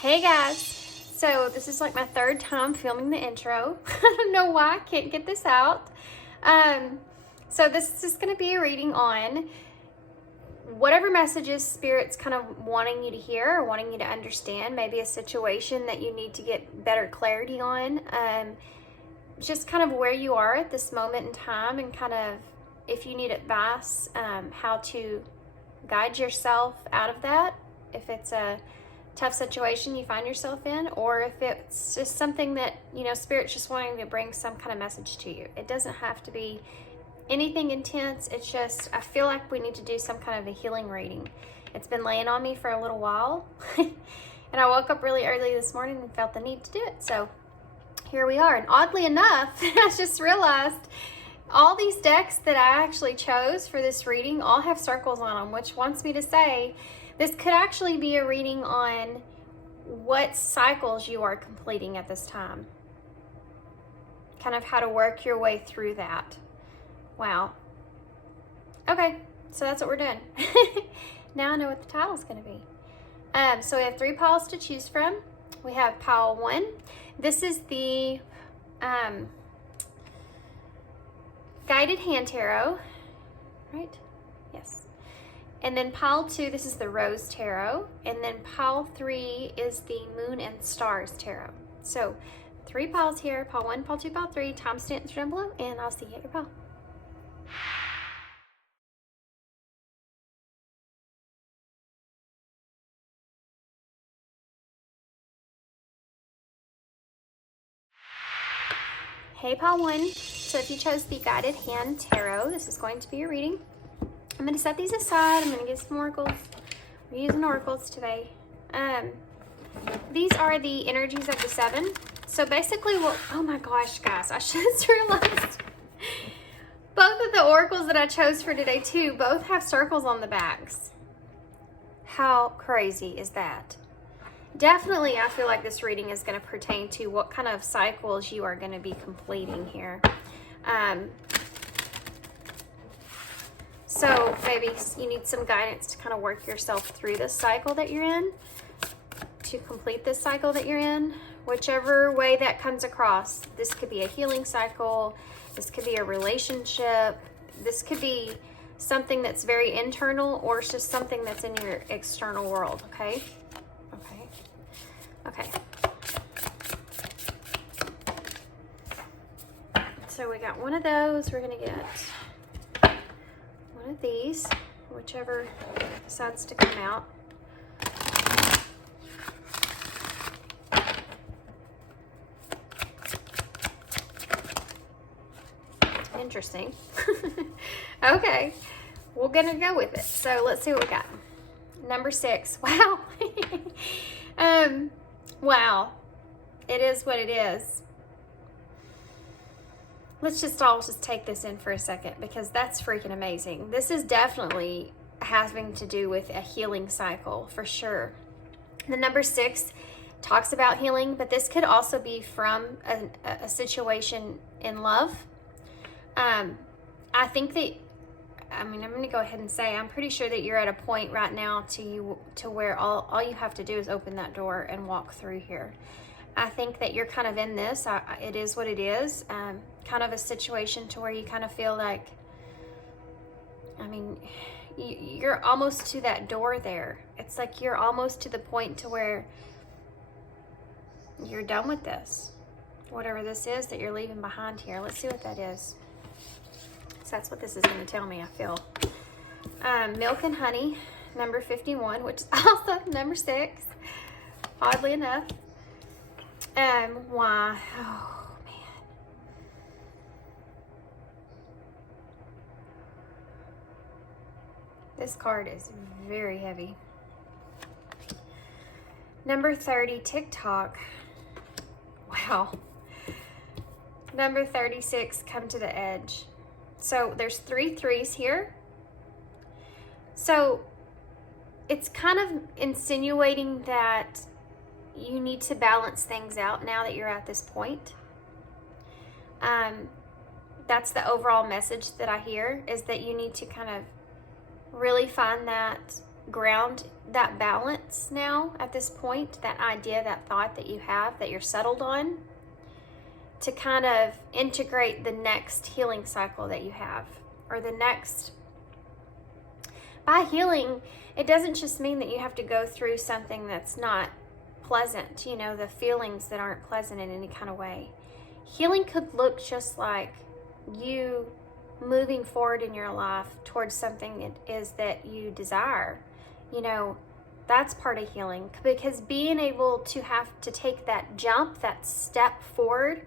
Hey guys, so this is like my third time filming the intro. I don't know why I can't get this out. So this is going to be a reading on whatever messages Spirit's kind of wanting you to hear or wanting you to understand, maybe a situation that you need to get better clarity on, just kind of where you are at this moment in time, and kind of if you need advice, how to guide yourself out of that, if it's a tough situation you find yourself in, or if it's just something that, you know, Spirit's just wanting to bring some kind of message to you. It doesn't have to be anything intense. It's just, I feel like we need to do some kind of a healing reading. It's been laying on me for a little while, and I woke up really early this morning and felt the need to do it. So here we are. And oddly enough, I just realized all these decks that I actually chose for this reading all have circles on them, which wants me to say this could actually be a reading on what cycles you are completing at this time. Kind of how to work your way through that. Wow. Okay, so that's what we're doing. Now I know what the title's going to be. So we have 3 piles to choose from. We have pile 1. This is the Guided Hand Tarot, right? Yes. And then pile 2, this is the Rose Tarot. And then pile 3 is the Moon and Stars Tarot. So 3 piles here, pile 1, pile 2, pile 3, timestamps down below, and I'll see you at your pile. Hey pile 1, so if you chose the Guided Hand Tarot, this is going to be your reading. I'm going to set these aside. I'm going to get some oracles. We're using oracles today. These are the energies of the 7. So basically, oh my gosh, guys, I just realized both of the oracles that I chose for today too, both have circles on the backs. How crazy is that? Definitely, I feel like this reading is going to pertain to what kind of cycles you are going to be completing here. So maybe you need some guidance to kind of work yourself through this cycle that you're in, to complete this cycle that you're in, whichever way that comes across. This could be a healing cycle, this could be a relationship, this could be something that's very internal, or it's just something that's in your external world, okay? Okay. So we got one of those. We're gonna get one of these, whichever decides to come out. Interesting. Okay, we're gonna go with it. So let's see what we got. Number 6. Wow. Wow. It is what it is. Let's just all take this in for a second, because that's freaking amazing. This is definitely having to do with a healing cycle for sure. The number 6 talks about healing, but this could also be from a situation in love. I think that, I'm going to go ahead and say, I'm pretty sure that you're at a point right now to where all you have to do is open that door and walk through here. I think that you're kind of in this, it is what it is, kind of a situation to where you kind of feel like, I mean, you're almost to that door there. It's like you're almost to the point to where you're done with this. Whatever this is that you're leaving behind here. Let's see what that is. So that's what this is going to tell me, I feel. Milk and Honey, number 51, which is also number 6, oddly enough. Why? Oh, man. This card is very heavy. Number 30, TikTok. Wow. Number 36, Come to the Edge. So there's 3 3s here. So it's kind of insinuating that you need to balance things out now that you're at this point. That's the overall message that I hear, is that you need to kind of really find that ground that balance now at this point, that idea, that thought that you have, that you're settled on, to kind of integrate the next healing cycle that you have, or the next. By healing, it doesn't just mean that you have to go through something that's not pleasant, you know, the feelings that aren't pleasant in any kind of way. Healing could look just like you moving forward in your life towards something it is that you desire. You know, that's part of healing, because being able to have to take that jump, that step forward,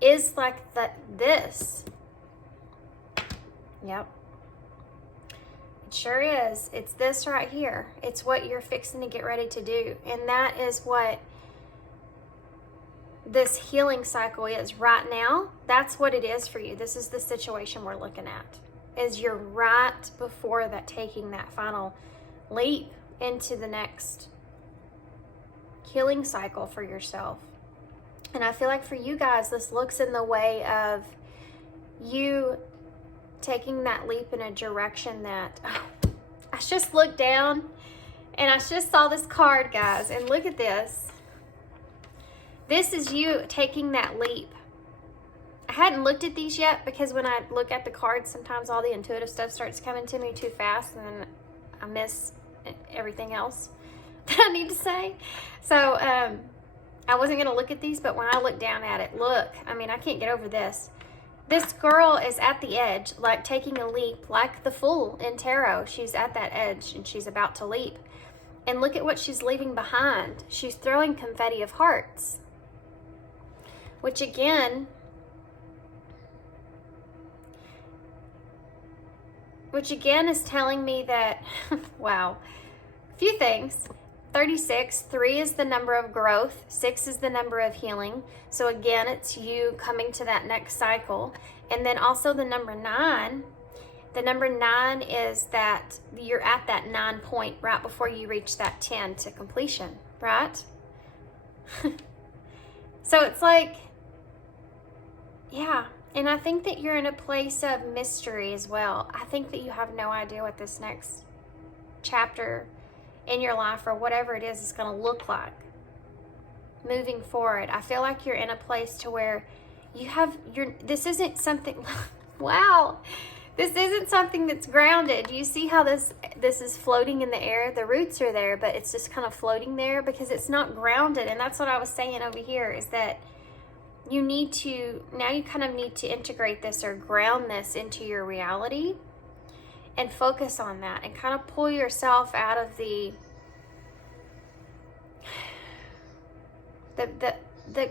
is like this. Yep. It sure is. It's this right here. It's what you're fixing to get ready to do. And that is what this healing cycle is right now. That's what it is for you. This is the situation we're looking at, is you're right before that, taking that final leap into the next healing cycle for yourself. And I feel like for you guys, this looks in the way of you taking that leap in a direction that, I just looked down and I just saw this card, guys, and look at this. This is you taking that leap. I hadn't looked at these yet, because when I look at the cards, sometimes all the intuitive stuff starts coming to me too fast, and then I miss everything else that I need to say. So I wasn't going to look at these, but when I look down at it, look, I mean, I can't get over this. This girl is at the edge, like taking a leap, like the Fool in tarot. She's at that edge and she's about to leap. And look at what she's leaving behind. She's throwing confetti of hearts, which again is telling me that, wow, a few things. 36, 3 is the number of growth, 6 is the number of healing. So again, it's you coming to that next cycle. And then also the number 9. The number 9 is that you're at that 9 point right before you reach that 10 to completion, right? So it's like, yeah. And I think that you're in a place of mystery as well. I think that you have no idea what this next chapter in your life, or whatever it is going to look like moving forward. I feel like you're in a place to where you have this isn't something, wow, this isn't something that's grounded. You see how this is floating in the air? The roots are there, but it's just kind of floating there because it's not grounded. And that's what I was saying over here, is that you kind of need to integrate this or ground this into your reality and focus on that, and kind of pull yourself out of the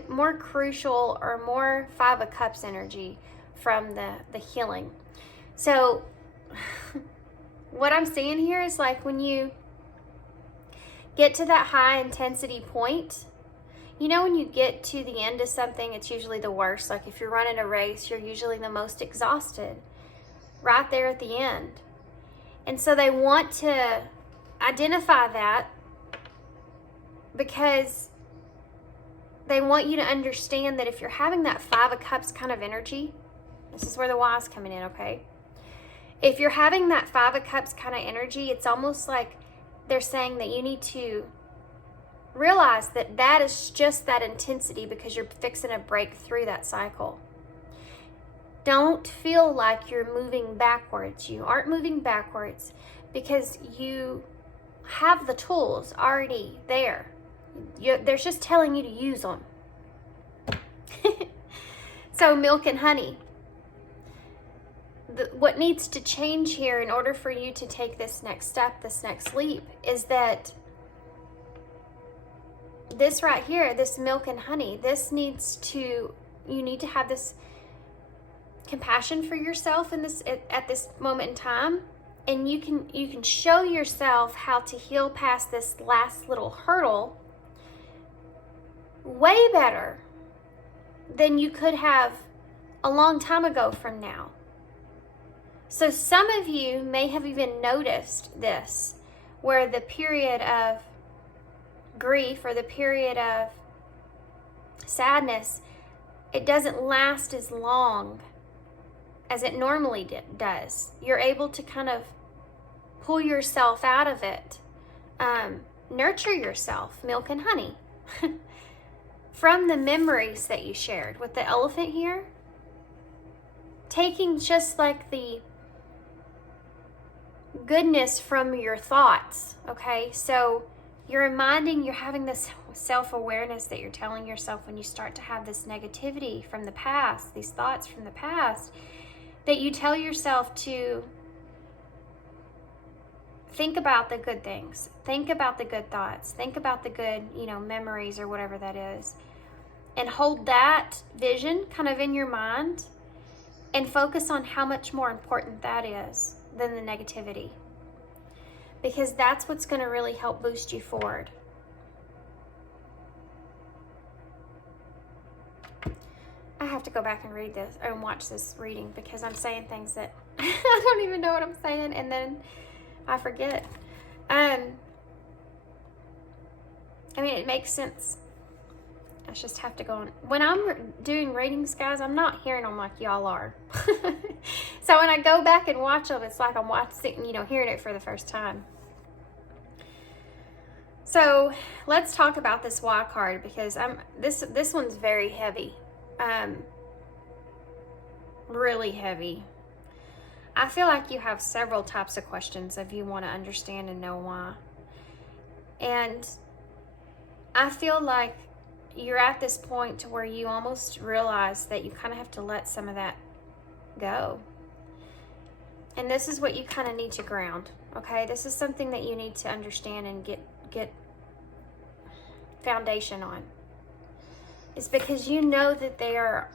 more crucial or more 5 of Cups energy from the healing. So what I'm seeing here is, like, when you get to that high intensity point, you know, when you get to the end of something, it's usually the worst. Like if you're running a race, you're usually the most exhausted right there at the end. And so they want to identify that, because they want you to understand that if you're having that 5 of Cups kind of energy, this is where the wise coming in, okay? If you're having that 5 of Cups kind of energy, it's almost like they're saying that you need to realize that that is just that intensity, because you're fixing to break through that cycle. Don't feel like you're moving backwards. You aren't moving backwards, because you have the tools already there. They're just telling you to use them. So milk and honey. What needs to change here in order for you to take this next step, this next leap, is that this right here, this milk and honey, you need to have this compassion for yourself at this moment in time, and you can show yourself how to heal past this last little hurdle way better than you could have a long time ago from now. So some of you may have even noticed this, where the period of grief or the period of sadness, it doesn't last as long as it normally does. You're able to kind of pull yourself out of it. Nurture yourself, milk and honey. From the memories that you shared with the elephant here, taking just like the goodness from your thoughts, okay? So you're having this self-awareness that you're telling yourself when you start to have this negativity from the past, these thoughts from the past, that you tell yourself to think about the good things, think about the good thoughts, think about the good, memories or whatever that is, and hold that vision kind of in your mind and focus on how much more important that is than the negativity. Because that's what's going to really help boost you forward. I have to go back and read this and watch this reading because I'm saying things that I don't even know what I'm saying, and then I forget. It makes sense. I just have to go on. When I'm doing readings, guys, I'm not hearing them like y'all are. So when I go back and watch them, it's like I'm watching, hearing it for the first time. So let's talk about this wild card because this one's very heavy. Really heavy. I feel like you have several types of questions if you want to understand and know why. And I feel like you're at this point to where you almost realize that you kind of have to let some of that go. And this is what you kind of need to ground, okay? This is something that you need to understand and get foundation on. It's because you know that they are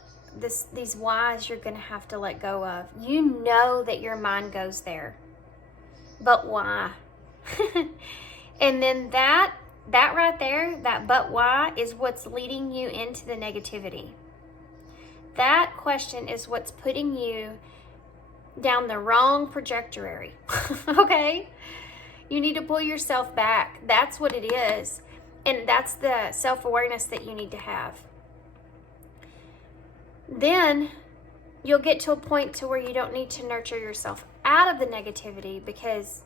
these whys you're going to have to let go of. You know that your mind goes there. But why? And then that right there, that but why, is what's leading you into the negativity. That question is what's putting you down the wrong trajectory. Okay? You need to pull yourself back. That's what it is. And that's the self-awareness that you need to have. Then you'll get to a point to where you don't need to nurture yourself out of the negativity because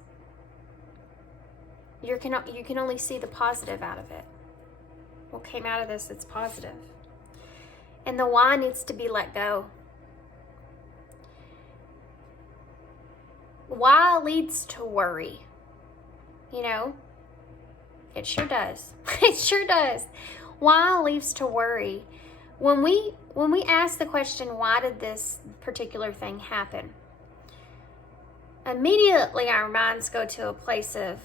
you can only see the positive out of it. What came out of this that's positive. And the why needs to be let go. Why leads to worry. It sure does. It sure does. Why leads to worry. When we ask the question, why did this particular thing happen? Immediately our minds go to a place of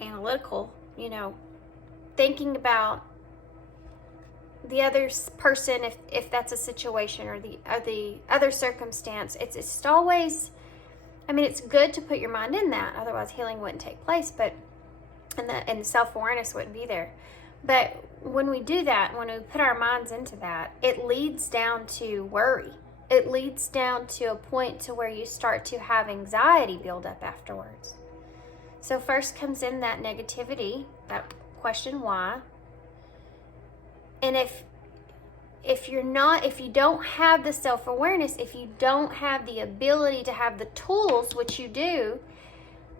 analytical, thinking about the other person, if that's a situation, or the other circumstance. It's always, it's good to put your mind in that, otherwise healing wouldn't take place, and the self-awareness wouldn't be there. But when we do that, when we put our minds into that, it leads down to worry. It leads down to a point to where you start to have anxiety build up afterwards. So first comes in that negativity, that question why. And if you don't have the self-awareness, if you don't have the ability to have the tools, which you do,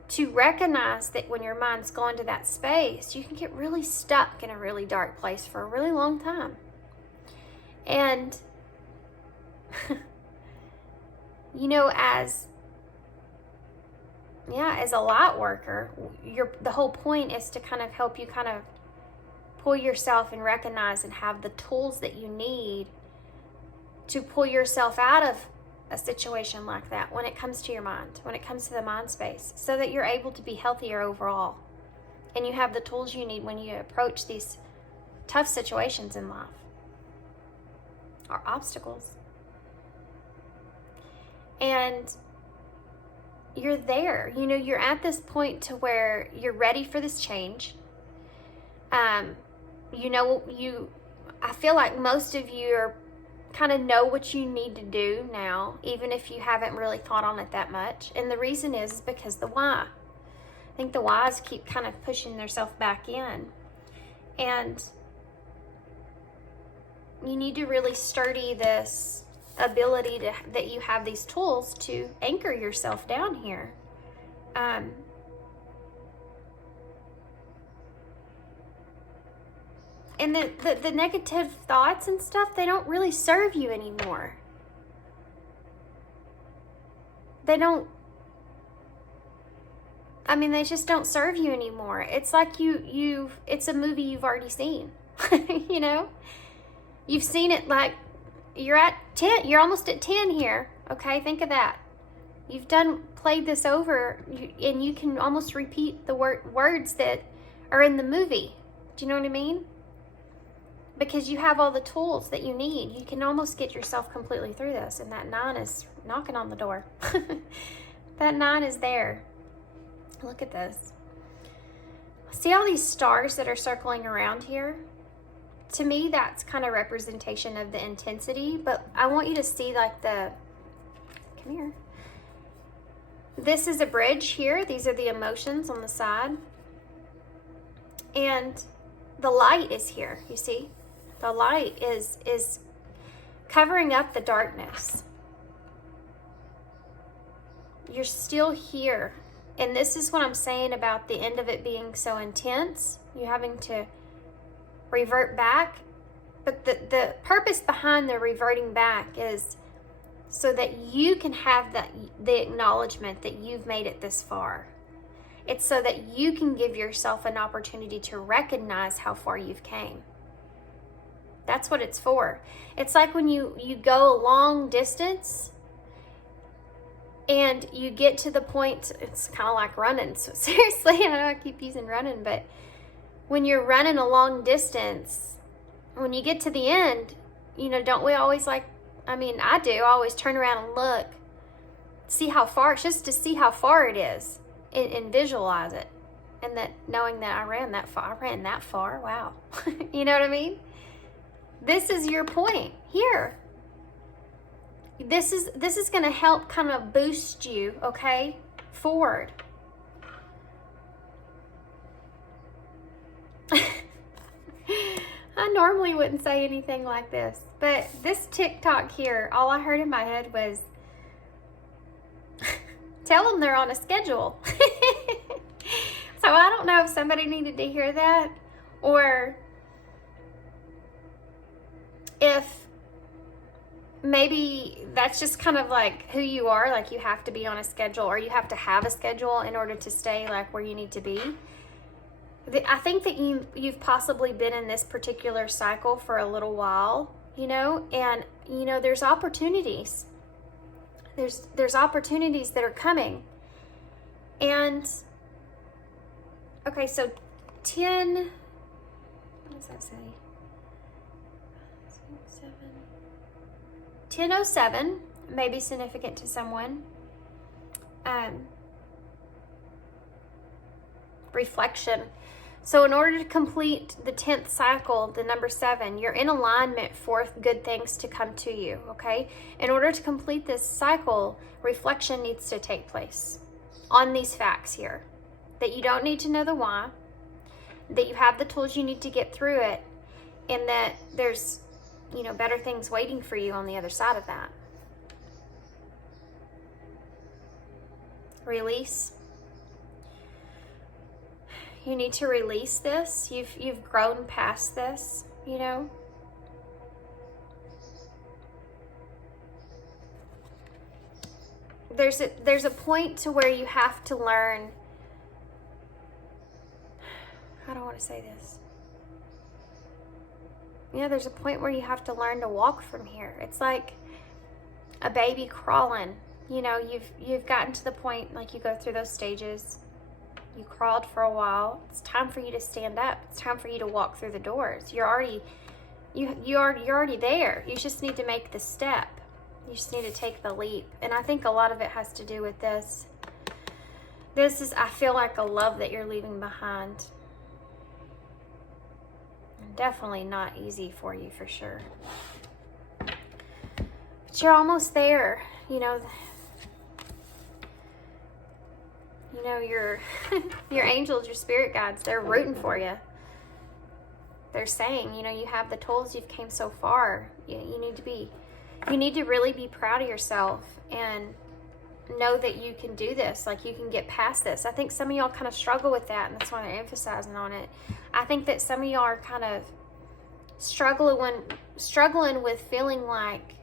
to recognize that when your mind's gone to that space, you can get really stuck in a really dark place for a really long time. And, as a light worker, the whole point is to kind of help you kind of pull yourself and recognize and have the tools that you need to pull yourself out of a situation like that when it comes to your mind, when it comes to the mind space, so that you're able to be healthier overall. And you have the tools you need when you approach these tough situations in life or obstacles. And you're there, you're at this point to where you're ready for this change. I feel like most of you are kind of know what you need to do now, even if you haven't really thought on it that much. And the reason is because the why. I think the whys keep kind of pushing themselves back in. And you need to really sturdy this ability that you have these tools to anchor yourself down here. And the negative thoughts and stuff, they don't really serve you anymore. They don't, I mean, they just don't serve you anymore. It's like it's a movie you've already seen, you know? You've seen it, like, you're at 10, you're almost at 10 here, okay? Think of that. You've played this over, and you can almost repeat the words that are in the movie. Do you know what I mean? Because you have all the tools that you need. You can almost get yourself completely through this, and that 9 is knocking on the door. That 9 is there. Look at this. See all these stars that are circling around here? To me, that's kind of representation of the intensity, but I want you to see like come here. This is a bridge here. These are the emotions on the side. And the light is here, you see? The light is covering up the darkness. You're still here. And this is what I'm saying about the end of it being so intense. You having to revert back. But the purpose behind the reverting back is so that you can have the acknowledgement that you've made it this far. It's so that you can give yourself an opportunity to recognize how far you've came. That's what it's for. It's like when you go a long distance and you get to the point, it's kind of like running. So seriously, I know I keep using running, but when you're running a long distance, when you get to the end, you know, don't we always I do, I always turn around and look, see how far, just to see how far it is and visualize it. And that knowing that I ran that far, wow. You know what I mean? This is your point here. This is going to help kind of boost you, okay, forward. I normally wouldn't say anything like this, but this TikTok here, all I heard in my head was, tell them they're on a schedule. So I don't know if somebody needed to hear that, or if maybe that's just kind of like who you are, like you have to be on a schedule, or you have to have a schedule in order to stay like where you need to be. I think that you've possibly been in this particular cycle for a little while, you know, and you know there's opportunities. There's opportunities that are coming. And okay, so 10, what does that say? 10:07 may be significant to someone. Reflection. So in order to complete the 10th cycle, the number 7, you're in alignment for good things to come to you, okay? In order to complete this cycle, reflection needs to take place on these facts here. That you don't need to know the why, that you have the tools you need to get through it, and that there's, you know, better things waiting for you on the other side of that. Release. You need to release this. You've grown past this, you know. There's a point to where you have to learn. I don't want to say this. You know, there's a point where you have to learn to walk from here. It's like a baby crawling. You know, you've gotten to the point, like you go through those stages. You crawled for a while. It's time for you to stand up. It's time for you to walk through the doors. You're already there. You just need to make the step. You just need to take the leap. And I think a lot of it has to do with this. This is, I feel like, a love that you're leaving behind. Definitely not easy for you, for sure. But you're almost there, you know. You know, your angels, your spirit guides, they're rooting for you. They're saying, you know, you have the tools, you've came so far. You need to really be proud of yourself and know that you can do this, like you can get past this. I think some of y'all kind of struggle with that, and that's why I'm emphasizing on it. I think that some of y'all are kind of struggling with feeling like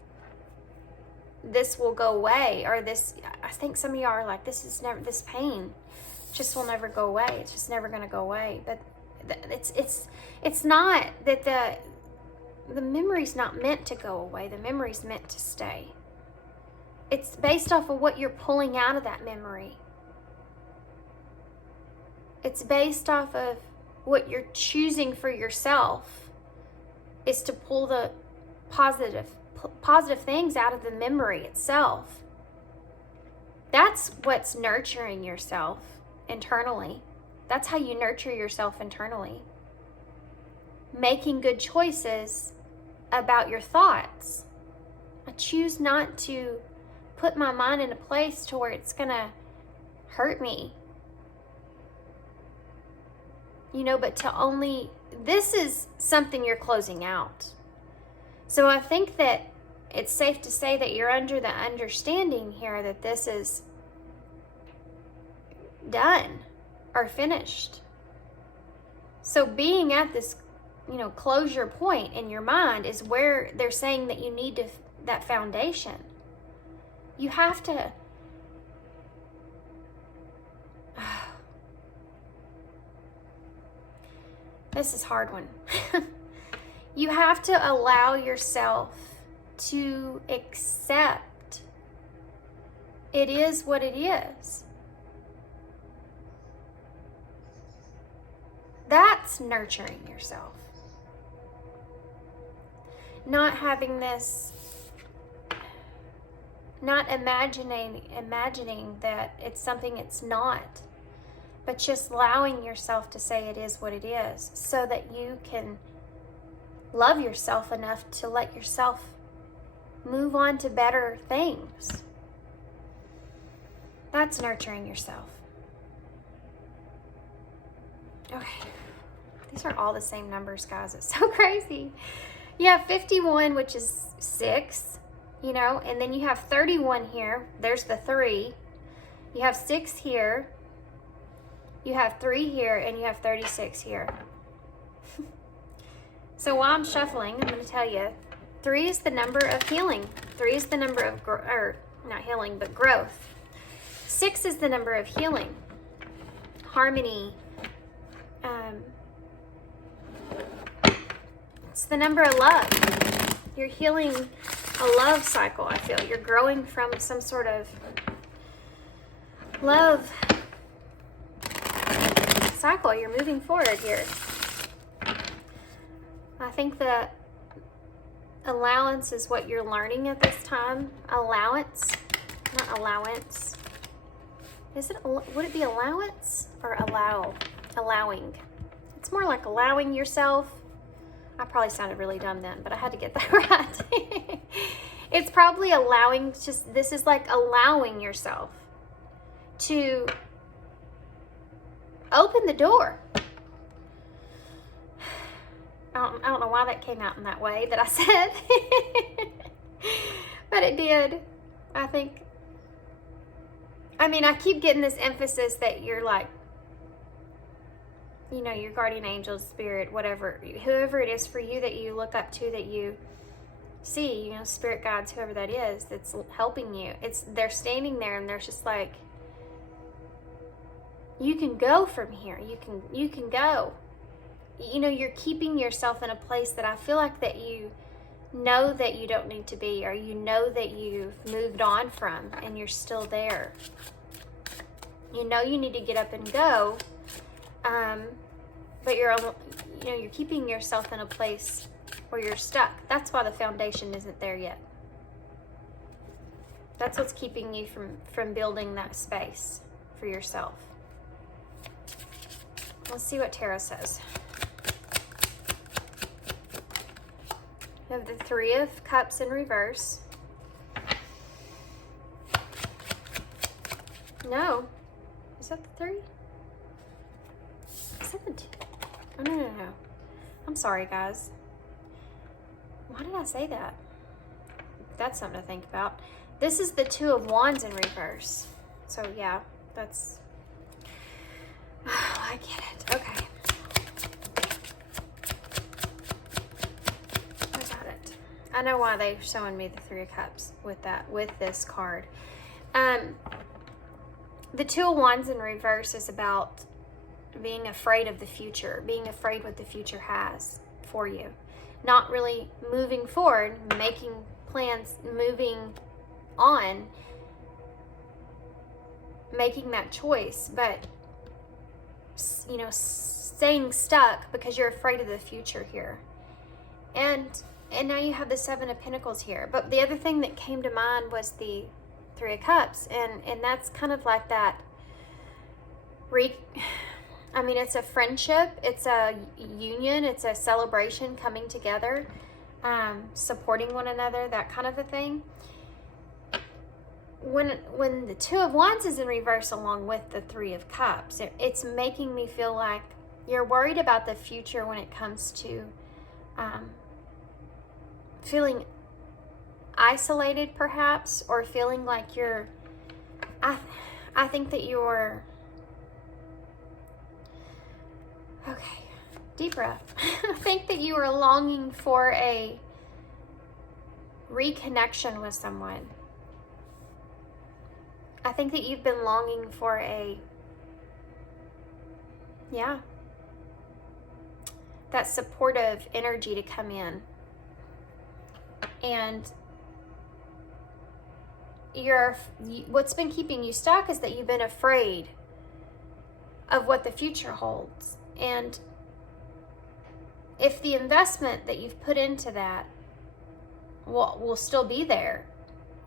this will go away, or this, I think some of y'all are like, this pain just will never go away. It's just never going to go away. But it's not that the memory's not meant to go away. The memory's meant to stay. It's based off of what you're pulling out of that memory. It's based off of what you're choosing for yourself, is to pull the positive things out of the memory itself. That's what's nurturing yourself internally. That's how you nurture yourself internally. Making good choices about your thoughts. I choose not to put my mind in a place to where it's gonna hurt me. You know, but this is something you're closing out. So I think that it's safe to say that you're under the understanding here that this is done or finished. So being at this, closure point in your mind is where they're saying that you need that foundation. You have to, this is a hard one. You have to allow yourself to accept it is what it is. That's nurturing yourself. Not having this, not imagining that it's something it's not, but just allowing yourself to say it is what it is, so that you can love yourself enough to let yourself move on to better things. That's nurturing yourself. Okay. These are all the same numbers, guys. It's so crazy. You have 51, which is 6, and then you have 31 here. There's the 3. You have 6 here. You have 3 here, and you have 36 here. So while I'm shuffling, I'm going to tell you, 3 is the number of healing. 3 is the number of, not healing, but growth. 6 is the number of healing, harmony. It's the number of love. You're healing a love cycle, I feel. You're growing from some sort of love cycle. You're moving forward here. I think that allowance is what you're learning at this time. Allowance, not allowance. Would it be allowance or allowing? It's more like allowing yourself. I probably sounded really dumb then, but I had to get that right. It's probably allowing, this is like allowing yourself to open the door. I don't know why that came out in that way that I said, but it did. I think, I keep getting this emphasis that you're like, your guardian angel, spirit, whatever, whoever it is for you that you look up to, that you see, spirit guides, whoever that is, that's helping you. They're standing there and they're just like, you can go from here. You can go. You're keeping yourself in a place that I feel like that you know that you don't need to be, or that you've moved on from, and you're still there. You need to get up and go, but you're keeping yourself in a place where you're stuck. That's why the foundation isn't there yet. That's what's keeping you from building that space for yourself. Let's see what tarot says. We have the 3 of Cups in reverse. No. Is that the 3? Is that the 2? Oh, no. I'm sorry, guys. Why did I say that? That's something to think about. This is the Two of Wands in reverse. So yeah, that's, oh, I get it. Okay. I got it. I know why they're showing me the Three of Cups with that, with this card. The Two of Wands in reverse is about being afraid of the future, being afraid what the future has for you. Not really moving forward, making plans, moving on, making that choice, but, you know, staying stuck because you're afraid of the future here. And now you have the Seven of Pentacles here. But the other thing that came to mind was the Three of Cups, and that's kind of like that I mean, it's a friendship, it's a union, it's a celebration, coming together, supporting one another, that kind of a thing. When the Two of Wands is in reverse along with the Three of Cups, it's making me feel like you're worried about the future when it comes to feeling isolated perhaps, or feeling like you're, I think that you're, okay, deep breath. I think that you are longing for a reconnection with someone. I think that you've been longing for a, yeah, that supportive energy to come in. And what's been keeping you stuck is that you've been afraid of what the future holds. And if the investment that you've put into that will still be there,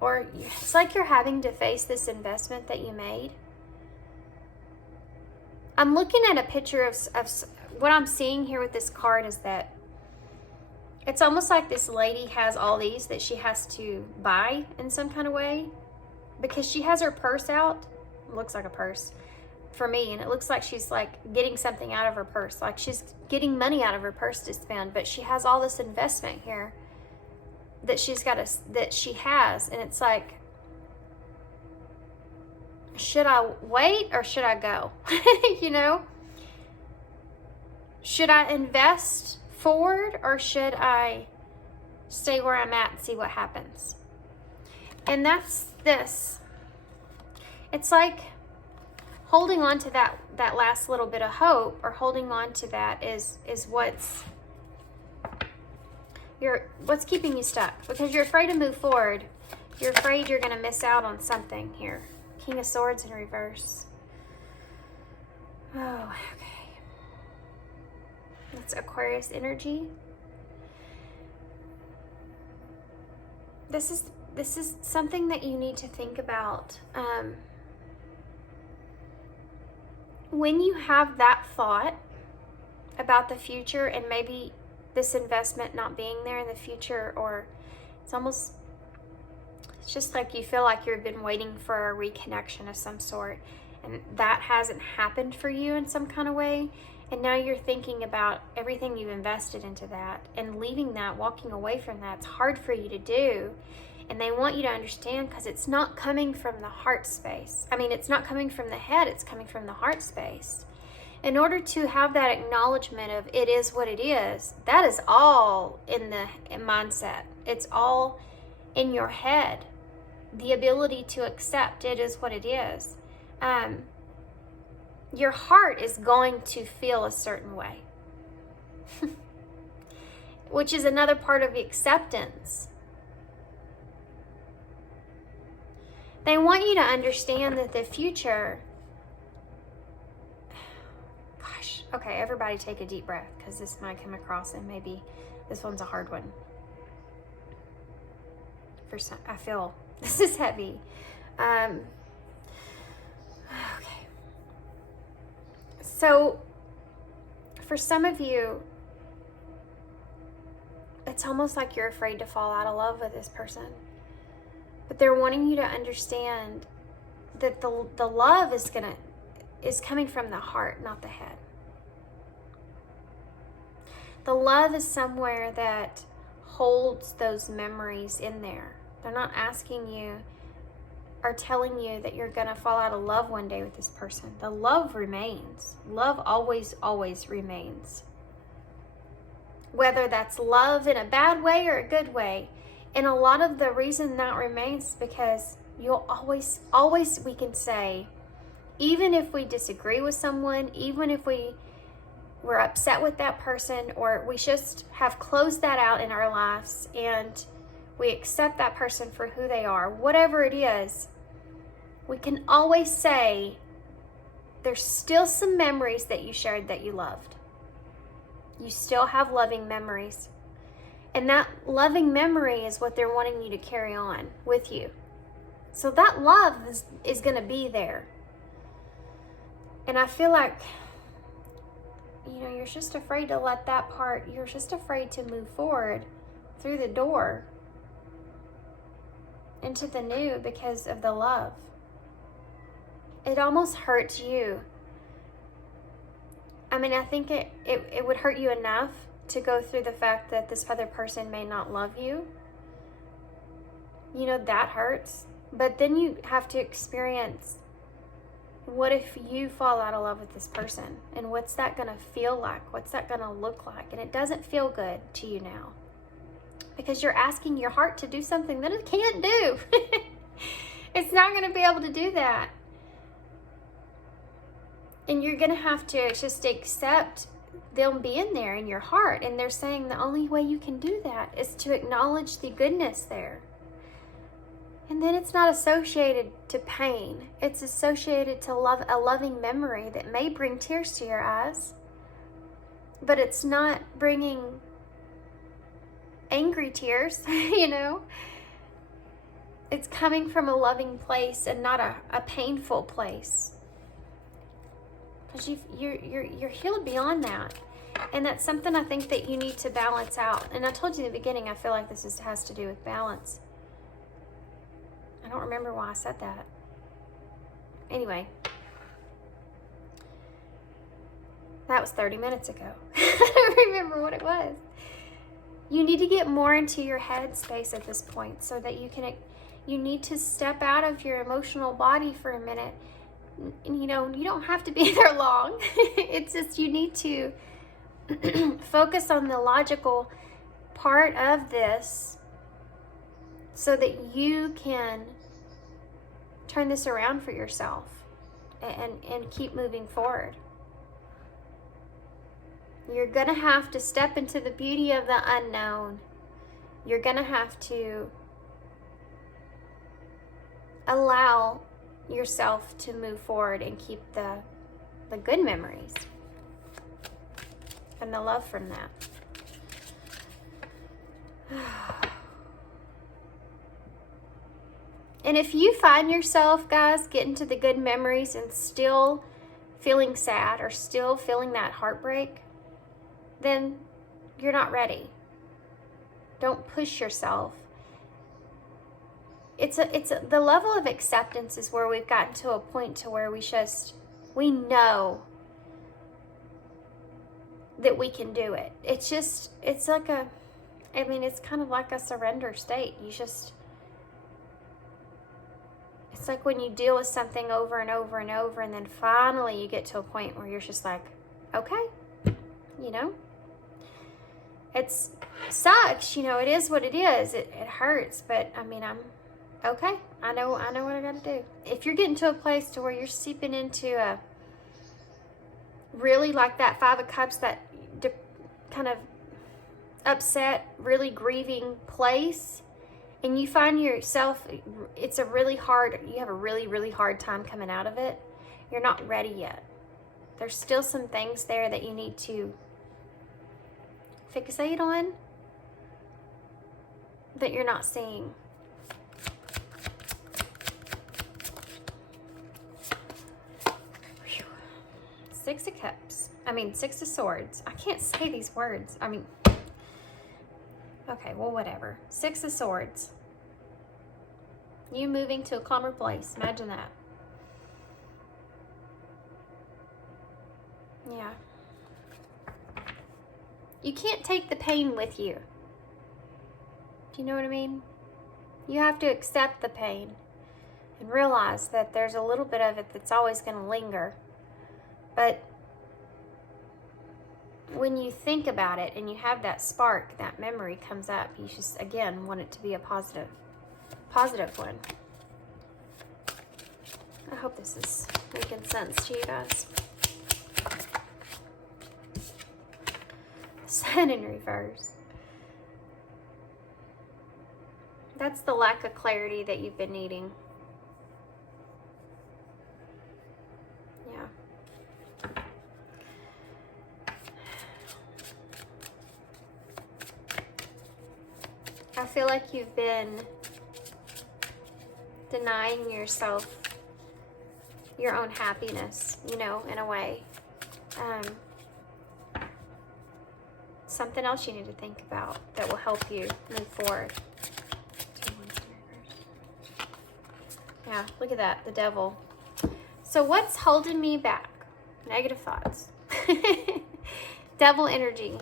or it's like you're having to face this investment that you made. I'm looking at a picture of what I'm seeing here with this card is that it's almost like this lady has all these that she has to buy in some kind of way, because she has her purse out. It looks like a purse for me, and it looks like she's like getting something out of her purse, like she's getting money out of her purse to spend, but she has all this investment here that she has, and it's like, should I wait or should I go? You know, should I invest forward or should I stay where I'm at and see what happens? And that's this. It's like holding on to that last little bit of hope, or holding on to that is what's keeping you stuck, because you're afraid to move forward. You're afraid you're going to miss out on something here. King of Swords in reverse. Oh, okay. That's Aquarius energy. This is something that you need to think about. When you have that thought about the future, and maybe this investment not being there in the future, or it's just like you feel like you've been waiting for a reconnection of some sort, and that hasn't happened for you in some kind of way, and now you're thinking about everything you've invested into that, and leaving that, walking away from that, it's hard for you to do. And they want you to understand, because it's not coming from the heart space. I mean, it's not coming from the head, it's coming from the heart space. In order to have that acknowledgement of it is what it is, that is all in the mindset. It's all in your head. The ability to accept it is what it is. Your heart is going to feel a certain way, which is another part of the acceptance. They want you to understand that the future, gosh, okay, everybody take a deep breath, because this might come across, and maybe this one's a hard one. For some, I feel this is heavy. Okay. So, for some of you, it's almost like you're afraid to fall out of love with this person. But they're wanting you to understand that the love is coming from the heart, not the head. The love is somewhere that holds those memories in there. They're not asking you are telling you that you're going to fall out of love one day with this person. The love remains. Love always, always remains. Whether that's love in a bad way or a good way. And a lot of the reason that remains is because you'll always we can say, even if we disagree with someone, even if we're upset with that person, or we just have closed that out in our lives and we accept that person for who they are, whatever it is, we can always say there's still some memories that you shared that you loved. You still have loving memories. And that loving memory is what they're wanting you to carry on with you. So that love is going to be there. And I feel like, you're just afraid to let that part, you're just afraid to move forward through the door into the new because of the love. It almost hurts you. I mean, I think it would hurt you enough to go through the fact that this other person may not love you. That hurts. But then you have to experience, what if you fall out of love with this person? And what's that going to feel like? What's that going to look like? And it doesn't feel good to you now. Because you're asking your heart to do something that it can't do. It's not going to be able to do that. And you're going to have to just accept them being there in your heart. And they're saying the only way you can do that is to acknowledge the goodness there. And then it's not associated to pain. It's associated to a loving memory that may bring tears to your eyes. But it's not bringing angry tears, It's coming from a loving place and not a painful place. Because you're healed beyond that. And that's something I think that you need to balance out. And I told you in the beginning, I feel like this has to do with balance. I don't remember why I said that. Anyway. That was 30 minutes ago. I don't remember what it was. You need to get more into your head space at this point so that you need to step out of your emotional body for a minute. You don't have to be there long. It's just you need to focus on the logical part of this so that you can turn this around for yourself and keep moving forward. You're going to have to step into the beauty of the unknown. You're going to have to allow yourself to move forward and keep the good memories and the love from that. And if you find yourself, guys, getting to the good memories and still feeling sad or still feeling that heartbreak, then you're not ready. Don't push yourself. The level of acceptance is where we've gotten to a point to where we know that we can do it. It's kind of like a surrender state. It's like when you deal with something over and over and over, and then finally you get to a point where you're just like, okay, it sucks, it is what it is. It hurts, but I'm okay. I know what I got to do. If you're getting to a place to where you're seeping into a really like that Five of Cups, that kind of upset, really grieving place, and you find yourself, you have a really, really hard time coming out of it, you're not ready yet. There's still some things there that you need to fixate on that you're not seeing. Whew. Six of Swords. I can't say these words. Okay, well, whatever. Six of Swords. You moving to a calmer place. Imagine that. Yeah. You can't take the pain with you. Do you know what I mean? You have to accept the pain. and realize that there's a little bit of it that's always going to linger. But when you think about it and you have that spark, that memory comes up, you just, again, want it to be a positive one. I hope this is making sense to you guys. Sun in reverse. That's the lack of clarity that you've been needing. Yeah. I feel like you've been denying yourself your own happiness, you know, in a way. Something else you need to think about that will help you move forward. Yeah, look at that, the devil. So what's holding me back? Negative thoughts. Devil energy.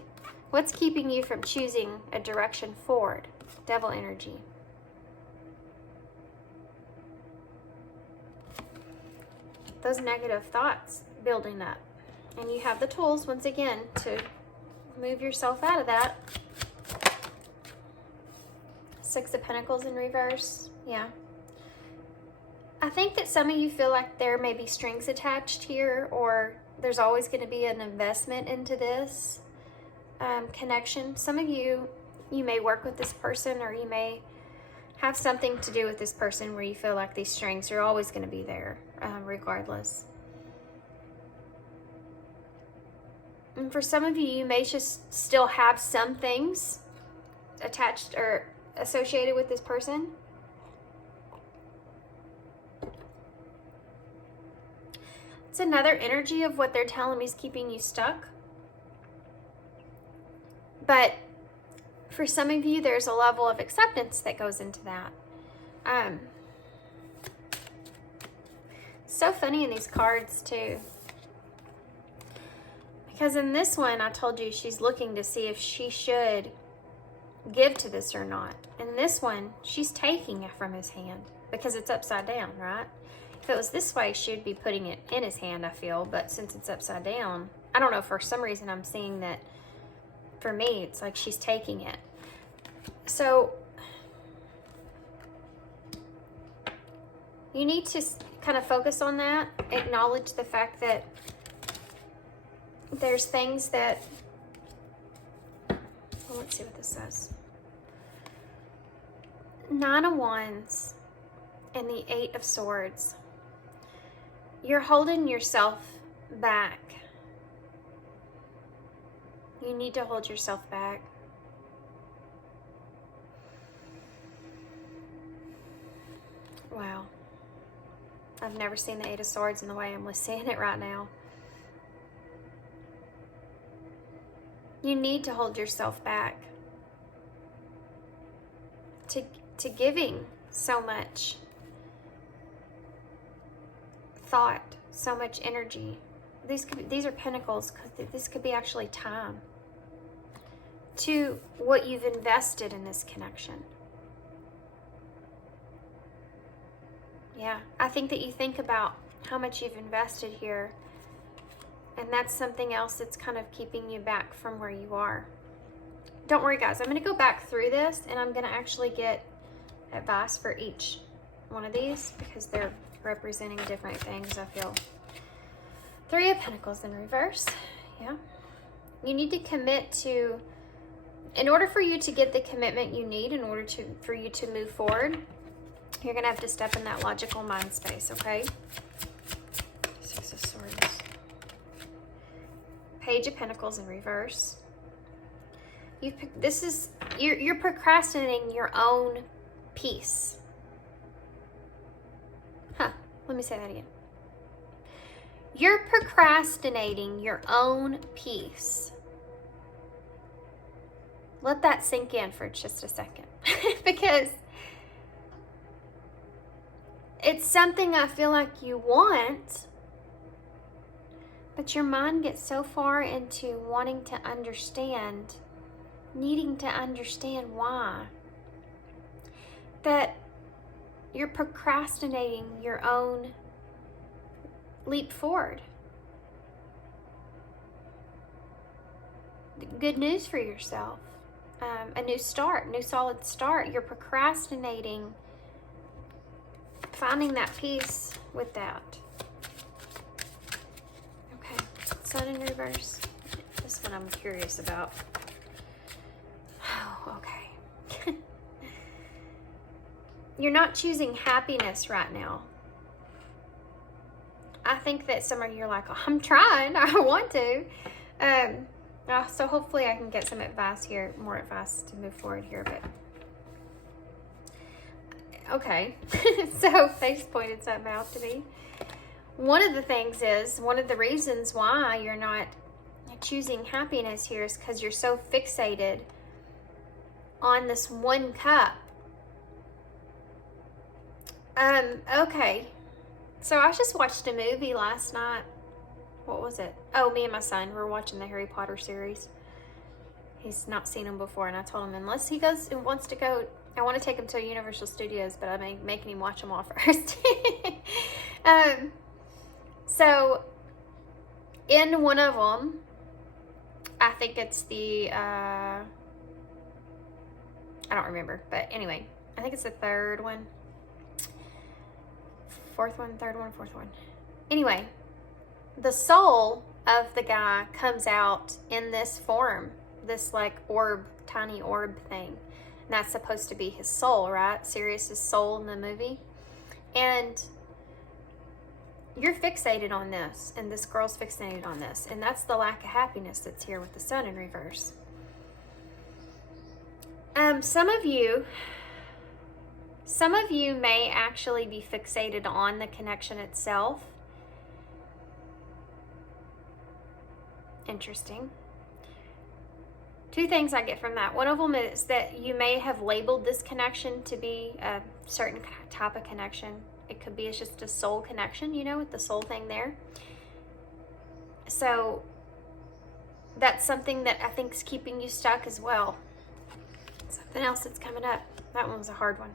What's keeping you from choosing a direction forward? Devil energy. Those negative thoughts building up. And you have the tools, once again, to move yourself out of that. Six of Pentacles in reverse. Yeah. I think that some of you feel like there may be strings attached here, or there's always going to be an investment into this connection. Some of you may work with this person, or you may have something to do with this person where you feel like these strings are always going to be there, regardless. And for some of you, you may just still have some things attached or associated with this person. It's another energy of what they're telling me is keeping you stuck. But for some of you, there's a level of acceptance that goes into that. So funny in these cards too. Because in this one, I told you she's looking to see if she should give to this or not. In this one, she's taking it from his hand because it's upside down, right? If it was this way, she'd be putting it in his hand, I feel. But since it's upside down, I don't know, for some reason I'm seeing that for me, it's like she's taking it. So you need to kind of focus on that, acknowledge the fact that there's things that, well, let's see what this says. Nine of Wands and the Eight of Swords. You're holding yourself back. You need to hold yourself back. Wow. I've never seen the Eight of Swords in the way I'm seeing it right now. You need to hold yourself back to giving so much thought, so much energy. These are pentacles, because this could be actually time to what you've invested in this connection. Yeah, I think that you think about how much you've invested here, and that's something else that's kind of keeping you back from where you are. Don't worry, guys. I'm going to go back through this, and I'm going to actually get advice for each one of these because they're representing different things, I feel. Three of Pentacles in reverse. Yeah. You need to commit to, in order for you to get the commitment you need, in order for you to move forward, you're going to have to step in that logical mind space, okay? Six of Swords. Page of Pentacles in reverse. You're procrastinating your own peace. Let me say that again. You're procrastinating your own peace. Let that sink in for just a second. Because it's something I feel like you want, but your mind gets so far into wanting to understand, needing to understand why, that you're procrastinating your own leap forward. Good news for yourself. A new start, new solid start. You're procrastinating finding that peace with that. Okay, Sun in reverse. This one I'm curious about. Oh, okay. You're not choosing happiness right now. I think that some of you are like, oh, I'm trying, I want to. So hopefully I can get some advice here, more advice to move forward here, but okay. So Faith's pointed something out to me. One of the things is, one of the reasons why you're not choosing happiness here is because you're so fixated on this one cup. Okay. So I just watched a movie last night. What was it? Oh, me and my son were watching the Harry Potter series. He's not seen them before, and I told him unless he goes and wants to go, I want to take him to Universal Studios, but I'm making him watch them all first. So in one of them, I think it's the I don't remember, but anyway, I think it's the third one, fourth one, third one, fourth one. Anyway, the soul of the guy comes out in this form, this like orb, tiny orb thing. And that's supposed to be his soul, right? Sirius's soul in the movie. And you're fixated on this, and this girl's fixated on this. And that's the lack of happiness that's here with the Sun in reverse. Some of you may actually be fixated on the connection itself. Interesting. Two things I get from that. One of them is that you may have labeled this connection to be a certain type of connection. It could be just a soul connection, you know, with the soul thing there. So that's something that I think is keeping you stuck as well. Something else that's coming up. That one was a hard one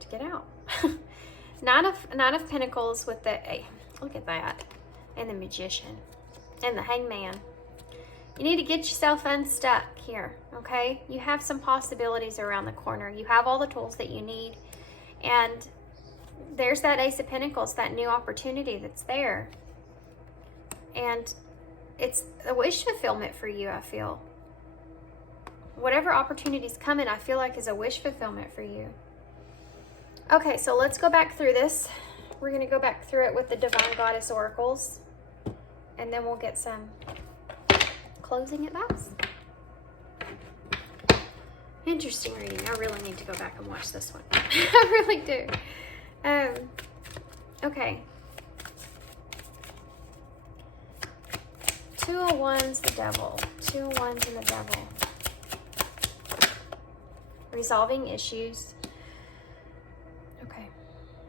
to get out. Nine of Pentacles with the, look at that, and the Magician and the Hangman. You need to get yourself unstuck here, okay? You have some possibilities around the corner. You have all the tools that you need. And there's that Ace of Pentacles, that new opportunity that's there. And it's a wish fulfillment for you, I feel. Whatever opportunity's coming, I feel like is a wish fulfillment for you. Okay, so let's go back through this. We're going to go back through it with the Divine Goddess Oracles. And then we'll get some closing advice. Interesting reading. I really need to go back and watch this one. I really do. Okay. Two of Wands, the Devil. Two of Wands and the Devil. Resolving issues. Okay.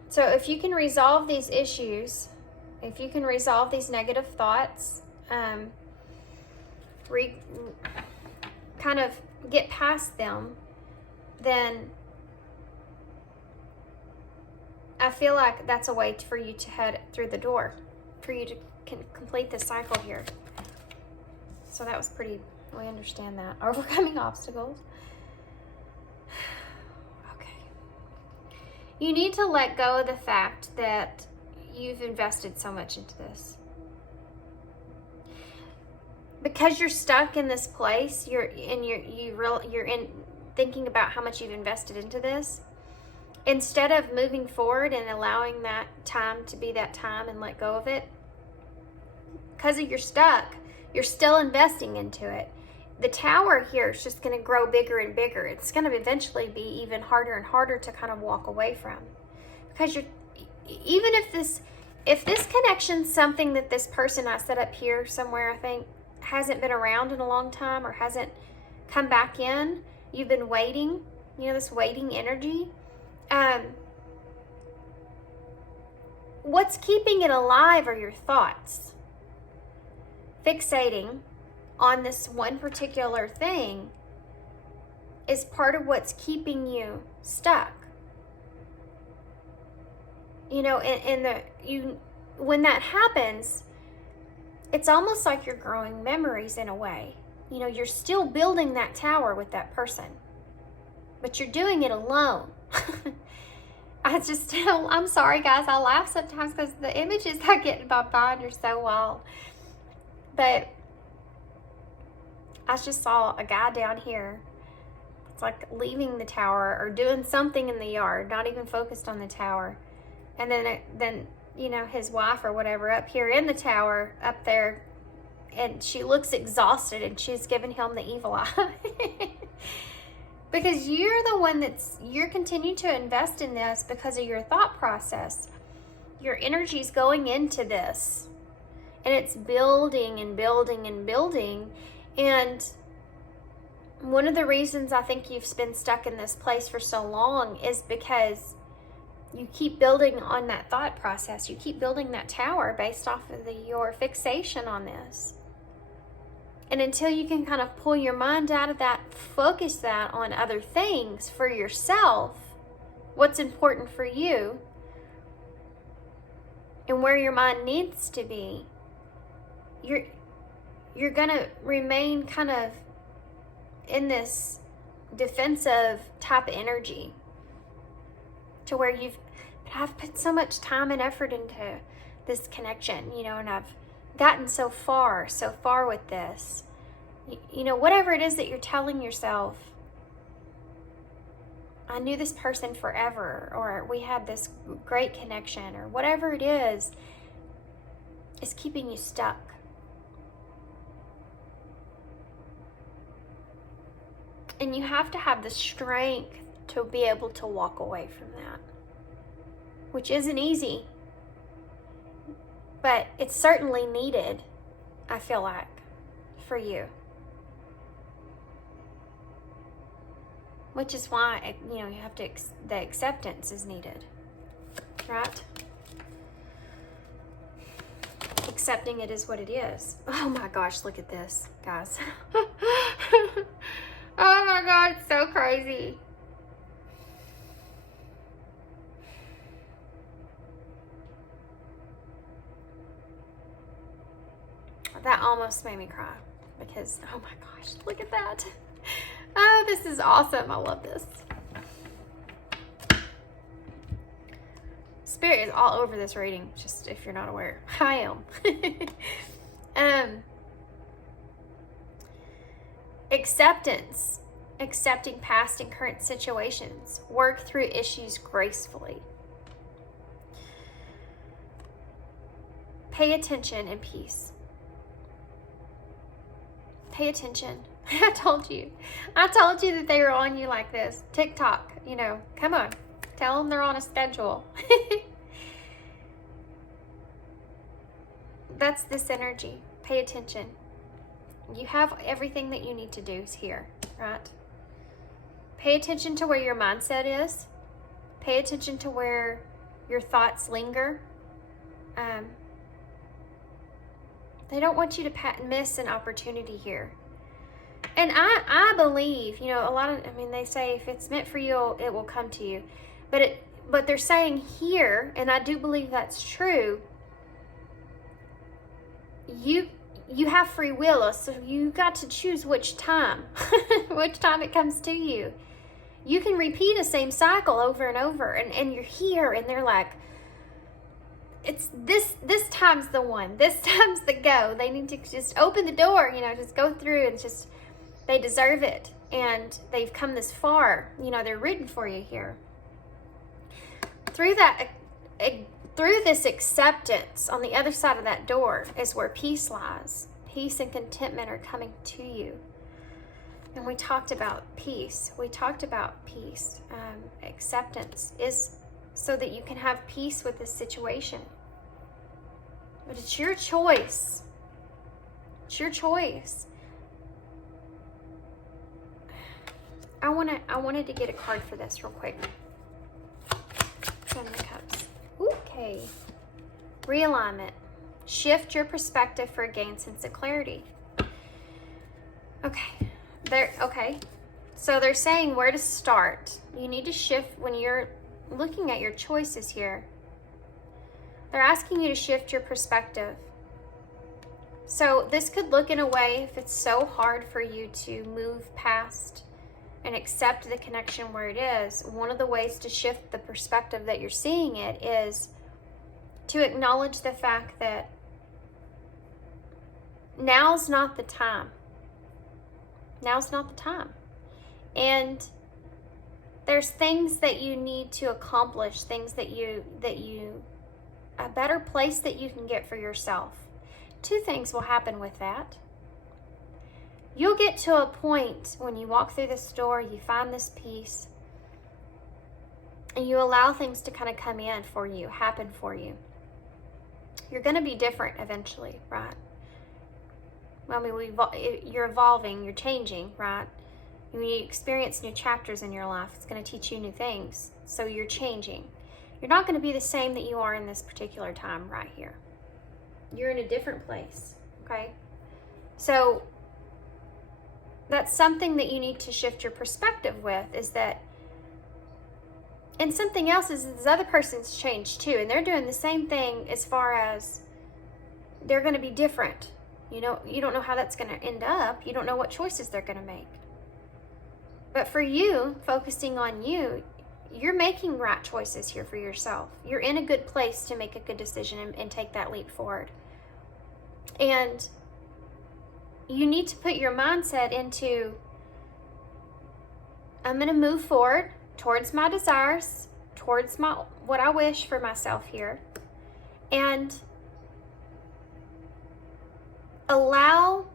So if you can resolve these issues, if you can resolve these negative thoughts, kind of get past them, then I feel like that's a way for you to head through the door, for you to complete this cycle here. So that was pretty, we understand that. Overcoming obstacles. Okay. You need to let go of the fact that you've invested so much into this. Because you're stuck in this place, you're in thinking about how much you've invested into this. Instead of moving forward and allowing that time to be that time and let go of it, because you're stuck, you're still investing into it. The Tower here is just going to grow bigger and bigger. It's going to eventually be even harder and harder to kind of walk away from, because you're, even if this connection's something that this person I set up here somewhere, I think, hasn't been around in a long time or hasn't come back in, you've been waiting, you know, this waiting energy. What's keeping it alive are your thoughts. Fixating on this one particular thing is part of what's keeping you stuck. You know, when that happens, it's almost like you're growing memories in a way. You know, you're still building that tower with that person, but you're doing it alone. I'm sorry guys, I laugh sometimes because the images I get in my mind are so wild. But I just saw a guy down here. It's like leaving the tower or doing something in the yard, not even focused on the tower. And then you know, his wife or whatever up here in the tower up there, and she looks exhausted and she's giving him the evil eye. Because you're the one you're continuing to invest in this because of your thought process. Your energy's going into this and it's building and building and building. And one of the reasons I think you've been stuck in this place for so long is because you keep building on that thought process. You keep building that tower based off of your fixation on this. And until you can kind of pull your mind out of that, focus that on other things for yourself, what's important for you, and where your mind needs to be, you're gonna remain kind of in this defensive type of energy, to where I've put so much time and effort into this connection, you know, and I've gotten so far with this. You know, whatever it is that you're telling yourself, I knew this person forever, or we had this great connection, or whatever it is keeping you stuck. And you have to have the strength to be able to walk away from that, which isn't easy, but it's certainly needed, I feel like, for you. Which is why, you know, you have to, the acceptance is needed, right? Accepting it is what it is. Oh my gosh, look at this, guys. Oh my God, it's so crazy. That almost made me cry because, oh my gosh, look at that. Oh, this is awesome. I love this. Spirit is all over this reading, just if you're not aware. I am. Acceptance. Accepting past and current situations. Work through issues gracefully. Pay attention and peace. Pay attention. I told you that they were on you like this. TikTok, you know, come on. Tell them they're on a schedule. That's this energy. Pay attention. You have everything that you need to do here, right? Pay attention to where your mindset is. Pay attention to where your thoughts linger. They don't want you to miss an opportunity here. And I believe, you know, they say if it's meant for you, it will come to you. But they're saying here, and I do believe that's true, you have free will, so you got to choose which time, which time it comes to you. You can repeat the same cycle over and over, and you're here, and they're like, it's this time's the one, this time's the go. They need to just open the door, you know, just go through, and just, they deserve it, and they've come this far, you know, they're rooting for you here. Through this acceptance, on the other side of that door is where peace lies. Peace and contentment are coming to you. And we talked about peace. Acceptance is so that you can have peace with this situation. But it's your choice. It's your choice. I wanted to get a card for this real quick. Seven of Cups. Okay. Realignment. Shift your perspective for a gained sense of clarity. Okay. So they're saying where to start. You need to shift when you're looking at your choices here. They're asking you to shift your perspective. So this could look in a way, if it's so hard for you to move past and accept the connection where it is, one of the ways to shift the perspective that you're seeing it is to acknowledge the fact that now's not the time. Now's not the time. And there's things that you need to accomplish, things that you, a better place that you can get for yourself. Two things will happen with that. You'll get to a point when you walk through this door, you find this peace, and you allow things to kind of come in for you, happen for you. You're going to be different eventually, right? I mean, you're evolving, you're changing, right? When you experience new chapters in your life, it's going to teach you new things. So you're changing. You're not going to be the same that you are in this particular time right here. You're in a different place, okay? So that's something that you need to shift your perspective with, is that, and something else is this other person's changed too, and they're doing the same thing as far as they're going to be different. You know, you don't know how that's going to end up. You don't know what choices they're going to make. But for you, focusing on you, you're making right choices here for yourself. You're in a good place to make a good decision and take that leap forward. And you need to put your mindset into, I'm going to move forward towards my desires, towards what I wish for myself here, and allow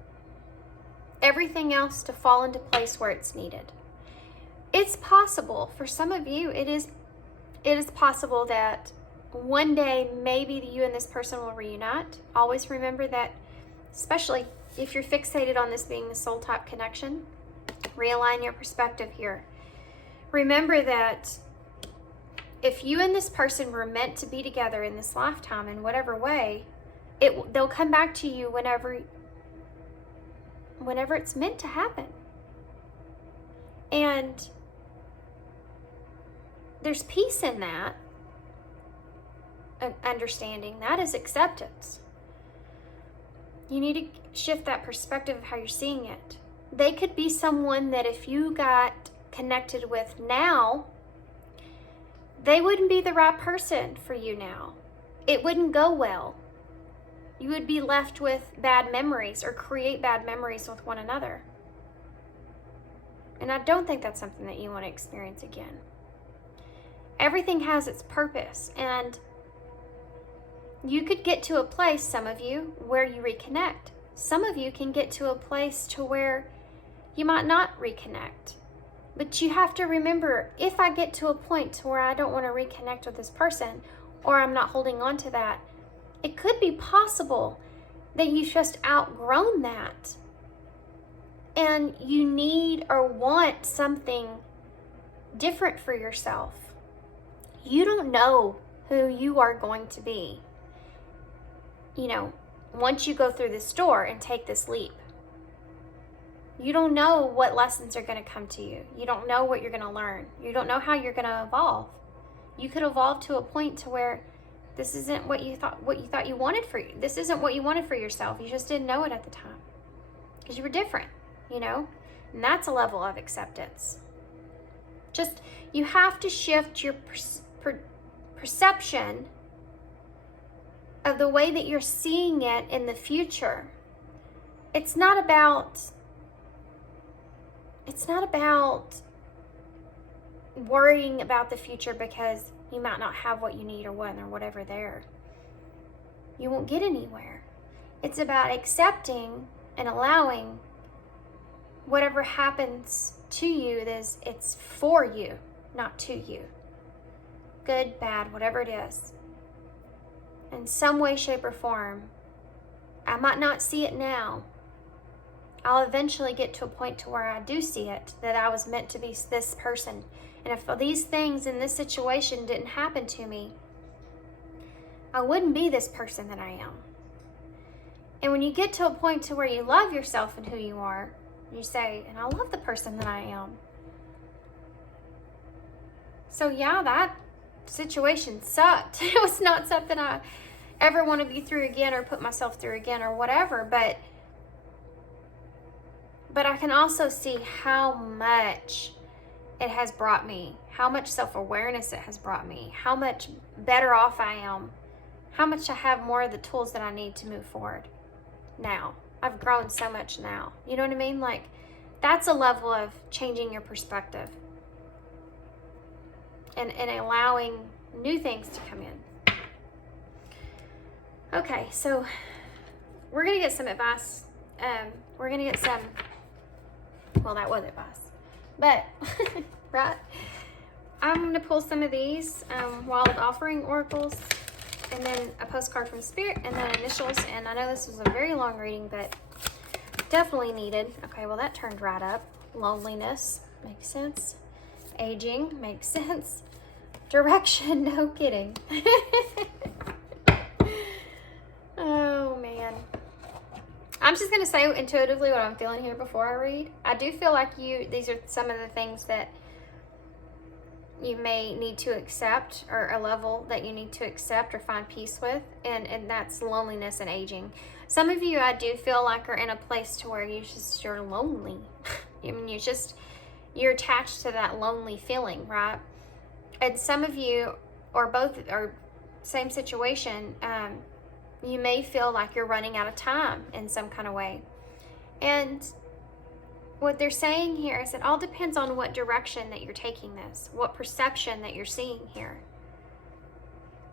everything else to fall into place where it's needed. It's possible for some of you, it is possible that one day maybe you and this person will reunite. Always remember that, especially if you're fixated on this being the soul type connection, realign your perspective here. Remember that if you and this person were meant to be together in this lifetime in whatever way, they'll come back to you whenever it's meant to happen. And there's peace in that, understanding. That is acceptance. You need to shift that perspective of how you're seeing it. They could be someone that if you got connected with now, they wouldn't be the right person for you now. It wouldn't go well. You would be left with bad memories or create bad memories with one another. And I don't think that's something that you want to experience again. Everything has its purpose, and you could get to a place, some of you, where you reconnect. Some of you can get to a place to where you might not reconnect. But you have to remember, if I get to a point to where I don't want to reconnect with this person, or I'm not holding on to that, it could be possible that you've just outgrown that. And you need or want something different for yourself. You don't know who you are going to be, once you go through this door and take this leap. You don't know what lessons are going to come to you. You don't know what you're going to learn. You don't know how you're going to evolve. You could evolve to a point to where this isn't what you thought you wanted for you. This isn't what you wanted for yourself. You just didn't know it at the time because you were different, and that's a level of acceptance. Just, you have to shift your perception of the way that you're seeing it in the future. It's not about worrying about the future because you might not have what you need or whatever there. You won't get anywhere. It's about accepting and allowing whatever happens to you, it's for you, not to you. Good, bad, whatever it is. In some way, shape, or form, I might not see it now. I'll eventually get to a point to where I do see it, that I was meant to be this person. And if these things in this situation didn't happen to me, I wouldn't be this person that I am. And when you get to a point to where you love yourself and who you are, you say, and I love the person that I am. So yeah, that situation sucked. It was not something ever want to be through again or put myself through again or whatever, but I can also see how much it has brought me, how much self-awareness it has brought me, how much better off I am, how much I have more of the tools that I need to move forward now. I've grown so much now. You know what I mean? Like, that's a level of changing your perspective and allowing new things to come in. Okay, so we're going to get some advice. We're going to get some, well, that was advice, but, right? I'm going to pull some of these wild offering oracles, and then a postcard from Spirit, and then initials. And I know this was a very long reading, but definitely needed. Okay, well, that turned right up. Loneliness, makes sense. Aging, makes sense. Direction, no kidding. Oh, man. I'm just going to say intuitively what I'm feeling here before I read. I do feel like these are some of the things that you may need to accept, or a level that you need to accept or find peace with, and that's loneliness and aging. Some of you, I do feel like, are in a place to where you're lonely. I mean, you're attached to that lonely feeling, right? And some of you, or both, or same situation, you may feel like you're running out of time in some kind of way. And what they're saying here is it all depends on what direction that you're taking this, what perception that you're seeing here.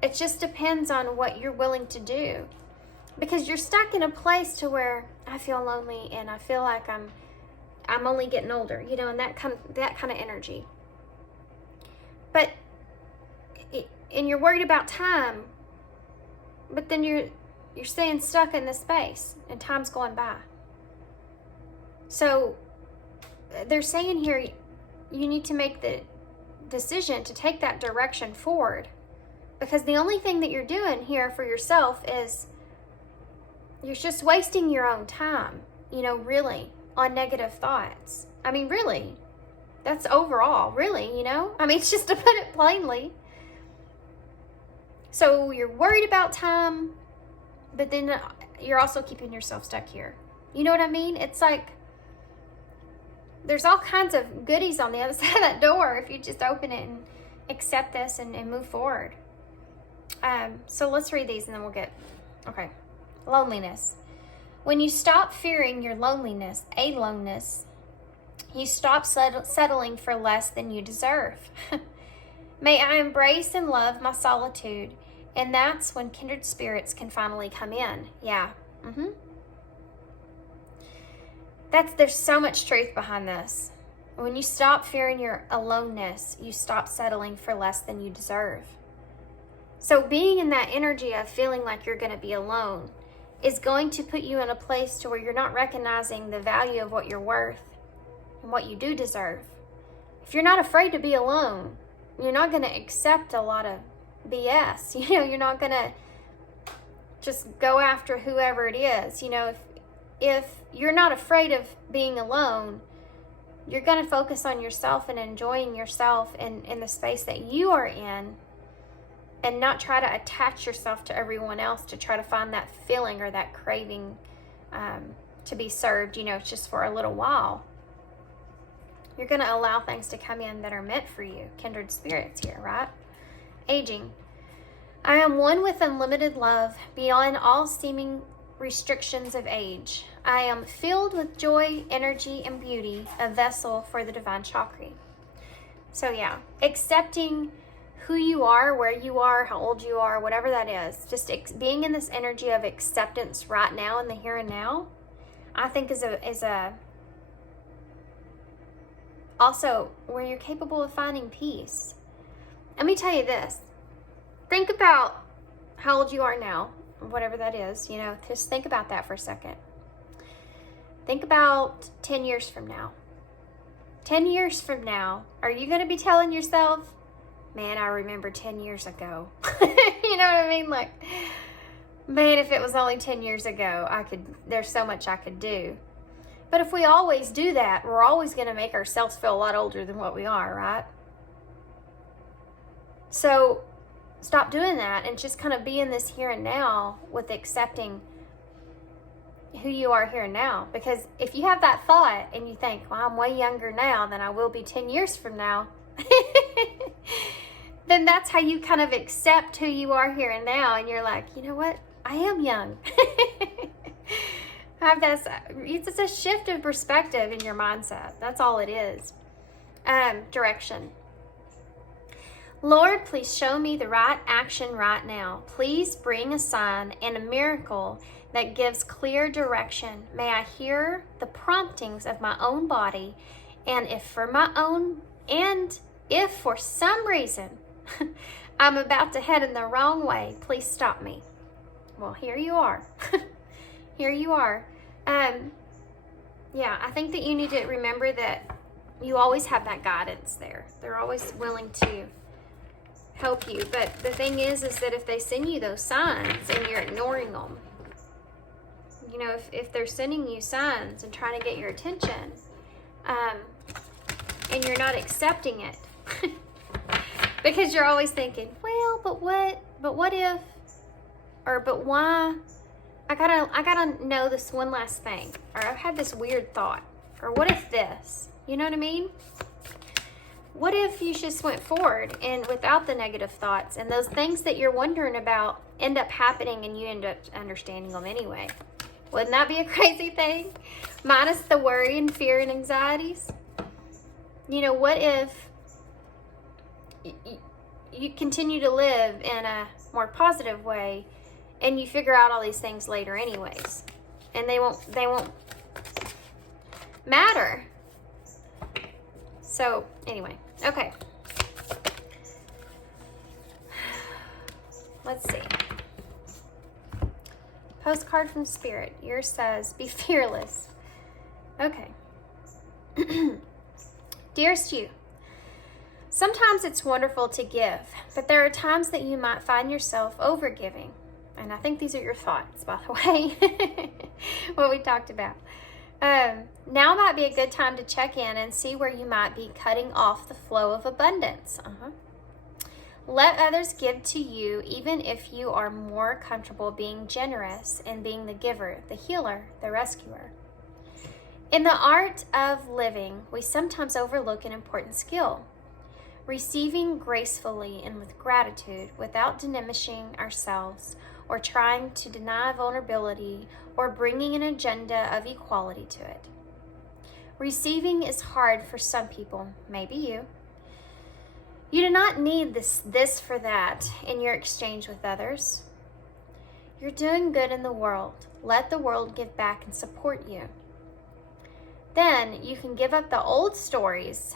It just depends on what you're willing to do. Because you're stuck in a place to where I feel lonely and I feel like I'm only getting older, you know, and that kind of energy. But and you're worried about time, but then you're staying stuck in this space and time's going by. So they're saying here, you need to make the decision to take that direction forward, because the only thing that you're doing here for yourself is you're just wasting your own time, you know, really, on negative thoughts. I mean, really, that's overall, really, you know? I mean, it's just to put it plainly. So you're worried about time, but then you're also keeping yourself stuck here. You know what I mean? It's like there's all kinds of goodies on the other side of that door if you just open it and accept this and move forward. So let's read these and then we'll get, okay. Loneliness. When you stop fearing your loneliness, aloneness, you stop settling for less than you deserve. May I embrace and love my solitude, and that's when kindred spirits can finally come in. Yeah. There's so much truth behind this. When you stop fearing your aloneness, you stop settling for less than you deserve. So being in that energy of feeling like you're going to be alone is going to put you in a place to where you're not recognizing the value of what you're worth and what you do deserve. If you're not afraid to be alone, you're not going to accept a lot of BS. You know, you're not going to just go after whoever it is. You know, if you're not afraid of being alone, you're going to focus on yourself and enjoying yourself in the space that you are in, and not try to attach yourself to everyone else to try to find that feeling or that craving to be served, you know, just for a little while. You're going to allow things to come in that are meant for you. Kindred spirits here, right? Aging. I am one with unlimited love beyond all seeming restrictions of age. I am filled with joy, energy, and beauty, a vessel for the divine chakra. So yeah, accepting who you are, where you are, how old you are, whatever that is, just being in this energy of acceptance right now in the here and now, I think is a also where you're capable of finding peace. Let me tell you this. Think about how old you are now, whatever that is, you know, just think about that for a second. Think about 10 years from now. 10 years from now, are you going to be telling yourself, man, I remember 10 years ago? You know what I mean? Like, man, if it was only 10 years ago, there's so much I could do. But if we always do that, we're always going to make ourselves feel a lot older than what we are, right? So stop doing that and just kind of be in this here and now with accepting who you are here and now. Because if you have that thought and you think, well, I'm way younger now than I will be 10 years from now, then that's how you kind of accept who you are here and now. And you're like, you know what? I am young. Have this, it's a shift of perspective in your mindset. That's all it is. Direction. Lord, please show me the right action right now. Please bring a sign and a miracle that gives clear direction. May I hear the promptings of my own body, and if for some reason I'm about to head in the wrong way, please stop me. Well, here you are. Here you are. Yeah, I think that you need to remember that you always have that guidance there. They're always willing to help you. But the thing is that if they send you those signs and you're ignoring them, you know, if they're sending you signs and trying to get your attention, and you're not accepting it, because you're always thinking, well, but what if, or but why, I gotta know this one last thing, or I've had this weird thought, or what if this, you know what I mean? What if you just went forward and without the negative thoughts, and those things that you're wondering about end up happening and you end up understanding them anyway? Wouldn't that be a crazy thing? Minus the worry and fear and anxieties. You know, what if you continue to live in a more positive way and you figure out all these things later anyways, and they won't matter. So anyway, okay. Let's see. Postcard from Spirit. Yours says, be fearless. Okay. Dearest you, sometimes it's wonderful to give, but there are times that you might find yourself overgiving. And I think these are your thoughts, by the way, what we talked about. Now might be a good time to check in and see where you might be cutting off the flow of abundance. Let others give to you, even if you are more comfortable being generous and being the giver, the healer, the rescuer. In the art of living, we sometimes overlook an important skill: receiving gracefully and with gratitude without diminishing ourselves or trying to deny vulnerability or bringing an agenda of equality to it. Receiving is hard for some people, maybe you. You do not need this for that in your exchange with others. You're doing good in the world. Let the world give back and support you. Then you can give up the old stories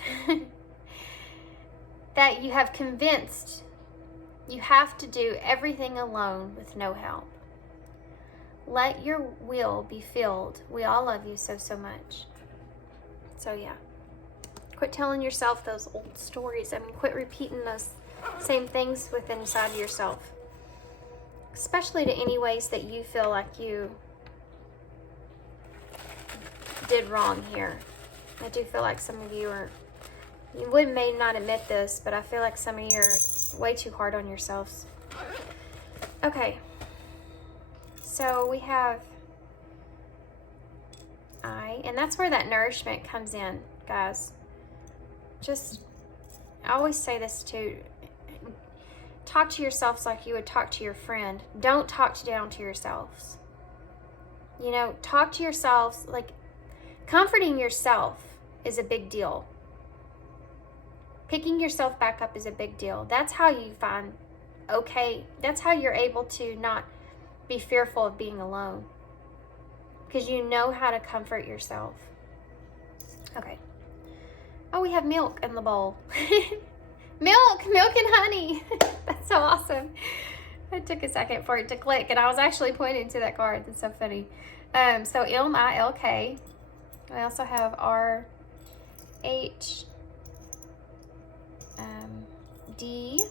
that you have convinced you have to do everything alone with no help. Let your will be filled. We all love you so, so much. So yeah. Quit telling yourself those old stories. I mean, quit repeating those same things within inside of yourself. Especially to any ways that you feel like you did wrong here. I do feel like some of you are, you may not admit this, but I feel like some of you are way too hard on yourselves. Okay. So we have and that's where that nourishment comes in, guys. I always say this too. Talk to yourselves like you would talk to your friend. Don't talk down to yourselves. You know, talk to yourselves like comforting yourself is a big deal. Picking yourself back up is a big deal. That's how you find okay. That's how you're able to not be fearful of being alone. Because you know how to comfort yourself. Okay. Oh, we have milk in the bowl. milk and honey. That's so awesome. It took a second for it to click, and I was actually pointing to that card. That's so funny. So 𝒻ℴ𝓋𝒾𝓃. We also have 𝑅℃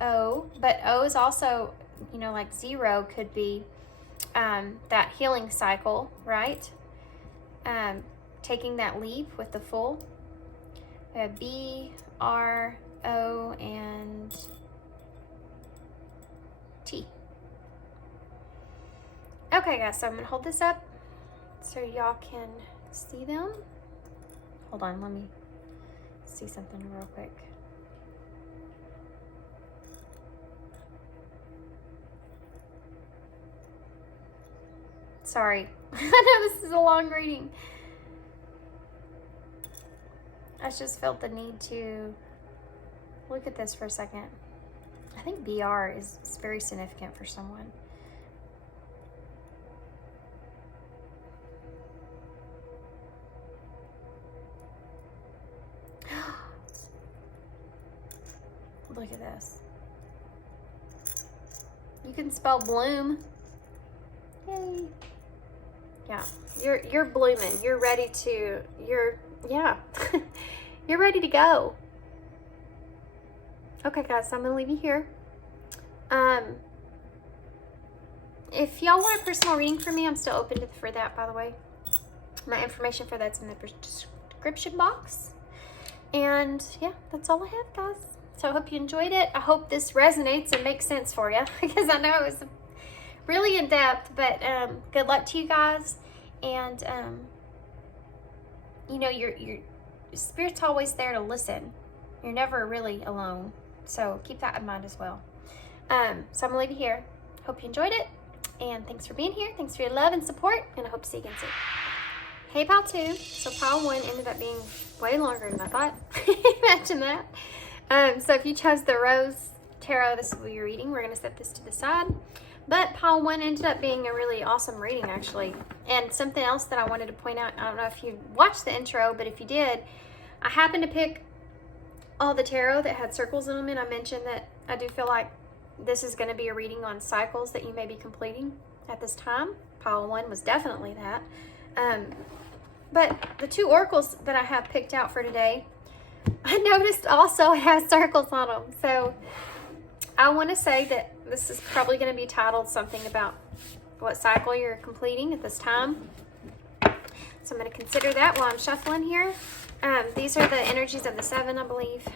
D-O, but O is also, you know, like 0 could be that healing cycle, right? Taking that leap with the full. We have B-R-J-A-N. O and T. Okay guys, so I'm gonna hold this up so y'all can see them. Hold on, let me see something real quick. Sorry, I know this is a long reading. I just felt the need to look at this for a second. I think BR is very significant for someone. Look at this. You can spell bloom. Yay. Yeah, you're blooming. You're ready to, yeah. You're ready to go. Okay guys, so I'm gonna leave you here. If y'all want a personal reading from me, I'm still open for that, by the way. My information for that's in the description box. And yeah, that's all I have, guys. So I hope you enjoyed it. I hope this resonates and makes sense for you, because I know it was really in depth, but good luck to you guys. And you know, your spirit's always there to listen. You're never really alone. So keep that in mind as well. So I'm gonna leave you here. Hope you enjoyed it. And thanks for being here. Thanks for your love and support. And I hope to see you again soon. Hey, pile 2. So pile 1 ended up being way longer than I thought. Imagine that. So if you chose the Rose Tarot, this will be your reading. We're gonna set this to the side. But pile 1 ended up being a really awesome reading, actually. And something else that I wanted to point out, I don't know if you watched the intro, but if you did, I happened to pick all the tarot that had circles in them, and I mentioned that I do feel like this is going to be a reading on cycles that you may be completing at this time. Pile 1 was definitely that. But the 2 oracles that I have picked out for today, I noticed also has circles on them. So I want to say that this is probably going to be titled something about what cycle you're completing at this time. So I'm going to consider that while I'm shuffling here. These are the energies of the 7, I believe.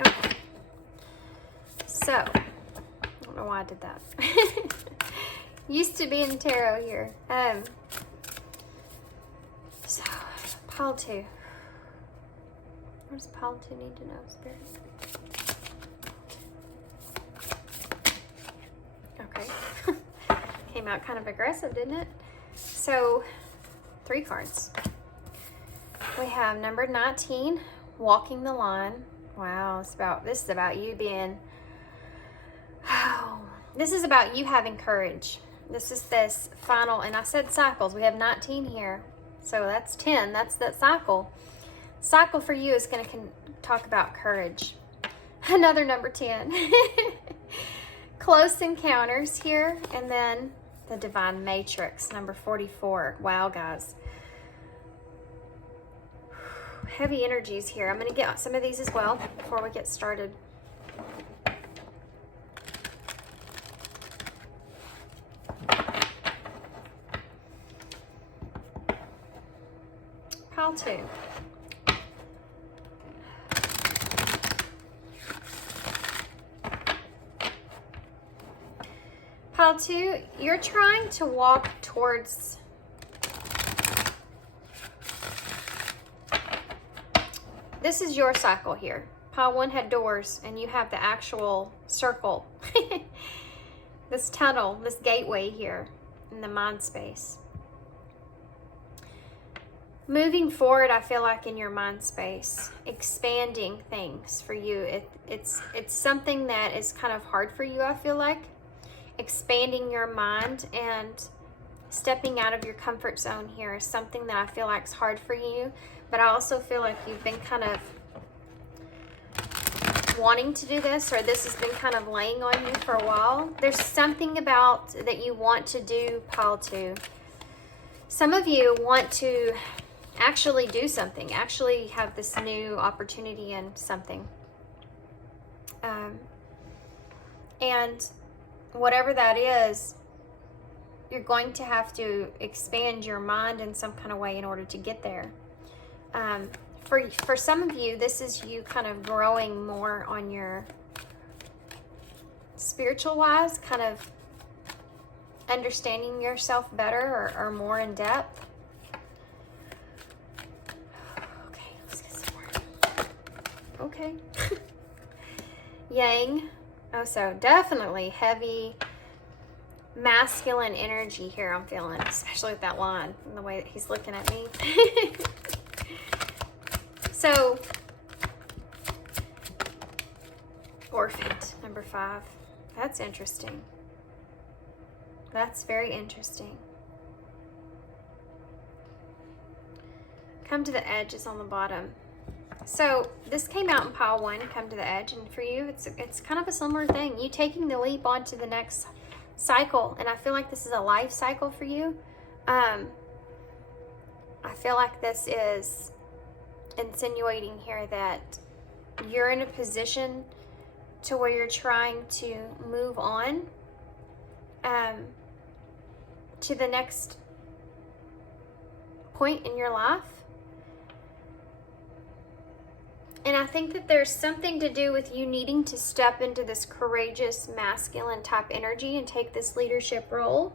Okay. So, I don't know why I did that. Used to be in tarot here. So, pile 2. What does pile 2 need to know, Spirit? Okay. Came out kind of aggressive, didn't it? So, 3 cards. We have number 19, walking the line. Wow, this is about you being, this is about you having courage. This is this final, and I said cycles. We have 19 here. So that's 10. That's that cycle. Cycle for you is going to talk about courage. Another number 10. Close encounters here, and then the divine matrix, number 44. Wow, guys. Heavy energies here. I'm going to get some of these as well before we get started. Pile 2. Pile 2, you're trying to walk towards this is your cycle here. Pile 1 had doors, and you have the actual circle. This tunnel, this gateway here in the mind space. Moving forward, I feel like in your mind space, expanding things for you. It's something that is kind of hard for you, I feel like. Expanding your mind and stepping out of your comfort zone here is something that I feel like is hard for you, but I also feel like you've been kind of wanting to do this, or this has been kind of laying on you for a while. There's something about that you want to do, pile 2. Some of you want to actually do something, actually have this new opportunity in something. And whatever that is, you're going to have to expand your mind in some kind of way in order to get there. For some of you, this is you kind of growing more on your spiritual wise, kind of understanding yourself better or more in depth. Okay, let's get some more. Okay. Yang. Oh, so definitely heavy masculine energy here I'm feeling, especially with that line and the way that he's looking at me. So, orphaned, number 5. That's interesting. That's very interesting. Come to the edge is on the bottom. So this came out in pile 1, come to the edge, and for you, it's kind of a similar thing. You taking the leap onto the next cycle, and I feel like this is a life cycle for you. I feel like this is insinuating here that you're in a position to where you're trying to move on to the next point in your life. And I think that there's something to do with you needing to step into this courageous masculine type energy and take this leadership role.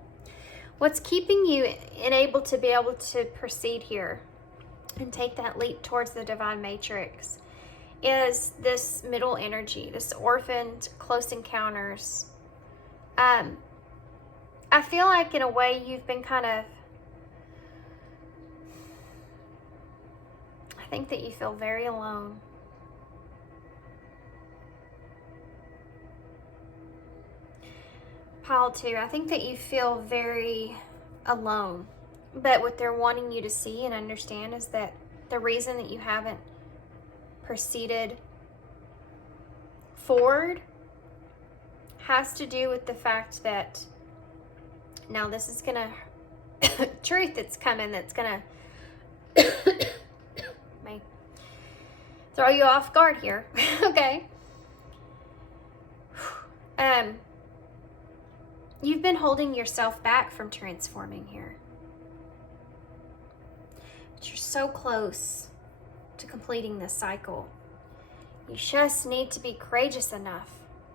What's keeping you able to proceed here and take that leap towards the divine matrix is this middle energy, this orphaned close encounters. I feel like in a way you've been I think that you feel very alone. Pile 2, I think that you feel very alone. But what they're wanting you to see and understand is that the reason that you haven't proceeded forward has to do with the fact that now this is gonna truth that's coming that's gonna may throw you off guard here. Okay. You've been holding yourself back from transforming here. But you're so close to completing this cycle. You just need to be courageous enough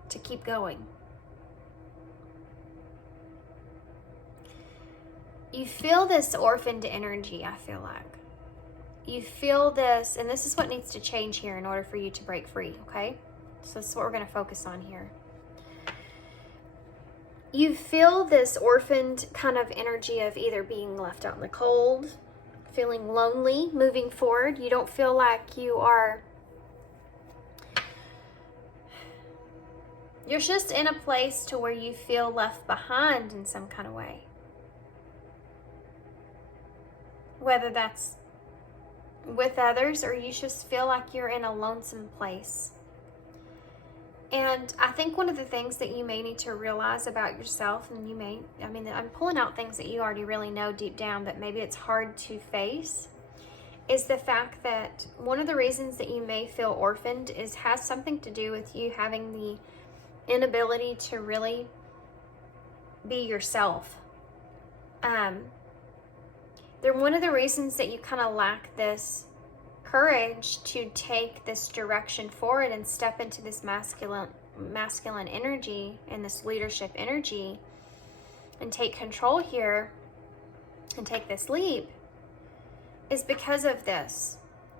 to keep going. You feel this orphaned energy, I feel like. You feel this, and this is what needs to change here in order for you to break free, okay? So this is what we're going to focus on here. You feel this orphaned kind of energy of either being left out in the cold, feeling lonely moving forward. You don't feel like you're just in a place to where you feel left behind in some kind of way. Whether that's with others or you just feel like you're in a lonesome place. And I think one of the things that you may need to realize about yourself, and I'm pulling out things that you already really know deep down, but maybe it's hard to face, is the fact that one of the reasons that you may feel orphaned has something to do with you having the inability to really be yourself. One of the reasons that you kind of lack this courage to take this direction forward and step into this masculine energy and this leadership energy and take control here and take this leap is because of this.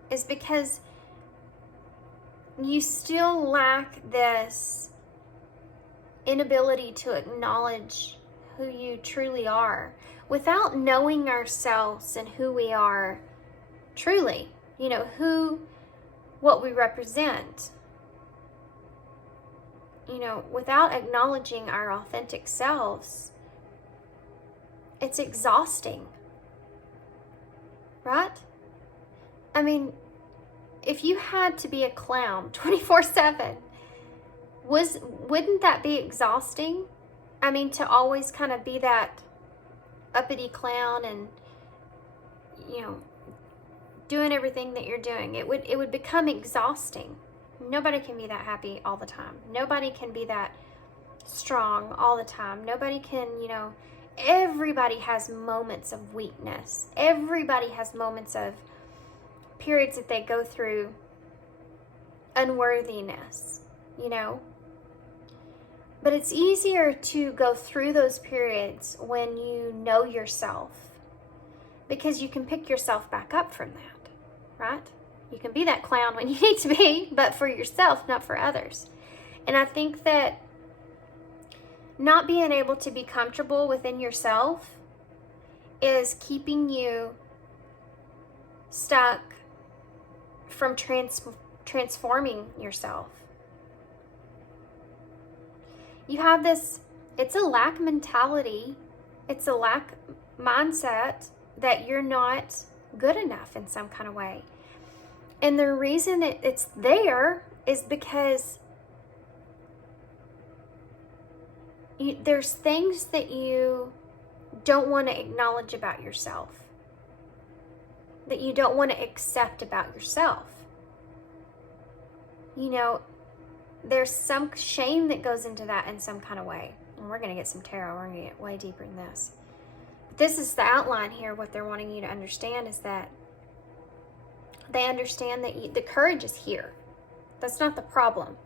Is because you still lack this inability to acknowledge who you truly are without knowing ourselves and who we are truly. You know, what we represent. You know, without acknowledging our authentic selves, it's exhausting. Right? I mean, if you had to be a clown 24/7, wouldn't that be exhausting? I mean, to always kind of be that uppity clown and, doing everything that you're doing, it would become exhausting. Nobody can be that happy all the time. Nobody can be that strong all the time. Nobody can, everybody has moments of weakness. Everybody has moments of periods that they go through unworthiness, you know? But it's easier to go through those periods when you know yourself, because you can pick yourself back up from that, right? You can be that clown when you need to be, but for yourself, not for others. And I think that not being able to be comfortable within yourself is keeping you stuck from transforming yourself. You have this, it's a lack mentality, it's a lack mindset that you're not good enough in some kind of way. And the reason it's there is because there's things that you don't want to acknowledge about yourself, that you don't want to accept about yourself. You know, there's some shame that goes into that in some kind of way. And we're going to get some tarot. We're going to get way deeper than this. But this is the outline here. What they're wanting you to understand is that they understand that the courage is here. That's not the problem.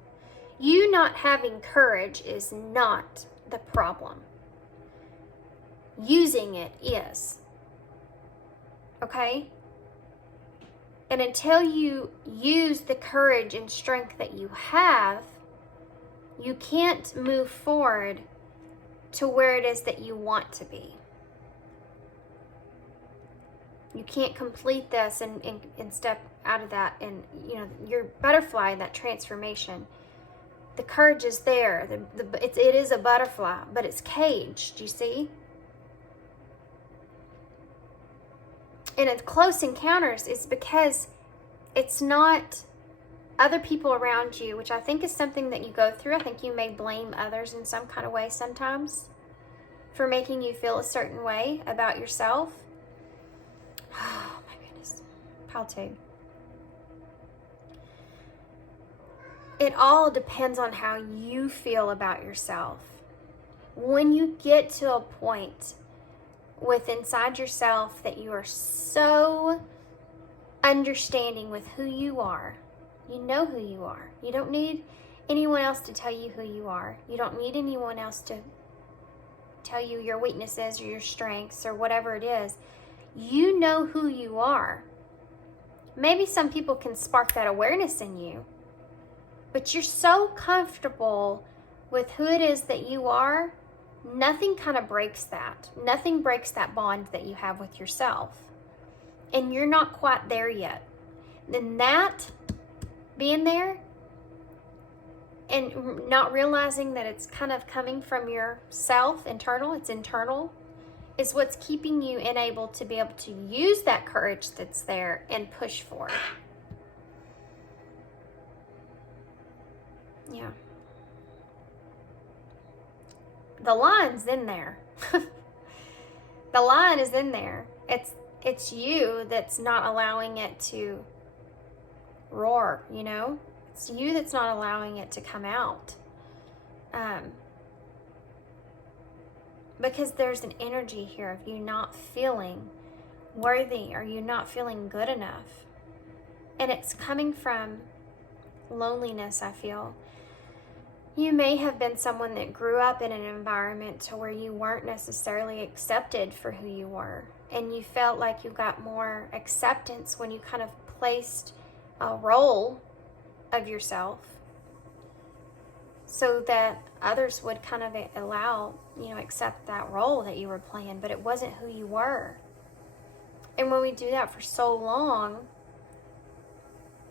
You not having courage is not the problem. Using it is. Okay? And until you use the courage and strength that you have, you can't move forward to where it is that you want to be. You can't complete this and step out of that, and you know, your butterfly, that transformation. The courage is there. It is a butterfly, but it's caged, you see? And in close encounters, it's because it's not other people around you, which I think is something that you go through. I think you may blame others in some kind of way sometimes for making you feel a certain way about yourself. Oh my goodness. Pile 2. It all depends on how you feel about yourself. When you get to a point inside yourself that you are so understanding with who you are, you know who you are. You don't need anyone else to tell you who you are. You don't need anyone else to tell you your weaknesses or your strengths or whatever it is. You know who you are. Maybe some people can spark that awareness in you, but you're so comfortable with who it is that you are, nothing kind of breaks that. Nothing breaks that bond that you have with yourself. And you're not quite there yet. Then that, being there, and not realizing that it's kind of coming from yourself, it's internal, is what's keeping you unable to be able to use that courage that's there and push forward. Yeah. The line's in there. The line is in there. It's you that's not allowing it to roar, you know? It's you that's not allowing it to come out. Because there's an energy here of you not feeling worthy or you not feeling good enough. And it's coming from loneliness, I feel. You may have been someone that grew up in an environment to where you weren't necessarily accepted for who you were. And you felt like you got more acceptance when you kind of placed a role of yourself so that others would kind of accept that role that you were playing, but it wasn't who you were. And when we do that for so long,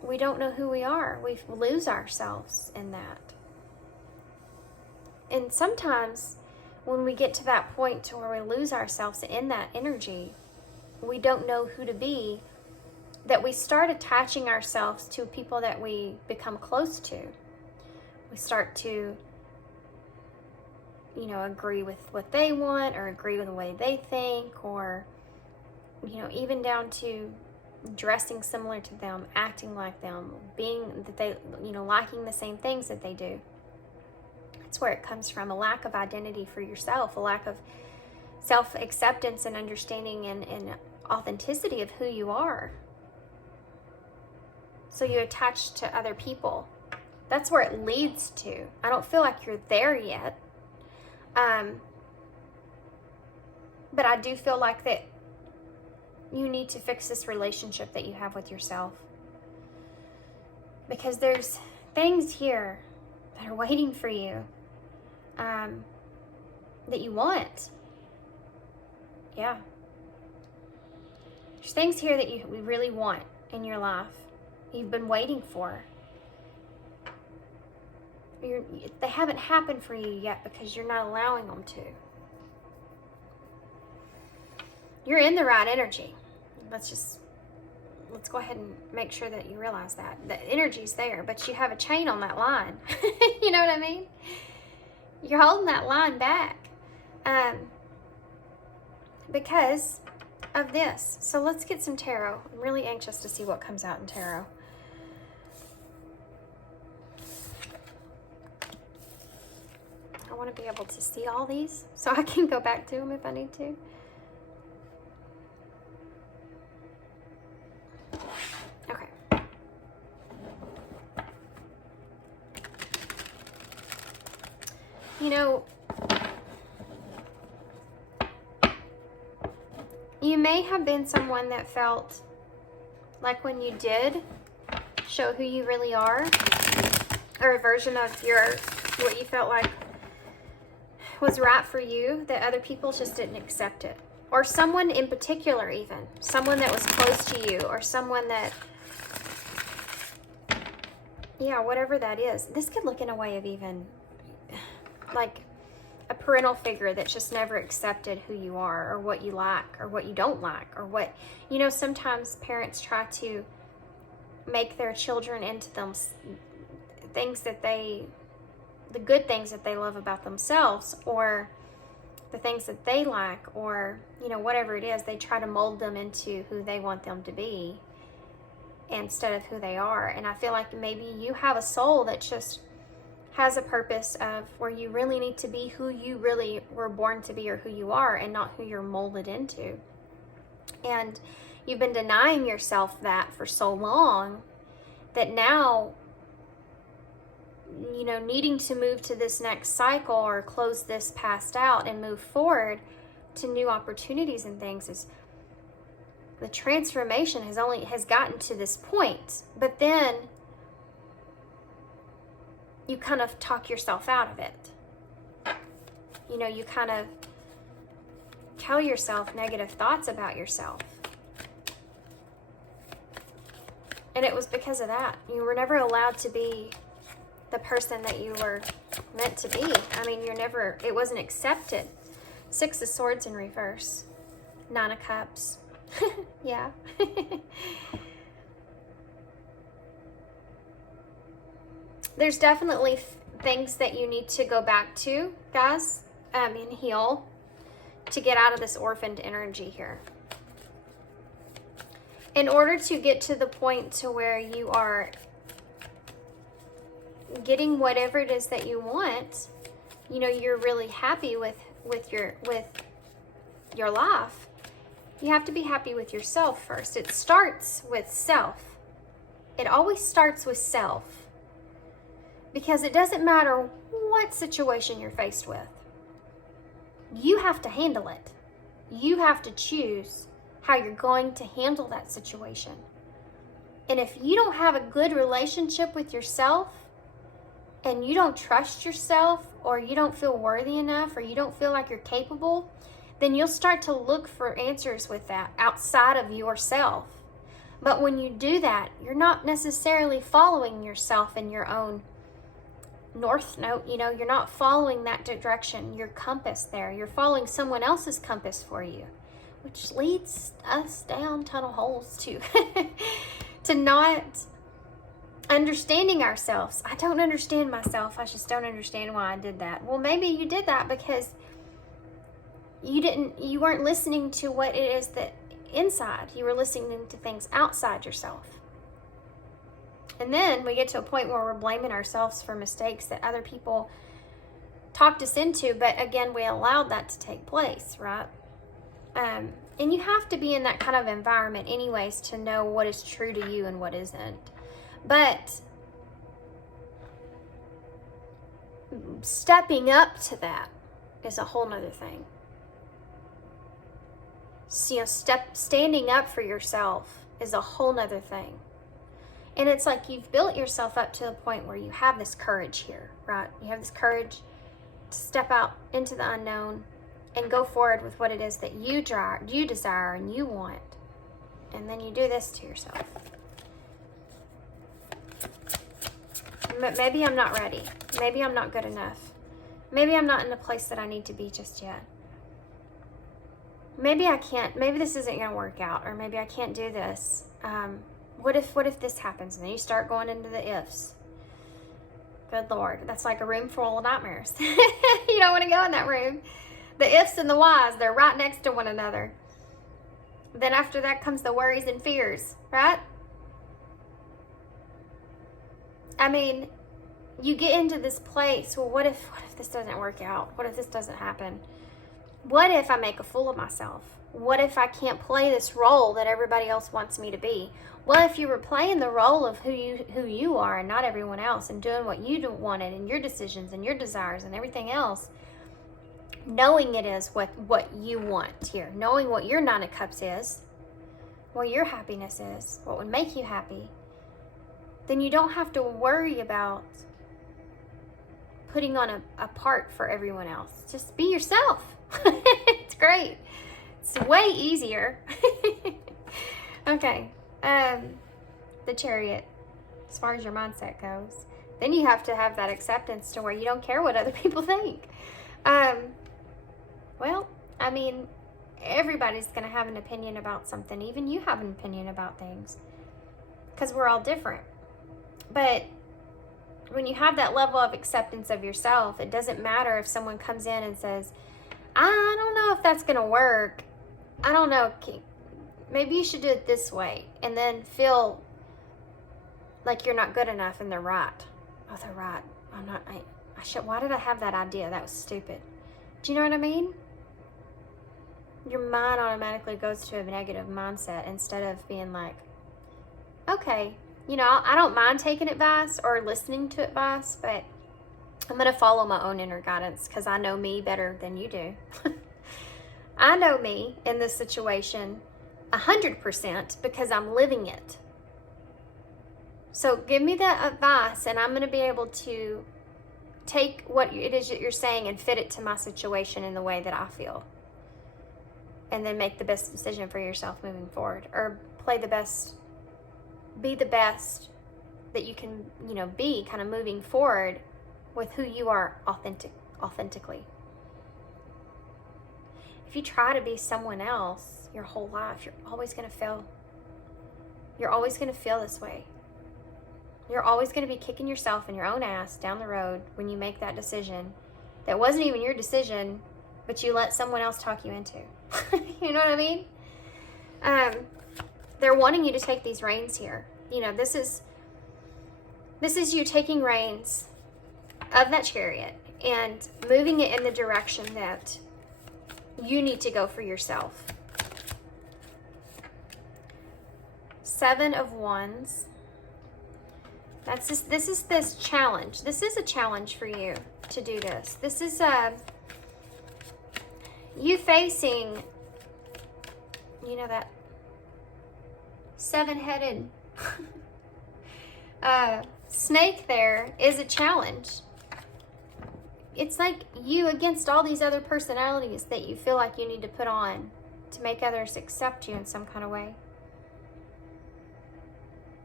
we don't know who we are. We lose ourselves in that. And sometimes when we get to that point to where we lose ourselves in that energy, we don't know who to be, that we start attaching ourselves to people that we become close to. We start to, agree with what they want or agree with the way they think, or, even down to dressing similar to them, acting like them, liking the same things that they do. That's where it comes from, a lack of identity for yourself, a lack of self-acceptance and understanding and authenticity of who you are. So you attach to other people. That's where it leads to. I don't feel like you're there yet. But I do feel like that you need to fix this relationship that you have with yourself. Because there's things here that are waiting for you that you want. Yeah. There's things here that you really want in your life. You've been waiting for. They haven't happened for you yet because you're not allowing them to. You're in the right energy. Let's go ahead and make sure that you realize that. The energy's there, but you have a chain on that line. You know what I mean? You're holding that line back because of this. So let's get some tarot. I'm really anxious to see what comes out in tarot. I want to be able to see all these so I can go back to them if I need to. Okay. You know, you may have been someone that felt like when you did show who you really are, or a version of what you felt like was right for you, that other people just didn't accept it. Or someone in particular, even. Someone that was close to you, or someone that, yeah, whatever that is. This could look in a way of even like a parental figure that just never accepted who you are, or what you like, or what you don't like, or what, you know, sometimes parents try to make their children into them things that the good things that they love about themselves, or the things that they like, or, you know, whatever it is, they try to mold them into who they want them to be instead of who they are. And I feel like maybe you have a soul that just has a purpose of where you really need to be who you really were born to be, or who you are, and not who you're molded into. And you've been denying yourself that for so long that now, you know, needing to move to this next cycle or close this past out and move forward to new opportunities and things, is the transformation has gotten to this point. But then you kind of talk yourself out of it. You know, you kind of tell yourself negative thoughts about yourself. And it was because of that. You were never allowed to be the person that you were meant to be. I mean, it wasn't accepted. 6 of Swords in reverse. 9 of Cups. Yeah. There's definitely things that you need to go back to, guys, and heal to get out of this orphaned energy here. In order to get to the point to where you are getting whatever it is that you want, you know, you're really happy with your life, you have to be happy with yourself first. It starts with self. It always starts with self. Because it doesn't matter what situation you're faced with. You have to handle it. You have to choose how you're going to handle that situation. And if you don't have a good relationship with yourself, and you don't trust yourself, or you don't feel worthy enough, or you don't feel like you're capable, then you'll start to look for answers with that outside of yourself. But when you do that, you're not necessarily following yourself and your own north node. You know, you're not following that direction, your compass there. You're following someone else's compass for you, which leads us down tunnel holes to not understanding ourselves. I don't understand myself. I just don't understand why I did that. Well, maybe you did that because you weren't listening to what it is that inside. You were listening to things outside yourself. And then we get to a point where we're blaming ourselves for mistakes that other people talked us into, but again, we allowed that to take place, right? And you have to be in that kind of environment anyways to know what is true to you and what isn't. But stepping up to that is a whole nother thing. So, standing up for yourself is a whole nother thing. And it's like you've built yourself up to the point where you have this courage here, right? You have this courage to step out into the unknown and go forward with what it is that you desire and you want. And then you do this to yourself. Maybe I'm not ready. Maybe I'm not good enough. Maybe I'm not in the place that I need to be just yet. Maybe I can't, maybe this isn't going to work out, or maybe I can't do this. What if this happens? And then you start going into the ifs. Good Lord, that's like a room full of nightmares. You don't want to go in that room. The ifs and the whys, they're right next to one another. Then after that comes the worries and fears, right? I mean, you get into this place, well, what if this doesn't work out? What if this doesn't happen? What if I make a fool of myself? What if I can't play this role that everybody else wants me to be? What if you were playing the role of who you are and not everyone else, and doing what you wanted and your decisions and your desires and everything else, knowing it is what you want here, knowing what your 9 of Cups is, what your happiness is, what would make you happy, then you don't have to worry about putting on a part for everyone else. Just be yourself. It's great. It's way easier. Okay. The Chariot, as far as your mindset goes. Then you have to have that acceptance to where you don't care what other people think. Well, I mean, everybody's going to have an opinion about something. Even you have an opinion about things. Because we're all different. But when you have that level of acceptance of yourself, it doesn't matter if someone comes in and says, I don't know if that's going to work. I don't know. Maybe you should do it this way. And then feel like you're not good enough and they're right. Oh, they're right. I'm not. Why did I have that idea? That was stupid. Do you know what I mean? Your mind automatically goes to a negative mindset instead of being like, okay, I don't mind taking advice or listening to advice, but I'm going to follow my own inner guidance because I know me better than you do. I know me in this situation 100% because I'm living it. So give me that advice and I'm going to be able to take what it is that you're saying and fit it to my situation in the way that I feel. And then make the best decision for yourself moving forward. Or be the best that you can, be kind of moving forward with who you are authentically. If you try to be someone else your whole life, you're always going to fail. You're always going to feel this way. You're always going to be kicking yourself in your own ass down the road when you make that decision that wasn't even your decision, but you let someone else talk you into. You know what I mean? They're wanting you to take these reins here. This is you taking reins of that Chariot and moving it in the direction that you need to go for yourself. 7 of Wands. This is this challenge. This is a challenge for you to do this. This is you facing, that 7-headed snake there is a challenge. It's like you against all these other personalities that you feel like you need to put on to make others accept you in some kind of way.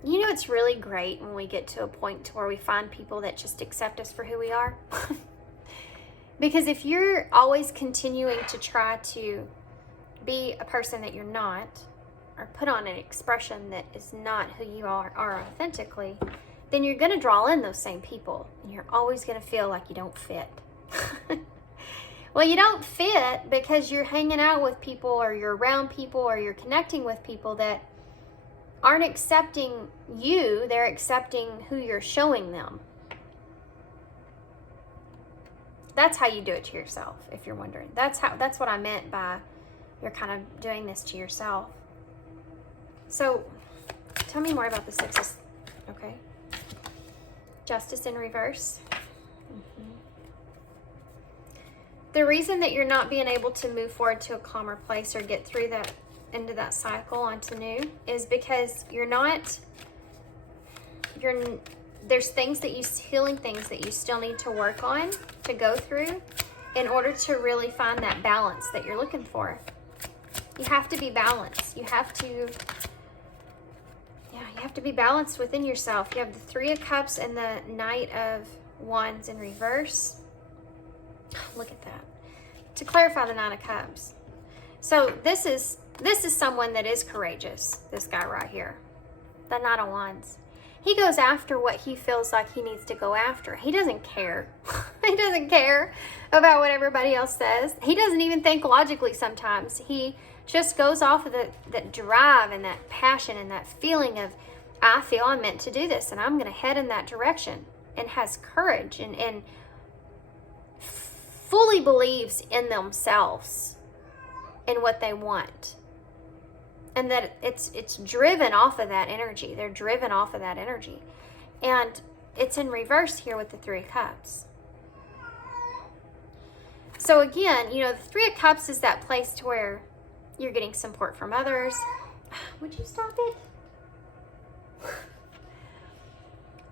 It's really great when we get to a point to where we find people that just accept us for who we are. Because if you're always continuing to try to be a person that you're not, or put on an expression that is not who you are authentically, then you're going to draw in those same people. And you're always going to feel like you don't fit. Well, you don't fit because you're hanging out with people, or you're around people, or you're connecting with people that aren't accepting you. They're accepting who you're showing them. That's how you do it to yourself, if you're wondering. That's what I meant by you're kind of doing this to yourself. So tell me more about the sixes. Okay. Justice in reverse. The reason that you're not being able to move forward to a calmer place or get through that, into that cycle onto new, is because there's things that healing things that you still need to work on, to go through, in order to really find that balance that you're looking for. You have to be balanced. You have to be balanced within yourself. You have the Three of Cups and the Knight of Wands in reverse. Look at that. To clarify, the Nine of Cups. So this is someone that is courageous, this guy right here. The Knight of Wands. He goes after what he feels like he needs to go after. He doesn't care. He doesn't care about what everybody else says. He doesn't even think logically sometimes. He just goes off of that drive and that passion and that feeling of, I feel I'm meant to do this and I'm going to head in that direction, and has courage and fully believes in themselves and what they want. And that it's driven off of that energy. They're driven off of that energy. And it's in reverse here with the Three of Cups. So again, the Three of Cups is that place to where you're getting support from others. Would you stop it?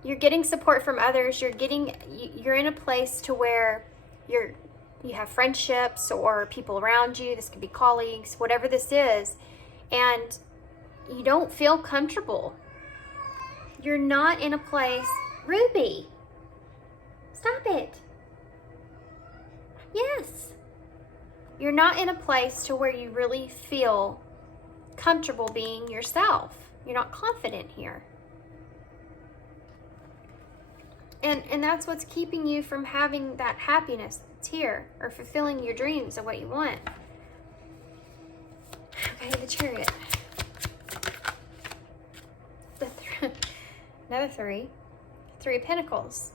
You're getting support from others. You're in a place to where you have friendships or people around you. This could be colleagues, whatever this is. And you don't feel comfortable. You're not in a place. Ruby, stop it. Yes. You're not in a place to where you really feel comfortable being yourself. You're not confident here. And that's what's keeping you from having that happiness that's here, or fulfilling your dreams of what you want. Okay, the Chariot. Another Three of Pentacles.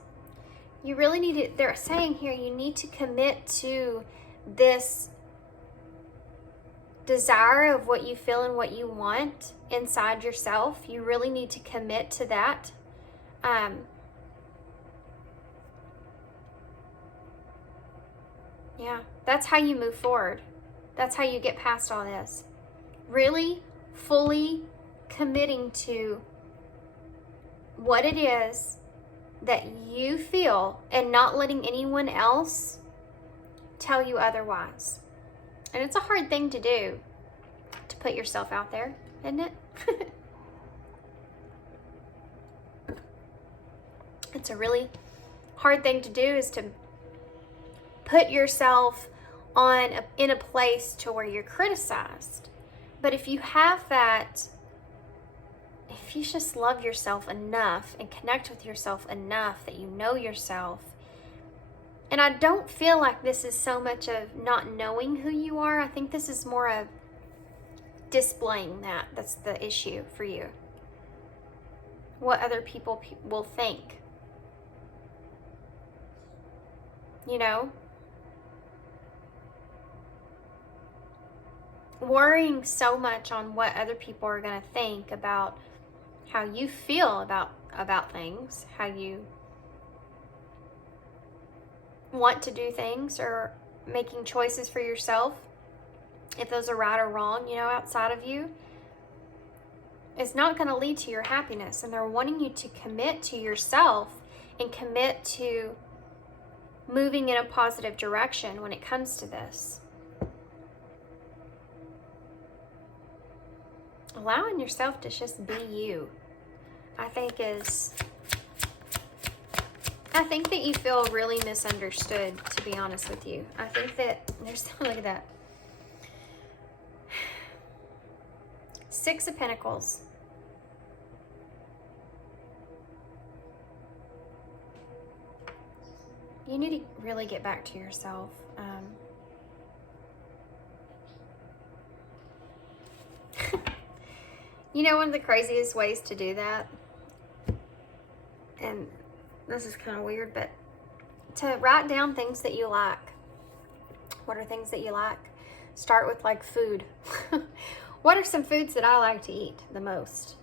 You really need to, they're saying here, you need to commit to this desire of what you feel and what you want inside yourself. You really need to commit to that. Yeah, that's how you move forward. That's how you get past all this. Really, fully committing to what it is that you feel, and not letting anyone else tell you otherwise. And it's a hard thing to do, to put yourself out there, isn't it? It's a really hard thing to do, is to put yourself in a place to where you're criticized. But if you have that, if you just love yourself enough and connect with yourself enough that you know yourself, and I don't feel like this is so much of not knowing who you are. I think this is more of displaying that. That's the issue for you. What other people will think. Worrying so much on what other people are going to think about how you feel about things, how you want to do things, or making choices for yourself, if those are right or wrong, outside of you, is not going to lead to your happiness. And they're wanting you to commit to yourself and commit to moving in a positive direction when it comes to this. Allowing yourself to just be you, I think that you feel really misunderstood, to be honest with you. I think that look at that. Six of Pentacles. You need to really get back to yourself. One of the craziest ways to do that, and this is kind of weird, but to write down things that you like. What are things that you like? Start with like food. What are some foods that I like to eat the most?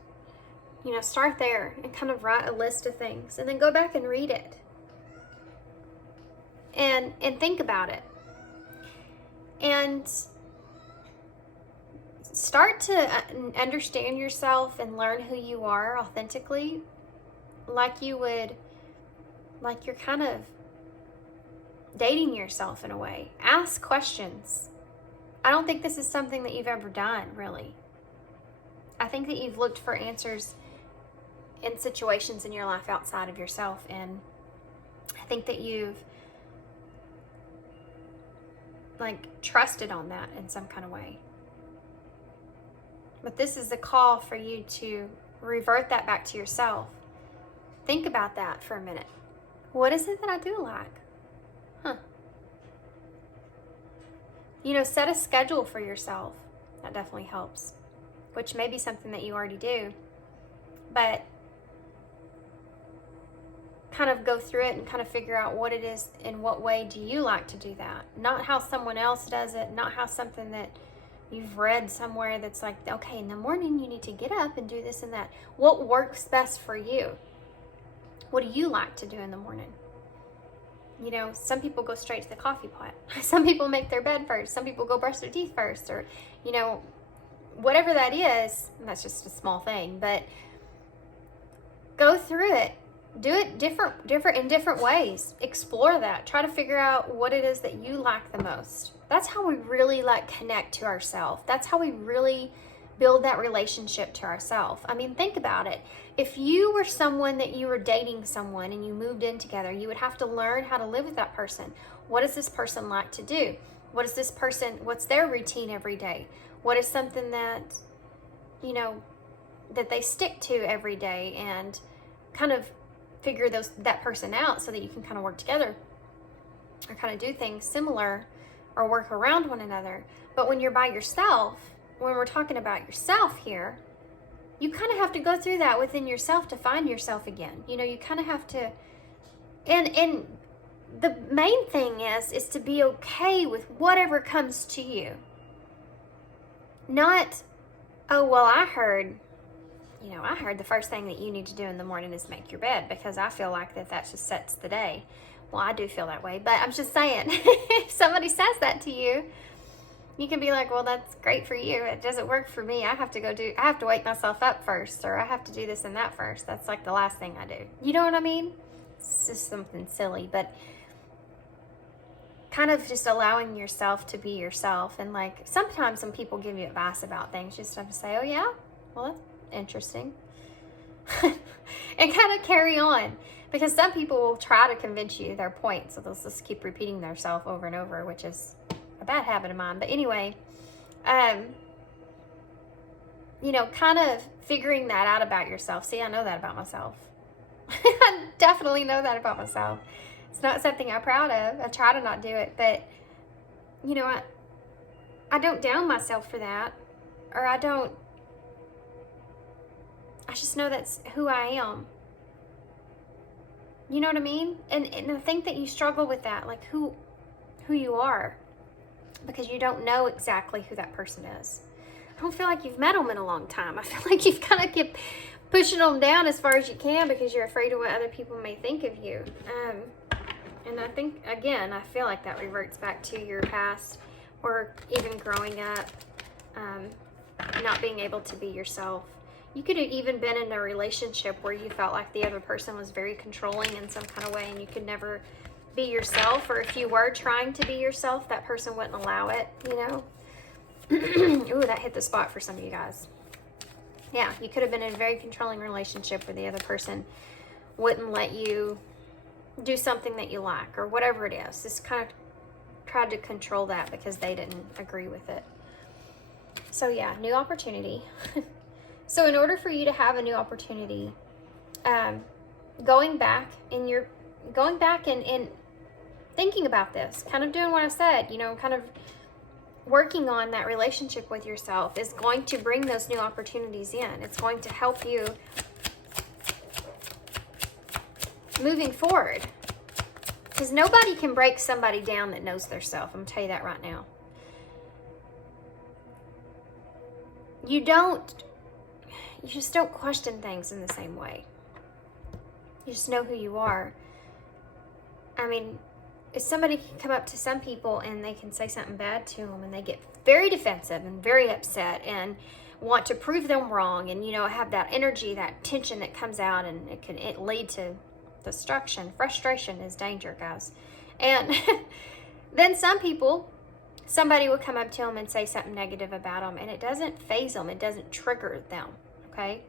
You know, start there and kind of write a list of things, and then go back and read it. And think about it. And start to understand yourself and learn who you are authentically, like you would, like you're kind of dating yourself in a way. Ask questions. I don't think this is something that you've ever done, really. I think that you've looked for answers in situations in your life outside of yourself, and I think that you've like trusted on that in some kind of way. But this is a call for you to revert that back to yourself. Think about that for a minute. What is it that I do like? You know, set a schedule for yourself. That definitely helps, which may be something that you already do, but kind of go through it and kind of figure out what it is, in what way do you like to do that? Not how someone else does it, not how something that you've read somewhere that's like, okay, in the morning you need to get up and do this and that. What works best for you? What do you like to do in the morning? You know, some people go straight to the coffee pot. Some people make their bed first. Some people go brush their teeth first, or, you know, whatever that is. And that's just a small thing, but go through it. Do it in different ways. Explore that. Try to figure out what it is that you like the most. That's how we really like connect to ourselves. That's how we really build that relationship to ourselves. I mean, think about it. If you were someone that you were dating someone and you moved in together, you would have to learn how to live with that person. What does this person like to do? What's their routine every day? What is something that, you know, that they stick to every day, and kind of figure that person out so that you can kind of work together or kind of do things similar or work around one another. But when you're by yourself, when we're talking about yourself here, you kind of have to go through that within yourself to find yourself again. You know, you kind of have to, and the main thing is to be okay with whatever comes to you. Not, oh, well, I heard the first thing that you need to do in the morning is make your bed, because I feel like that just sets the day. Well, I do feel that way, but I'm just saying, if somebody says that to you, you can be like, well, that's great for you. It doesn't work for me. I have to wake myself up first, or I have to do this and that first. That's like the last thing I do. You know what I mean? It's just something silly, but kind of just allowing yourself to be yourself. And like, sometimes when people give you advice about things, you just have to say, oh yeah, well, that's interesting. And kind of carry on, because some people will try to convince you their point, so they'll just keep repeating themselves over and over, which is a bad habit of mine. But anyway, you know, kind of figuring that out about yourself. See, I know that about myself. I definitely know that about myself. It's not something I'm proud of. I try to not do it, but you know, I don't down myself for that, or I just know that's who I am. You know what I mean? And I think that you struggle with that, like who you are, because you don't know exactly who that person is. I don't feel like you've met them in a long time. I feel like you've kind of kept pushing them down as far as you can because you're afraid of what other people may think of you. And I think, again, I feel like that reverts back to your past, or even growing up, not being able to be yourself. You could have even been in a relationship where you felt like the other person was very controlling in some kind of way, and you could never be yourself, or if you were trying to be yourself, that person wouldn't allow it, you know? Ooh, that hit the spot for some of you guys. Yeah, you could have been in a very controlling relationship where the other person wouldn't let you do something that you like, or whatever it is. Just kind of tried to control that because they didn't agree with it. So yeah, new opportunity. So in order for you to have a new opportunity, going back and thinking about this, kind of doing what I said, you know, kind of working on that relationship with yourself is going to bring those new opportunities in. It's going to help you moving forward. Because nobody can break somebody down that knows their self. I'm going to tell you that right now. You just don't question things in the same way. You just know who you are. I mean, if somebody can come up to some people and they can say something bad to them and they get very defensive and very upset and want to prove them wrong and, you know, have that energy, that tension that comes out, and it can lead to destruction. Frustration is danger, guys. And then some people, somebody will come up to them and say something negative about them, and it doesn't faze them. It doesn't trigger them, okay?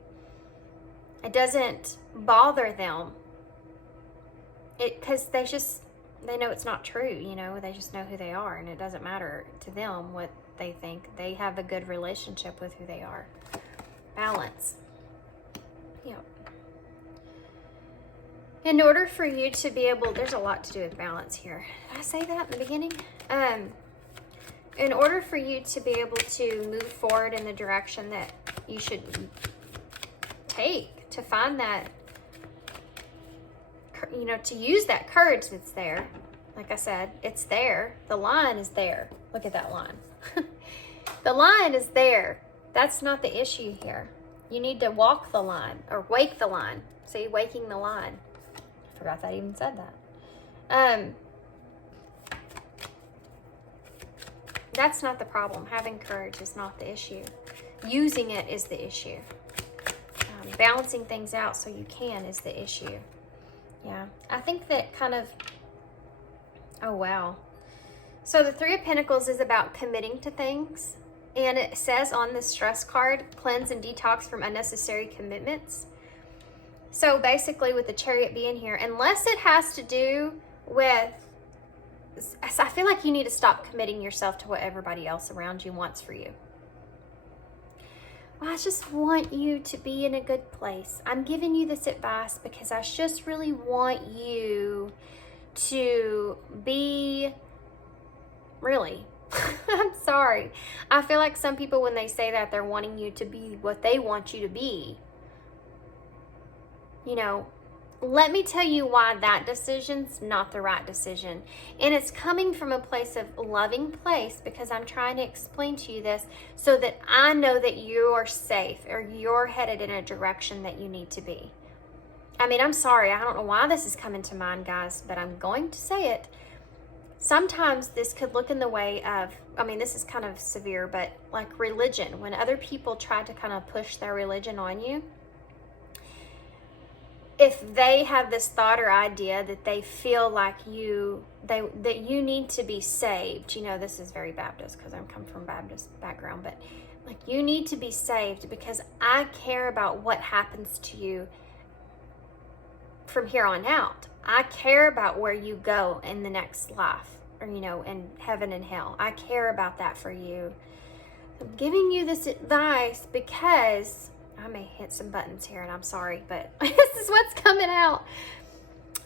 It doesn't bother them. Because they know it's not true, you know? They just know who they are, and it doesn't matter to them what they think. They have a good relationship with who they are. Balance. Yep. In order for you to be able, there's a lot to do with balance here. Did I say that in the beginning? In order for you to be able to move forward in the direction that you should take, to find that, you know, to use that courage that's there. Like I said, it's there. The line is there. Look at that line. The line is there. That's not the issue here. You need to walk the line or wake the line. See, waking the line. I forgot that I even said that. That's not the problem. Having courage is not the issue. Using it is the issue. Balancing things out so you can is the issue. Yeah, I think that kind of, oh wow. So the Three of Pentacles is about committing to things. And it says on the stress card, cleanse and detox from unnecessary commitments. So basically with the Chariot being here, unless it has to do with, I feel like you need to stop committing yourself to what everybody else around you wants for you. Well, I just want you to be in a good place. I'm giving you this advice because I just really want you to be, really, I'm sorry. I feel like some people, when they say that, they're wanting you to be what they want you to be. You know, let me tell you why that decision's not the right decision. And it's coming from a place of loving place, because I'm trying to explain to you this so that I know that you're safe or you're headed in a direction that you need to be. I mean, I'm sorry. I don't know why this is coming to mind, guys, but I'm going to say it. Sometimes this could look in the way of, I mean, this is kind of severe, but like religion. When other people try to kind of push their religion on you, if they have this thought or idea that they feel like that you need to be saved, you know, this is very Baptist because I come from Baptist background, but like, you need to be saved because I care about what happens to you from here on out. I care about where you go in the next life, or, you know, in heaven and hell. I care about that for you. I'm giving you this advice because I may hit some buttons here, and I'm sorry, but this is what's coming out.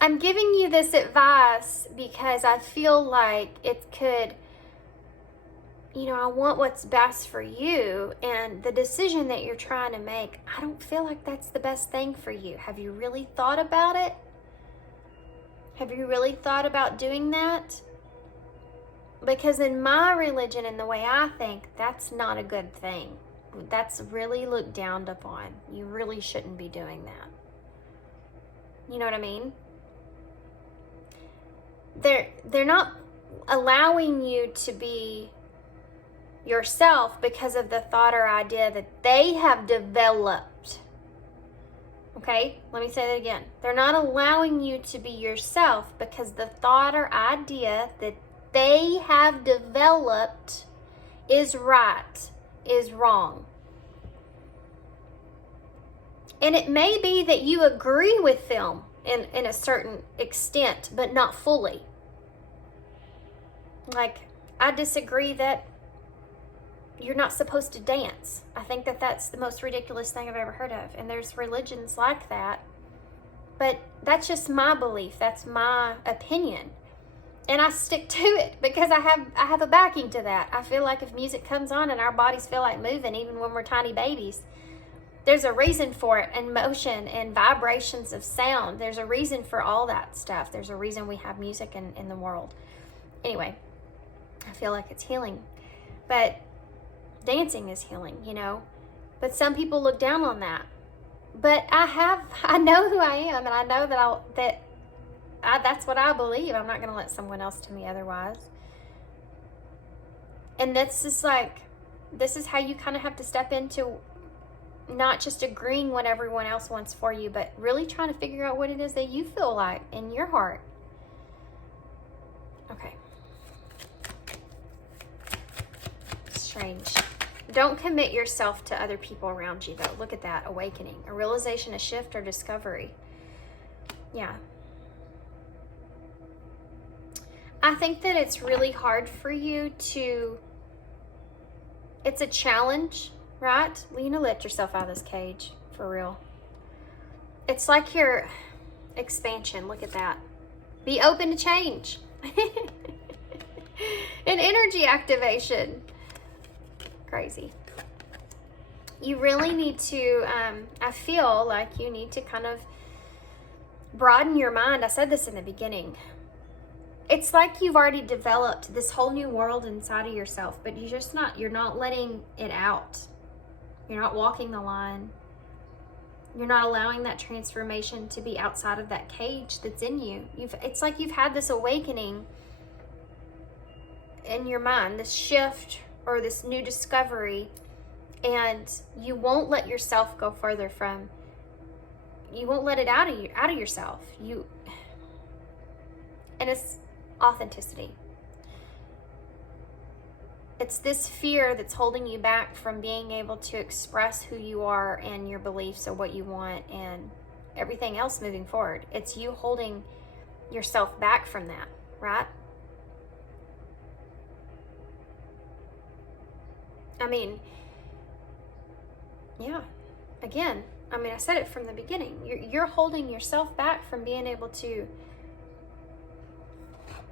I'm giving you this advice because I feel like it could, you know, I want what's best for you, and the decision that you're trying to make, I don't feel like that's the best thing for you. Have you really thought about it? Have you really thought about doing that? Because in my religion and the way I think, that's not a good thing. That's really looked down upon. You really shouldn't be doing that. You know what I mean? They're not allowing you to be yourself because of the thought or idea that they have developed. Okay, let me say that again. They're not allowing you to be yourself because the thought or idea that they have developed is right, is wrong. And it may be that you agree with them in a certain extent, but not fully. Like, I disagree that you're not supposed to dance. I think that that's the most ridiculous thing I've ever heard of. And there's religions like that. But that's just my belief. That's my opinion. And I stick to it because I have a backing to that. I feel like if music comes on and our bodies feel like moving, even when we're tiny babies, There's a reason for it, and motion and vibrations of sound. There's a reason for all that stuff. There's a reason we have music in the world. Anyway, I feel like it's healing. But dancing is healing, you know. But some people look down on that. But I know who I am, and I know that's what I believe. I'm not going to let someone else tell me otherwise. And this is how you kind of have to step into not just agreeing what everyone else wants for you, but really trying to figure out what it is that you feel like in your heart. Okay. Strange. Don't commit yourself to other people around you, though. Look at that. Awakening. A realization, a shift, or discovery. Yeah. I think that it's really hard for you to... It's a challenge, right? Well, you know, let yourself out of this cage, for real. It's like your expansion. Look at that. Be open to change. An energy activation. Crazy. You really need to, I feel like you need to kind of broaden your mind. I said this in the beginning. It's like you've already developed this whole new world inside of yourself, but you're not letting it out. You're not walking the line. You're not allowing that transformation to be outside of that cage that's in you. It's like you've had this awakening in your mind, this shift or this new discovery, and you won't let yourself go further from, you won't let it out of yourself. And it's authenticity. It's this fear that's holding you back from being able to express who you are and your beliefs or what you want and everything else moving forward. It's you holding yourself back from that, right? I mean, yeah, again, I said it from the beginning. You're holding yourself back from being able to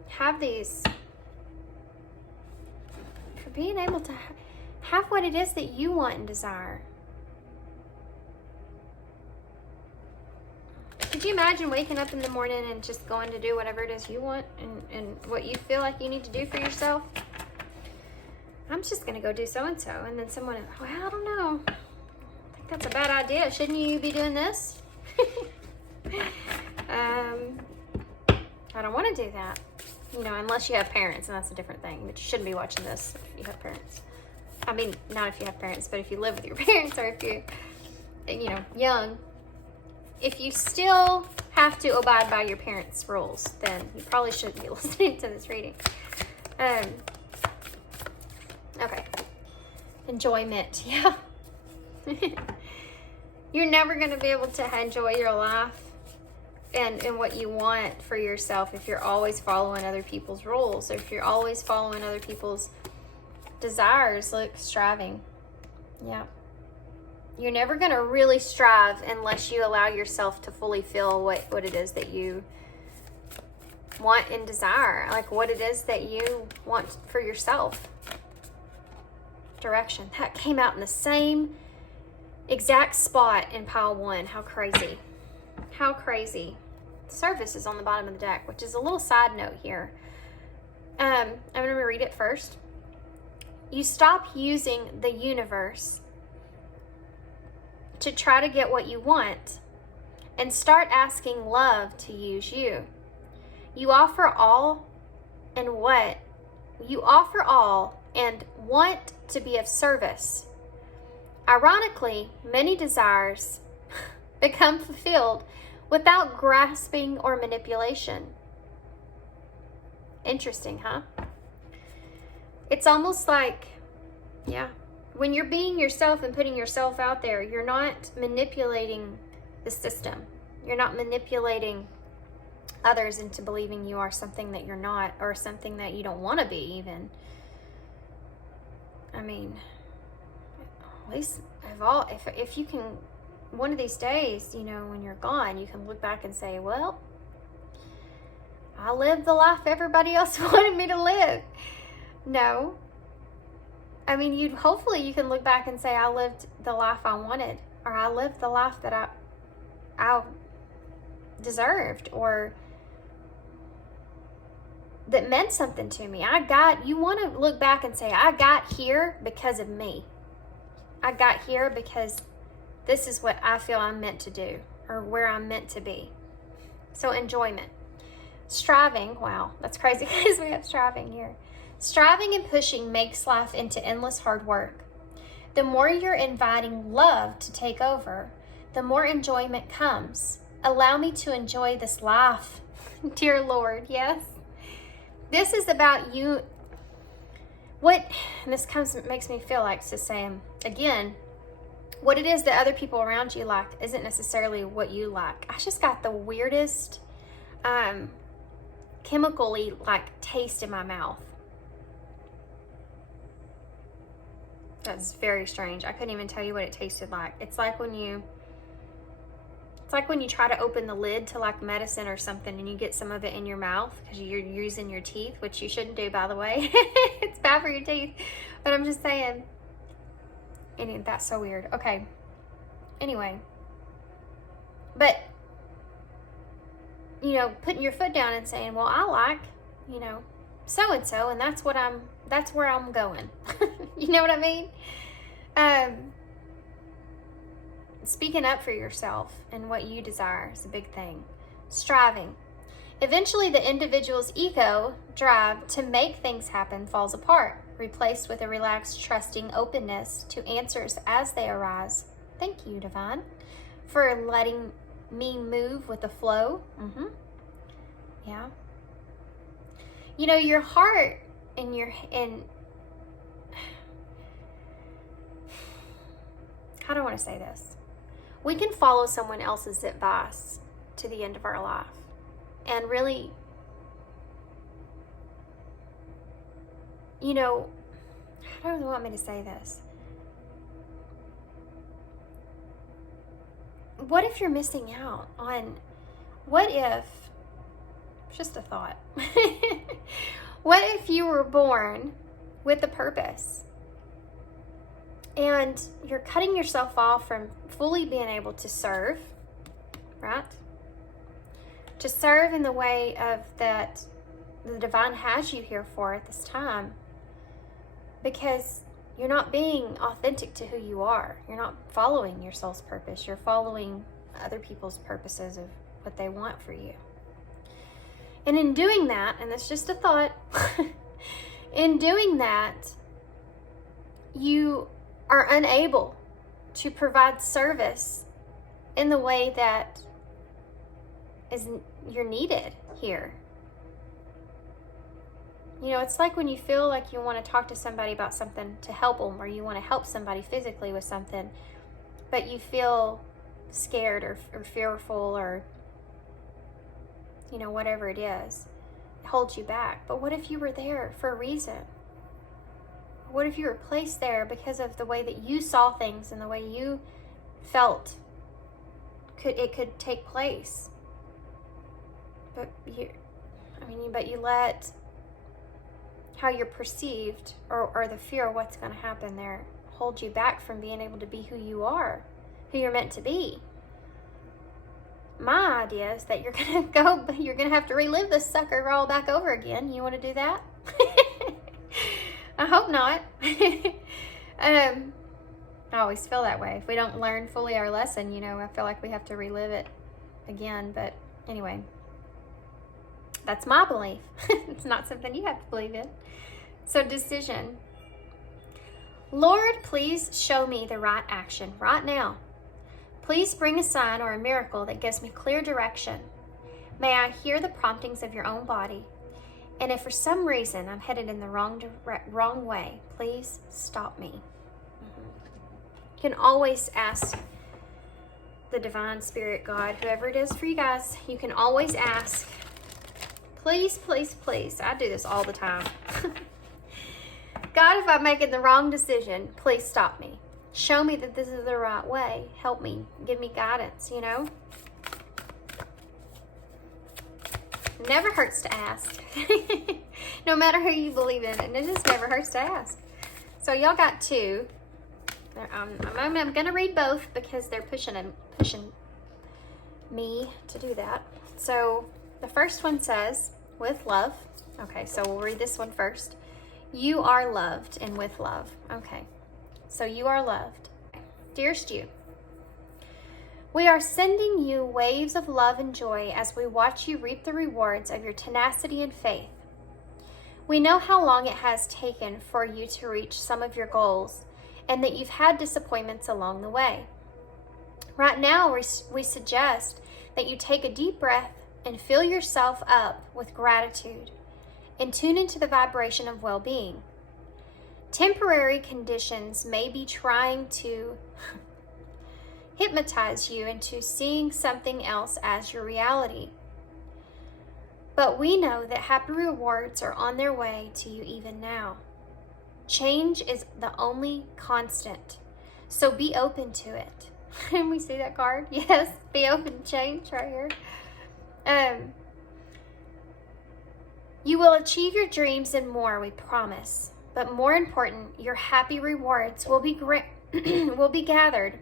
have these, for being able to have what it is that you want and desire. Could you imagine waking up in the morning and just going to do whatever it is you want and what you feel like you need to do for yourself? I'm just going to go do so-and-so. And then someone, well, I don't know. I think that's a bad idea. Shouldn't you be doing this? I don't want to do that. You know, unless you have parents, and that's a different thing. But you shouldn't be watching this if you have parents. I mean, not if you have parents, but if you live with your parents or if you're, you know, young. If you still have to abide by your parents' rules, then you probably shouldn't be listening to this reading. Okay. Enjoyment. Yeah. You're never going to be able to enjoy your life and what you want for yourself if you're always following other people's rules, or if you're always following other people's desires, like striving. Yeah. You're never going to really strive unless you allow yourself to fully feel what it is that you want and desire, like what it is that you want for yourself. Direction. That came out in the same exact spot in pile 1. How crazy. How crazy. Service is on the bottom of the deck, which is a little side note here. I'm going to read it first. You stop using the universe to try to get what you want and start asking love to use you. You offer all and want to be of service. Ironically, many desires become fulfilled without grasping or manipulation. Interesting, huh? It's almost like, yeah, when you're being yourself and putting yourself out there, you're not manipulating the system. You're not manipulating others into believing you are something that you're not, or something that you don't want to be even. I mean, at least if you can, one of these days, you know, when you're gone, you can look back and say, well, I lived the life everybody else wanted me to live. No. I mean, hopefully you can look back and say, I lived the life I wanted. or I lived the life that I deserved, or that meant something to me. You want to look back and say, I got here because of me. I got here because this is what I feel I'm meant to do, or where I'm meant to be. So enjoyment. Striving, wow, that's crazy because we have striving here. Striving and pushing makes life into endless hard work. The more you're inviting love to take over, the more enjoyment comes. Allow me to enjoy this life, dear Lord, yes? This is about you. And this makes me feel like to say, again, what it is that other people around you like isn't necessarily what you like. I just got the weirdest chemically like taste in my mouth. That's very strange. I couldn't even tell you what it tasted like. It's like when you try to open the lid to like medicine or something and you get some of it in your mouth because you're using your teeth, which you shouldn't do, by the way. It's bad for your teeth. But I'm just saying, and that's so weird. Okay. Anyway. But, putting your foot down and saying, well, I like, so-and-so, and that's where I'm going. You know what I mean? Speaking up for yourself and what you desire is a big thing. Striving. Eventually, the individual's ego drive to make things happen falls apart, replaced with a relaxed, trusting openness to answers as they arise. Thank you, Divine, for letting me move with the flow. Yeah. Your heart and how do I want to say this? We can follow someone else's advice to the end of our life and really, how do you want me to say this? What if you're missing out on, just a thought, what if you were born with a purpose and you're cutting yourself off from fully being able to serve, right? To serve in the way of that the divine has you here for at this time, because you're not being authentic to who you are. You're not following your soul's purpose. You're following other people's purposes of what they want for you. And in doing that, and that's just a thought, in doing that, you are unable to provide service in the way that you're needed here. It's like when you feel like you want to talk to somebody about something to help them, or you want to help somebody physically with something, but you feel scared or fearful, or whatever it is, it holds you back. But what if you were there for a reason? What if you were placed there because of the way that you saw things and the way you felt it could take place? But you let how you're perceived or the fear of what's going to happen there hold you back from being able to be who you are, who you're meant to be. My idea is that you're going to have to relive this sucker all back over again. You want to do that? I hope not. I always feel that way. If we don't learn fully our lesson, I feel like we have to relive it again. But anyway, that's my belief. It's not something you have to believe in. So decision. Lord, please show me the right action right now. Please bring a sign or a miracle that gives me clear direction. May I hear the promptings of your own body. And if for some reason I'm headed in the wrong way, please stop me. You can always ask the divine spirit, God, whoever it is for you guys, you can always ask, please, please, please. I do this all the time. God, if I'm making the wrong decision, please stop me. Show me that this is the right way. Help me. Give me guidance, Never hurts to ask. No matter who you believe in, and it just never hurts to ask. So y'all got two. I'm going to read both because they're pushing me to do that. So the first one says, with love. Okay, so we'll read this one first. You are loved and with love. Okay, so you are loved. Dearest you, we are sending you waves of love and joy as we watch you reap the rewards of your tenacity and faith. We know how long it has taken for you to reach some of your goals and that you've had disappointments along the way. Right now, we suggest that you take a deep breath and fill yourself up with gratitude and tune into the vibration of well-being. Temporary conditions may be trying to hypnotize you into seeing something else as your reality. But we know that happy rewards are on their way to you even now. Change is the only constant, so be open to it. Can we see that card? Yes, be open to change right here. You will achieve your dreams and more, we promise. But more important, your happy rewards will be will be gathered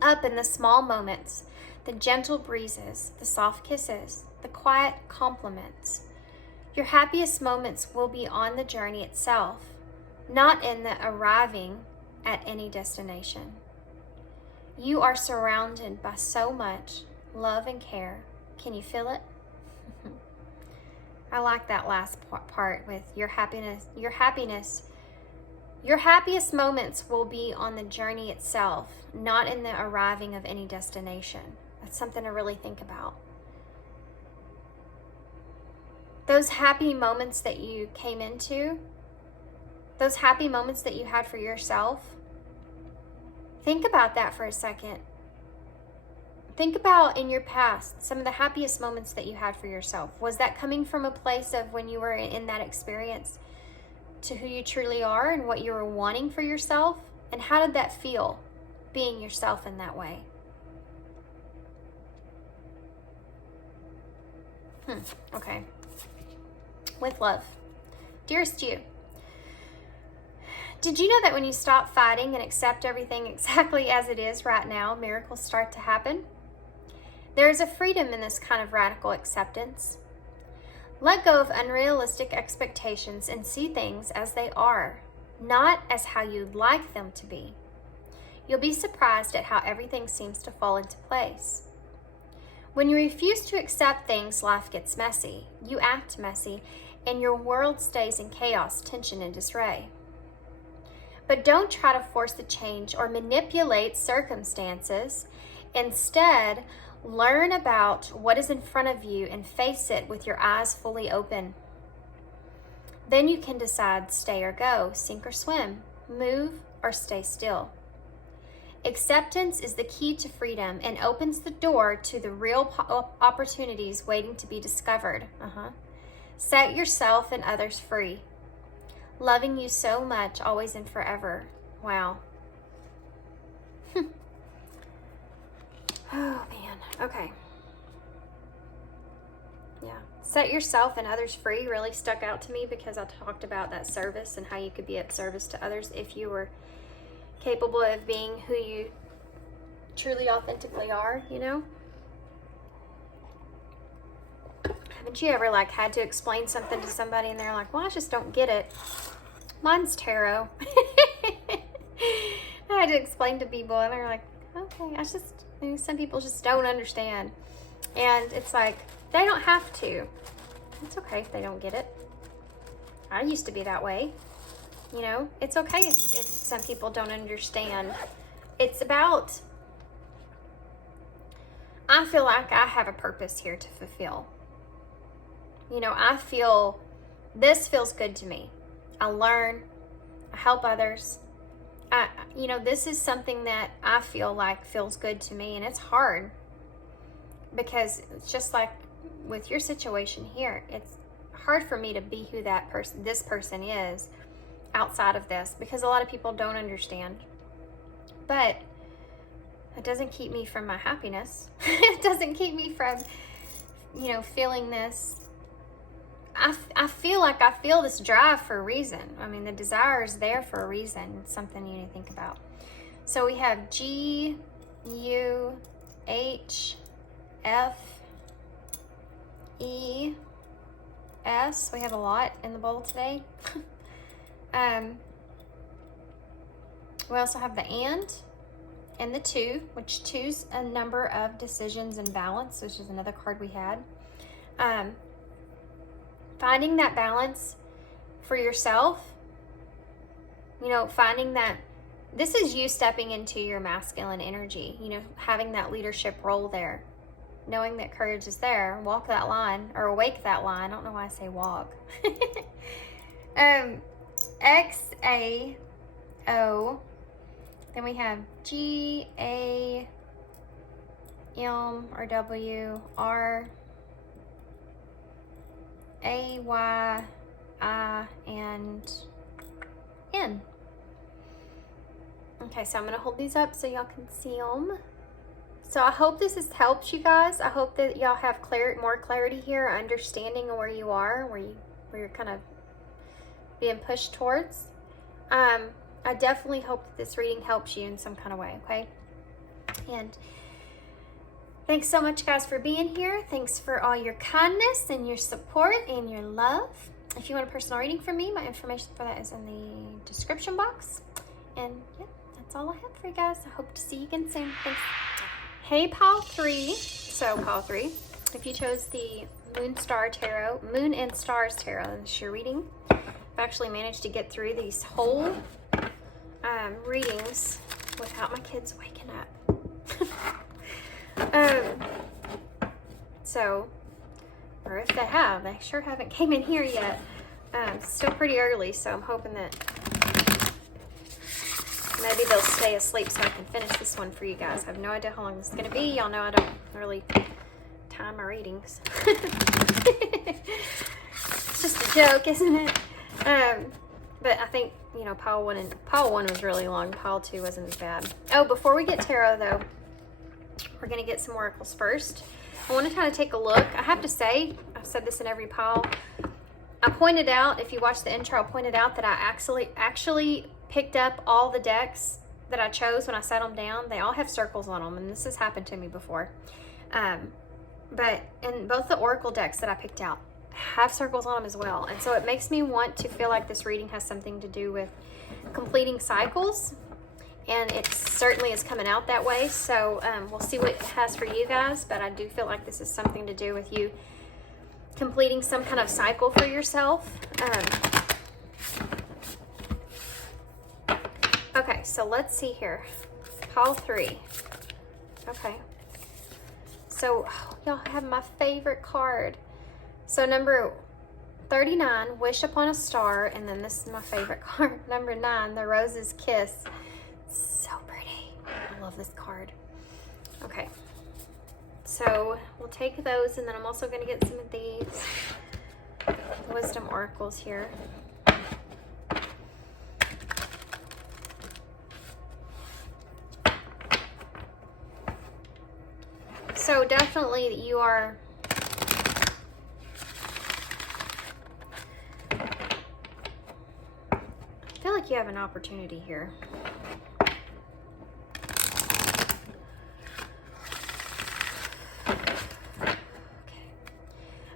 up in the small moments, the gentle breezes, the soft kisses, the quiet compliments. Your happiest moments will be on the journey itself, not in the arriving at any destination. You are surrounded by so much love and care. Can you feel it? I like that last part with your happiness. Your happiest moments will be on the journey itself, not in the arriving of any destination. That's something to really think about. Those happy moments that you came into, those happy moments that you had for yourself, think about that for a second. Think about in your past, some of the happiest moments that you had for yourself. Was that coming from a place of when you were in that experience to who you truly are and what you were wanting for yourself? And how did that feel, being yourself in that way? Okay. With love. Dearest you, did you know that when you stop fighting and accept everything exactly as it is right now, miracles start to happen? There is a freedom in this kind of radical acceptance. Let go of unrealistic expectations and see things as they are, not as how you'd like them to be. You'll be surprised at how everything seems to fall into place. When you refuse to accept things, life gets messy. You act messy, and your world stays in chaos, tension, and disarray. But don't try to force the change or manipulate circumstances. Instead, learn about what is in front of you and face it with your eyes fully open. Then you can decide stay or go, sink or swim, move or stay still. Acceptance is the key to freedom and opens the door to the real opportunities waiting to be discovered. Set yourself and others free. Loving you so much, always and forever. Wow. Oh, man. Okay. Yeah. Set yourself and others free really stuck out to me because I talked about that service and how you could be of service to others if you were capable of being who you truly authentically are, you know? Haven't you ever had to explain something to somebody and they're like, well, I just don't get it. Mine's tarot. I had to explain to people and they're like, okay, some people just don't understand. And it's like, they don't have to. It's okay if they don't get it. I used to be that way. You know, it's okay if some people don't understand. It's about, I feel like I have a purpose here to fulfill. You know, I feel this feels good to me. I learn, I help others. You know, this is something that I feel like feels good to me, and it's hard because it's just like with your situation here, it's hard for me to be who this person is outside of this because a lot of people don't understand. But it doesn't keep me from my happiness. It doesn't keep me from, you know, feeling this I feel like I feel this drive for a reason. I mean, the desire is there for a reason. It's something you need to think about. So we have G, U, H, F, E, S. We have a lot in the bowl today. We also have the and the 2, which 2's a number of decisions and balance, which is another card we had. Finding that balance for yourself, you know, finding that this is you stepping into your masculine energy, you know, having that leadership role there, knowing that courage is there. Walk that line, or awake that line. I don't know why I say walk. X, A, O. Then we have G, A, M, or W, R, A, Y, I, and N. Okay, so I'm going to hold these up so y'all can see them. So I hope this has helped you guys. I hope that y'all have more clarity here, understanding where you are, where you're kind of being pushed towards. I definitely hope that this reading helps you in some kind of way, okay? And thanks so much, guys, for being here. Thanks for all your kindness and your support and your love. If you want a personal reading from me, my information for that is in the description box. And yeah, that's all I have for you guys. I hope to see you again soon. Thanks. Hey, Pile 3. So, Pile 3, if you chose the Moon and Stars Tarot, this is your reading. I've actually managed to get through these whole readings without my kids waking up. So, or if they have, they sure haven't came in here yet. Still pretty early, so I'm hoping that maybe they'll stay asleep so I can finish this one for you guys. I have no idea how long this is going to be. Y'all know I don't really time my readings. It's just a joke, isn't it? But I think, you know, Pile 1 was really long. Pile 2 wasn't as bad. Oh, before we get tarot, though, we're going to get some oracles first. I want to kind of take a look. I have to say, I've said this in every pile. I pointed out, if you watch the intro, I pointed out that I actually picked up all the decks that I chose when I set them down. They all have circles on them, and this has happened to me before. But in both the oracle decks that I picked out have circles on them as well. And so it makes me want to feel like this reading has something to do with completing cycles. And it certainly is coming out that way. So we'll see what it has for you guys. But I do feel like this is something to do with you completing some kind of cycle for yourself. Okay, so let's see here. Pile 3. Okay. So y'all have my favorite card. So number 39, Wish Upon a Star. And then this is my favorite card. Number 9, The Rose's Kiss. So pretty. I love this card. Okay. So we'll take those, and then I'm also going to get some of these wisdom oracles here. So definitely you are I feel like you have an opportunity here.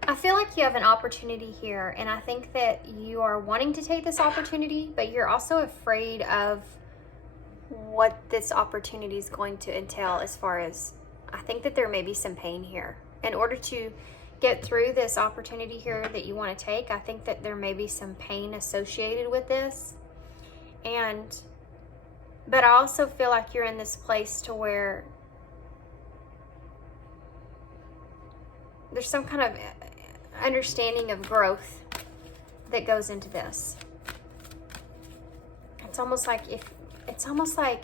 I feel like you have an opportunity here, and I think that you are wanting to take this opportunity, but you're also afraid of what this opportunity is going to entail. As far as, I think that there may be some pain here. In order to get through this opportunity here that you want to take, I think that there may be some pain associated with this. But I also feel like you're in this place to where there's some kind of understanding of growth that goes into this. It's almost like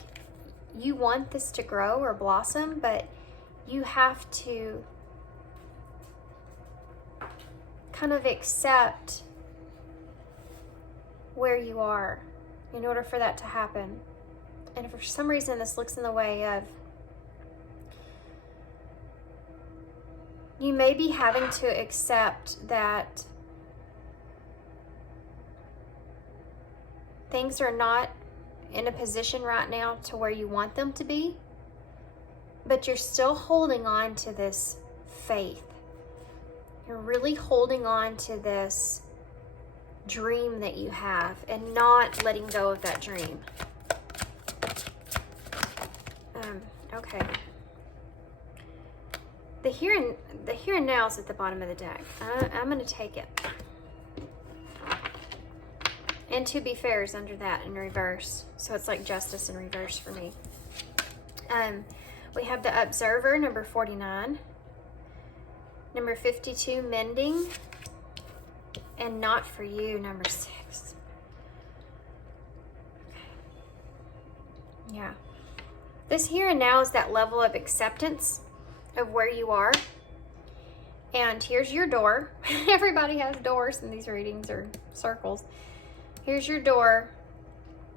you want this to grow or blossom, but you have to kind of accept where you are in order for that to happen. And for some reason this looks in the way of you may be having to accept that things are not in a position right now to where you want them to be, but you're still holding on to this faith. You're really holding on to this dream that you have and not letting go of that dream. Okay. The here and now is at the bottom of the deck. I'm going to take it. And to be fair is under that in reverse. So it's like justice in reverse for me. We have the observer, number 49. Number 52, mending. And not for you, number 6. Okay. Yeah. This here and now is that level of acceptance of where you are. And here's your door. Everybody has doors in these readings, or circles. Here's your door.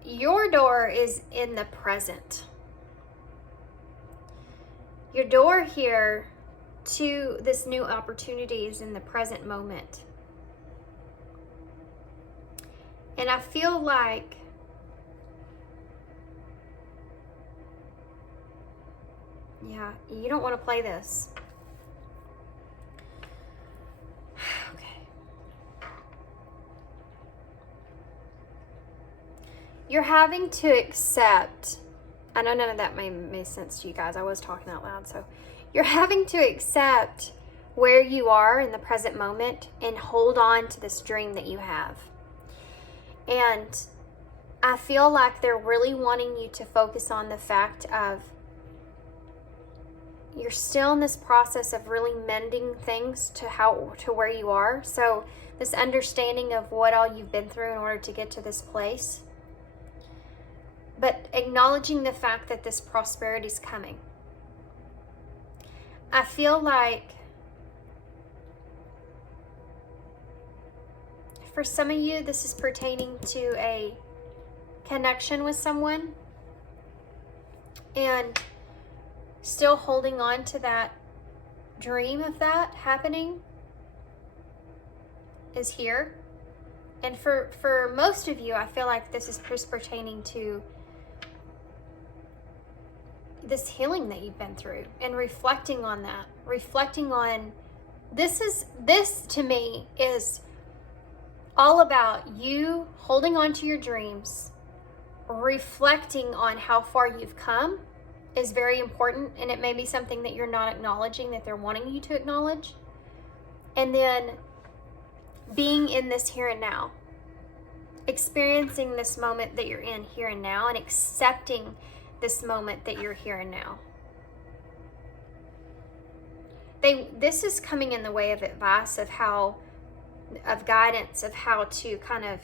Your door is in the present. Your door here to this new opportunity is in the present moment. And I feel like yeah, you don't want to play this. Okay. You're having to accept, I know none of that made sense to you guys. I was talking out loud. So you're having to accept where you are in the present moment and hold on to this dream that you have. And I feel like they're really wanting you to focus on the fact of you're still in this process of really mending things to where you are. So this understanding of what all you've been through in order to get to this place. But acknowledging the fact that this prosperity is coming. I feel like for some of you, this is pertaining to a connection with someone and still holding on to that dream of that happening is here. And for most of you, I feel like this is just pertaining to this healing that you've been through and reflecting on that. Reflecting on this to me is all about you holding on to your dreams, reflecting on how far you've come is very important, and it may be something that you're not acknowledging that they're wanting you to acknowledge. And then being in this here and now, experiencing this moment that you're in here and now, and accepting this moment that you're here and now. This is coming in the way of advice of guidance of how to kind of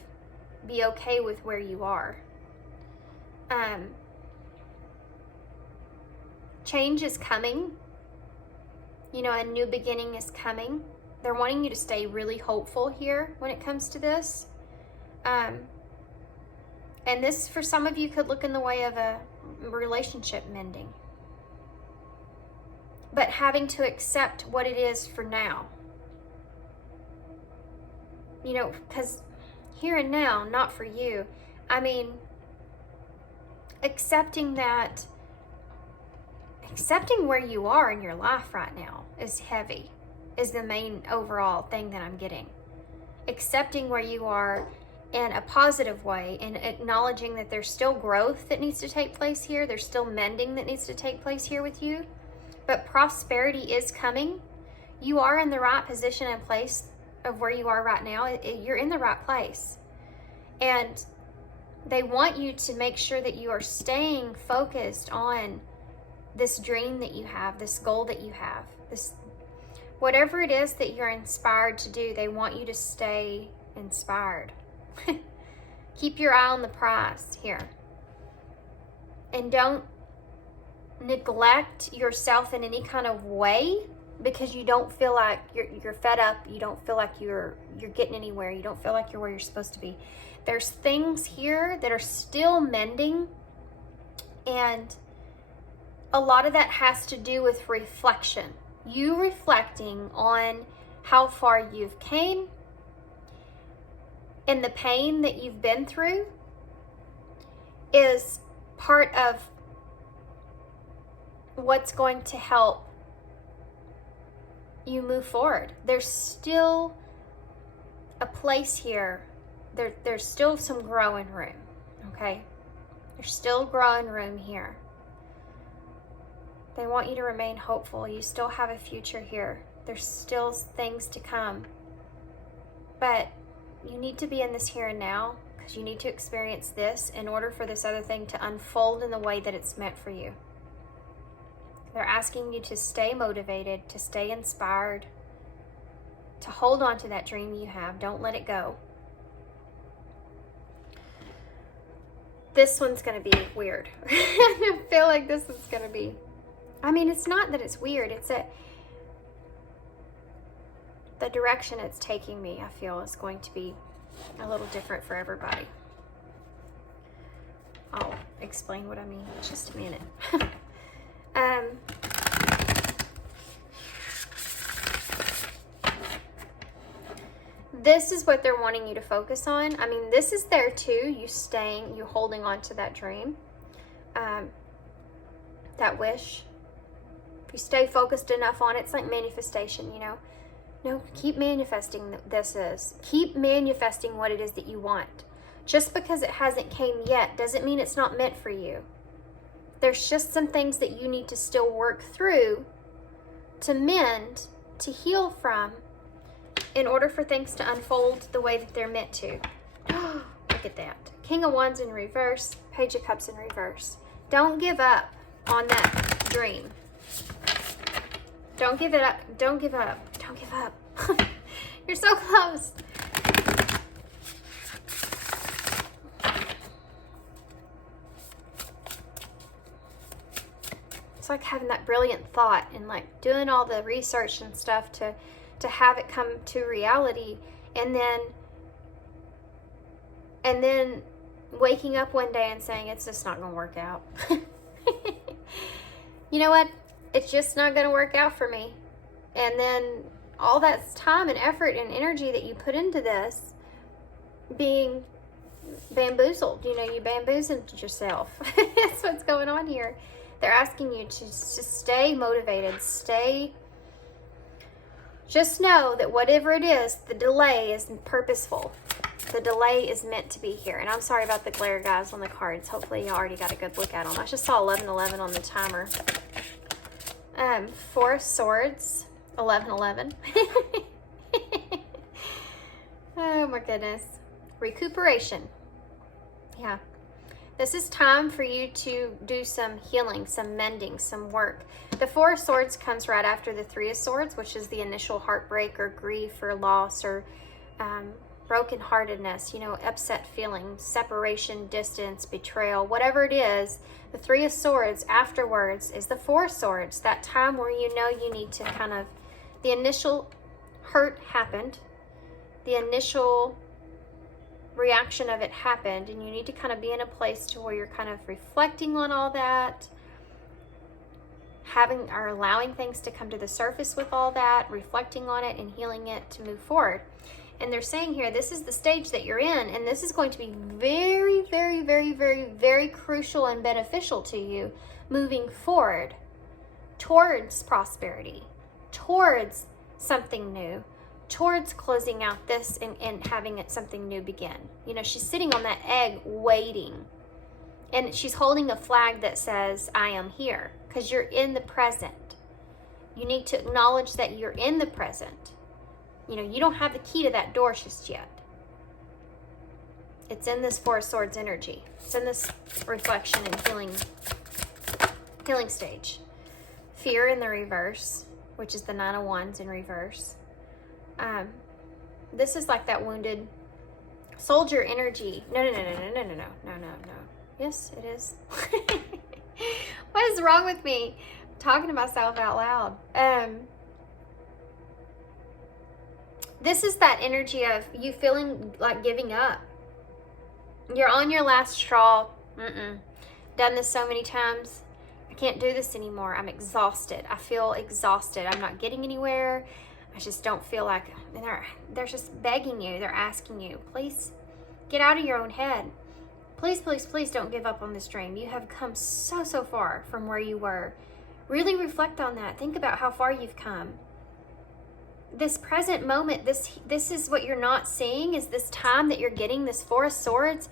be okay with where you are. Change is coming. You know, a new beginning is coming. They're wanting you to stay really hopeful here when it comes to this. And this, for some of you, could look in the way of a relationship mending. But having to accept what it is for now. You know, because here and now, not for you. I mean, accepting where you are in your life right now is heavy, is the main overall thing that I'm getting. Accepting where you are in a positive way and acknowledging that there's still growth that needs to take place here. There's still mending that needs to take place here with you. But prosperity is coming. You are in the right position and place of where you are right now. You're in the right place. And they want you to make sure that you are staying focused on this dream that you have, this goal that you have, this whatever it is that you're inspired to do. They want you to stay inspired. Keep your eye on the prize here. And don't neglect yourself in any kind of way because you don't feel like you're fed up, you don't feel like you're getting anywhere, you don't feel like you're where you're supposed to be. There's things here that are still mending, and a lot of that has to do with reflection. You reflecting on how far you've came and the pain that you've been through, is part of what's going to help you move forward. There's still a place here. There's still some growing room, okay? There's still growing room here. They want you to remain hopeful. You still have a future here. There's still things to come. But you need to be in this here and now, because you need to experience this in order for this other thing to unfold in the way that it's meant for you. They're asking you to stay motivated, to stay inspired, to hold on to that dream you have. Don't let it go. This one's going to be weird. I feel like this is going to be, I mean, it's not that it's weird. It's that the direction it's taking me, I feel, is going to be a little different for everybody. I'll explain what I mean in just a minute. This is what they're wanting you to focus on. I mean, this is there too. You holding on to that dream, that wish. If you stay focused enough on it, it's like manifestation, you know. No, keep manifesting keep manifesting what it is that you want. Just because it hasn't came yet doesn't mean it's not meant for you. There's just some things that you need to still work through, to mend, to heal from, in order for things to unfold the way that they're meant to. Look at that. King of Wands in reverse, Page of Cups in reverse. Don't give up on that dream. Don't give it up. Don't give up. Don't give up. You're so close. It's like having that brilliant thought and like doing all the research and stuff to have it come to reality, and then waking up one day and saying it's just not going to work out. You know what? It's just not going to work out for me. And then all that time and effort and energy that you put into this being bamboozled. You know, you bamboozled yourself. That's what's going on here. They're asking you to stay motivated, just know that whatever it is, the delay is purposeful. The delay is meant to be here. And I'm sorry about the glare, guys, on the cards. Hopefully you already got a good look at them. I just saw 1111 on the timer. Four of Swords, 1111. Oh my goodness. Recuperation. Yeah. This is time for you to do some healing, some mending, some work. The Four of Swords comes right after the Three of Swords, which is the initial heartbreak or grief or loss or brokenheartedness, you know, upset feelings, separation, distance, betrayal, whatever it is. The Three of Swords afterwards is the Four of Swords, that time where you know you need to kind of, the initial hurt happened, the initial reaction of it happened, and you need to kind of be in a place to where you're kind of reflecting on all that, having or allowing things to come to the surface with all that, reflecting on it and healing it to move forward. And they're saying here, this is the stage that you're in, and this is going to be very, very, very, very, very crucial and beneficial to you moving forward towards prosperity, towards something new, towards closing out this and having it something new begin. You know, she's sitting on that egg waiting, and she's holding a flag that says, I am here, because you're in the present. You need to acknowledge that you're in the present. You know, you don't have the key to that door just yet. It's in this Four of Swords energy. It's in this reflection and healing stage. Fear in the reverse, which is the Nine of Wands in reverse. This is like that wounded soldier energy. No. Yes, it is. What is wrong with me? I'm talking to myself out loud. This is that energy of you feeling like giving up. You're on your last straw. Done this so many times. I can't do this anymore. I'm exhausted. I feel exhausted. I'm not getting anywhere. I just don't feel like, they're just begging you. They're asking you, please get out of your own head. Please, please, please don't give up on this dream. You have come so, so far from where you were. Really reflect on that. Think about how far you've come. This present moment, this is what you're not seeing, is this time that you're getting, this Four of Swords,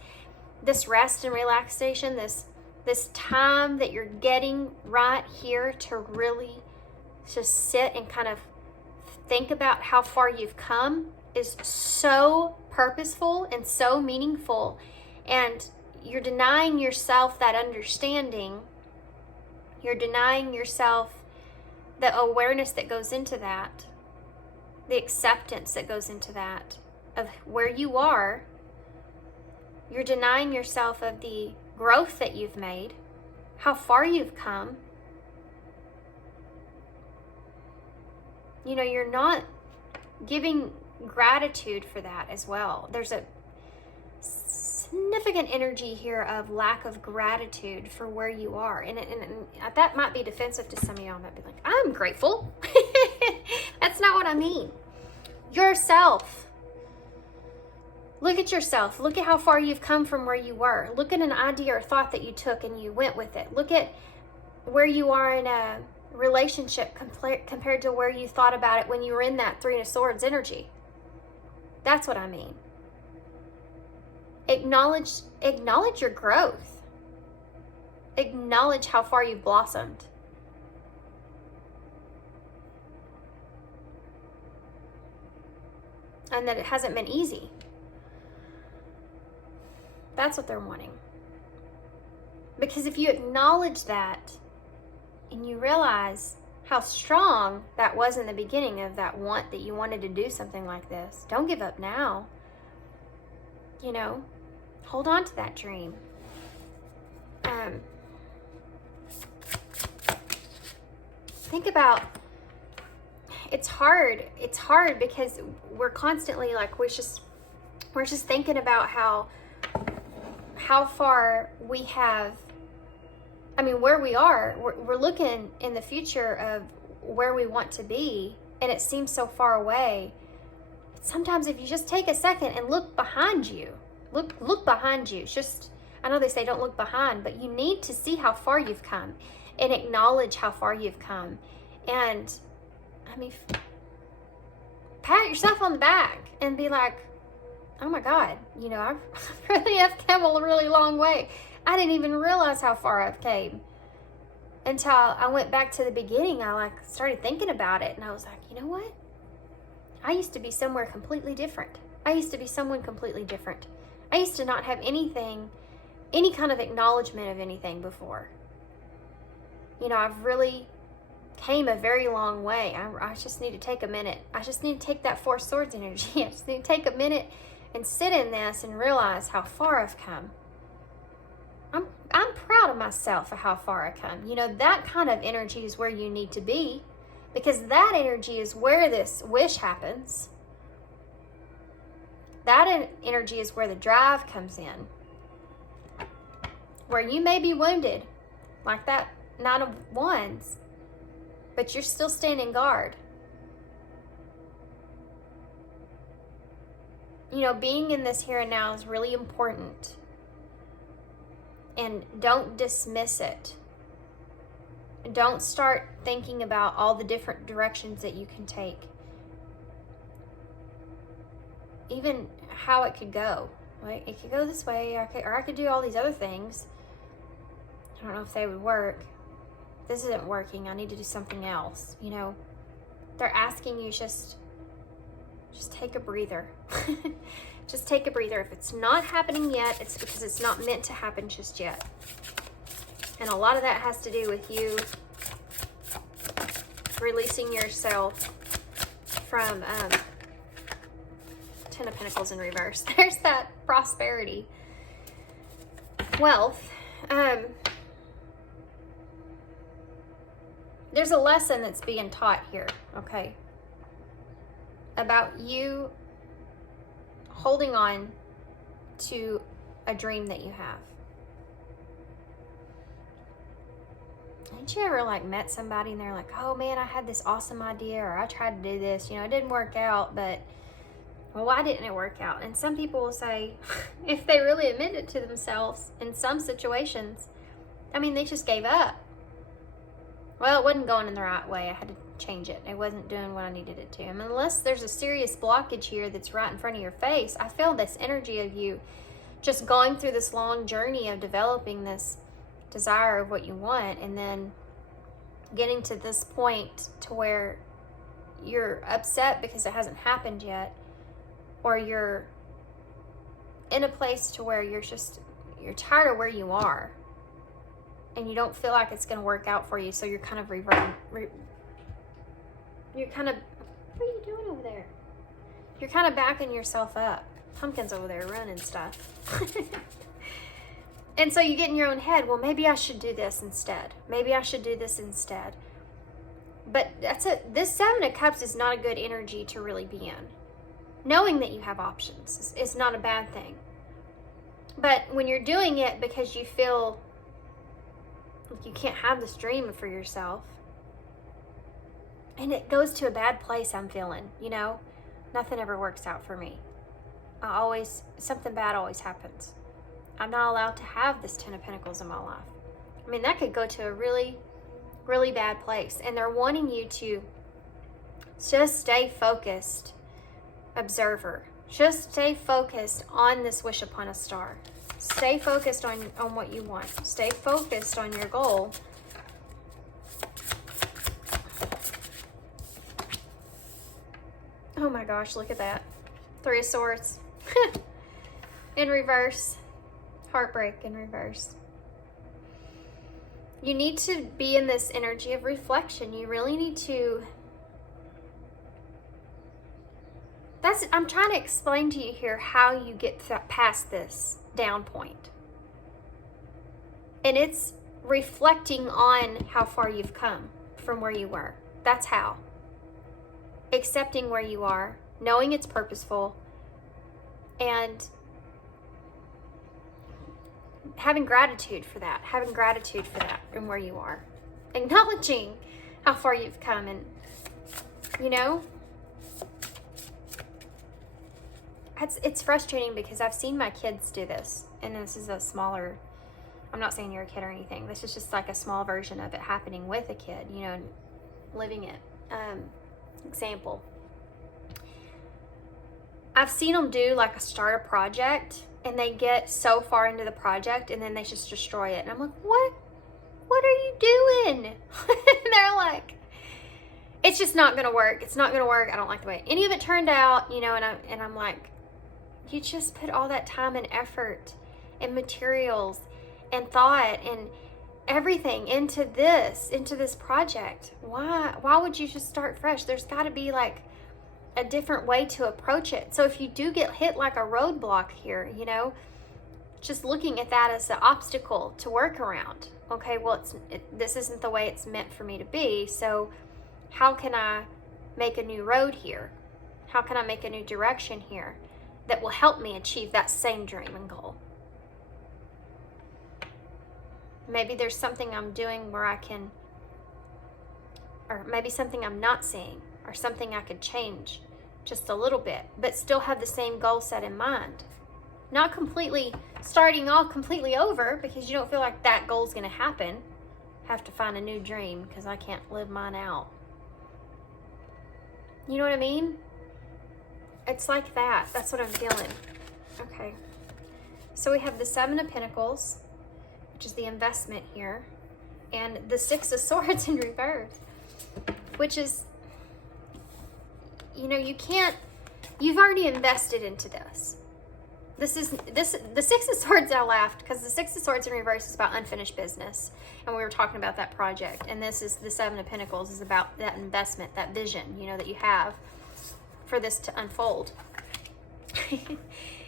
this rest and relaxation, this time that you're getting right here to really just sit and kind of think about how far you've come is so purposeful and so meaningful. And you're denying yourself that understanding. You're denying yourself the awareness that goes into that, the acceptance that goes into that, of where you are. You're denying yourself of the growth that you've made, how far you've come. You know, you're not giving gratitude for that as well. There's a significant energy here of lack of gratitude for where you are. And that might be defensive to some of y'all. Might be like, I'm grateful. That's not what I mean. Yourself. Look at yourself. Look at how far you've come from where you were. Look at an idea or thought that you took and you went with it. Look at where you are in a relationship compared to where you thought about it when you were in that Three of Swords energy. That's what I mean. Acknowledge your growth. Acknowledge how far you've blossomed. And that it hasn't been easy. That's what they're wanting. Because if you acknowledge that and you realize how strong that was in the beginning of that want that you wanted to do something like this, don't give up now. You know, hold on to that dream. Think about, it's hard because we're constantly like, we're just thinking about how far we have, I mean, where we are. We're looking in the future of where we want to be, and it seems so far away. Sometimes if you just take a second and look behind you, look behind you. Just, I know they say don't look behind, but you need to see how far you've come and acknowledge how far you've come. And I mean, pat yourself on the back and be like, oh my God, you know, I've really have come a really long way. I didn't even realize how far I've came until I went back to the beginning. I started thinking about it, and I was like, you know what? I used to be somewhere completely different. I used to be someone completely different. I used to not have anything, any kind of acknowledgement of anything before. You know, I've really came a very long way. I just need to take a minute. I just need to take that Four Swords energy. I just need to take a minute and sit in this and realize how far I've come. I'm proud of myself for how far I come. You know, that kind of energy is where you need to be, because that energy is where this wish happens. That energy is where the drive comes in. Where you may be wounded, like that Nine of Wands, but you're still standing guard. You know, being in this here and now is really important. And don't dismiss it. Don't start thinking about all the different directions that you can take. Even how it could go. Like, it could go this way, or I could do all these other things. I don't know if they would work. This isn't working. I need to do something else. You know, they're asking you just take a breather. Just take a breather. If it's not happening yet, it's because it's not meant to happen just yet. And a lot of that has to do with you releasing yourself from Ten of Pentacles in reverse. There's that prosperity, wealth. There's a lesson that's being taught here, okay, about you holding on to a dream that you have. Haven't you ever met somebody and they're like, oh man, I had this awesome idea, or I tried to do this, you know, it didn't work out, but well, why didn't it work out? And some people will say, if they really admit it to themselves in some situations, I mean, they just gave up. Well, it wasn't going in the right way. I had to change it. It wasn't doing what I needed it to. I mean, unless there's a serious blockage here that's right in front of your face, I feel this energy of you just going through this long journey of developing this desire of what you want, and then getting to this point to where you're upset because it hasn't happened yet, or you're in a place to where you're tired of where you are and you don't feel like it's going to work out for you, so you're kind of you're kind of, what are you doing over there? You're kind of backing yourself up. Pumpkin's over there running stuff. And so you get in your own head, well, maybe I should do this instead. Maybe I should do this instead. But that's it. This Seven of Cups is not a good energy to really be in. Knowing that you have options is not a bad thing. But when you're doing it because you feel like you can't have this dream for yourself, and it goes to a bad place, I'm feeling, you know, nothing ever works out for me. Something bad always happens. I'm not allowed to have this Ten of Pentacles in my life. I mean, that could go to a really, really bad place. And they're wanting you to just stay focused, observer. Just stay focused on this wish upon a star. Stay focused on what you want. Stay focused on your goal. Oh my gosh, look at that. Three of Swords. In reverse. Heartbreak in reverse. You need to be in this energy of reflection. You really need to... I'm trying to explain to you here how you get past this down point. And it's reflecting on how far you've come from where you were. That's how. Accepting where you are, knowing it's purposeful, and having gratitude for that, and where you are. Acknowledging how far you've come, and, you know, it's frustrating because I've seen my kids do this, and this is a smaller, I'm not saying you're a kid or anything, this is just like a small version of it happening with a kid, you know, living it. Example. I've seen them do like start a project, and they get so far into the project and then they just destroy it. And I'm like, what are you doing? And they're like, it's just not gonna work. It's not gonna work. I don't like the way any of it turned out, you know, and I'm like, you just put all that time and effort and materials and thought and everything into this project. Why would you just start fresh? There's got to be like a different way to approach it. So if you do get hit like a roadblock here, you know, just looking at that as the obstacle to work around. Okay, well, this isn't the way it's meant for me to be, so how can I make a new road here? How can I make a new direction here that will help me achieve that same dream and goal? Maybe there's something I'm doing where I can, or maybe something I'm not seeing, or something I could change just a little bit, but still have the same goal set in mind. Not completely starting all completely over because you don't feel like that goal's going to happen. Have to find a new dream because I can't live mine out. You know what I mean? It's like that. That's what I'm feeling. Okay. So we have the Seven of Pentacles, which is the investment here, and the Six of Swords in reverse, which is, you know, you've already invested into this. The Six of Swords, I laughed because the Six of Swords in reverse is about unfinished business, and we were talking about that project, and this is the Seven of Pentacles is about that investment, that vision, you know, that you have for this to unfold.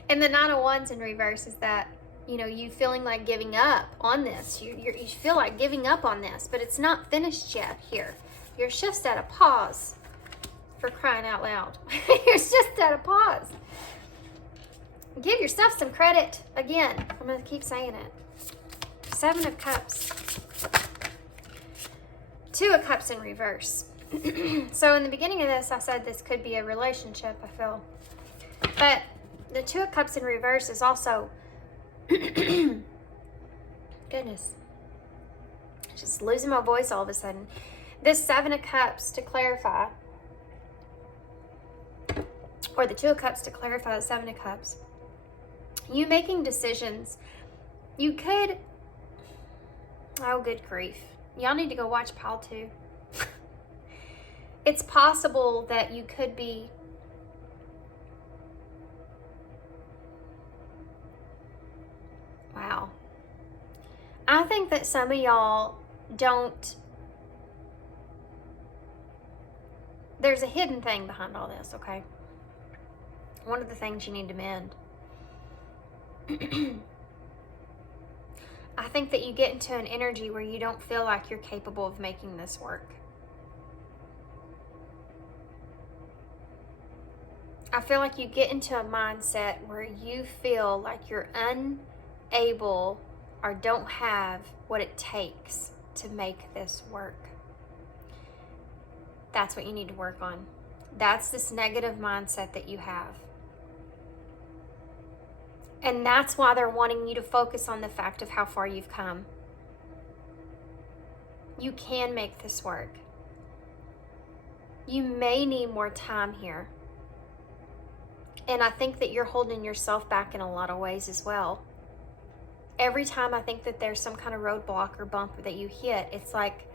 And the Nine of Wands in reverse is that, you know, you feeling like giving up on this. You feel like giving up on this, but it's not finished yet here. You're just at a pause, for crying out loud. You're just at a pause. Give yourself some credit. Again, I'm going to keep saying it. Seven of Cups. Two of Cups in reverse. So in the beginning of this, I said this could be a relationship, I feel. But the Two of Cups in reverse is also, goodness, just losing my voice all of a sudden. This Seven of Cups, to clarify, or the Two of Cups to clarify the Seven of Cups, you making decisions. You could, oh good grief, y'all need to go watch Pile 2. It's possible that you could be wow. I think that some of y'all don't, there's a hidden thing behind all this, okay? One of the things you need to mend. I think that you get into an energy where you don't feel like you're capable of making this work. I feel like you get into a mindset where you feel like you're unable or don't have what it takes to make this work. That's what you need to work on. That's this negative mindset that you have. And that's why they're wanting you to focus on the fact of how far you've come. You can make this work. You may need more time here. And I think that you're holding yourself back in a lot of ways as well. Every time I think that there's some kind of roadblock or bump that you hit, it's like,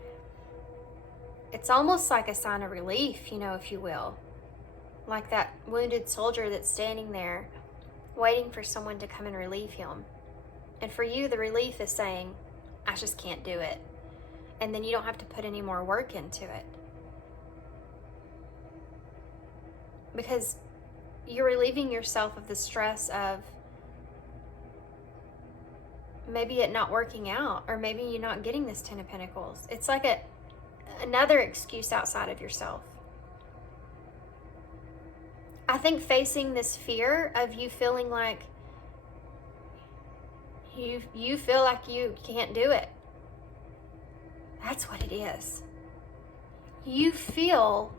it's almost like a sign of relief, you know, if you will. Like that wounded soldier that's standing there waiting for someone to come and relieve him. And for you, the relief is saying, I just can't do it. And then you don't have to put any more work into it. Because you're relieving yourself of the stress of maybe it not working out, or maybe you're not getting this Ten of Pentacles. It's like another excuse outside of yourself. I think facing this fear of you feeling like you feel like you can't do it. That's what it is. You feel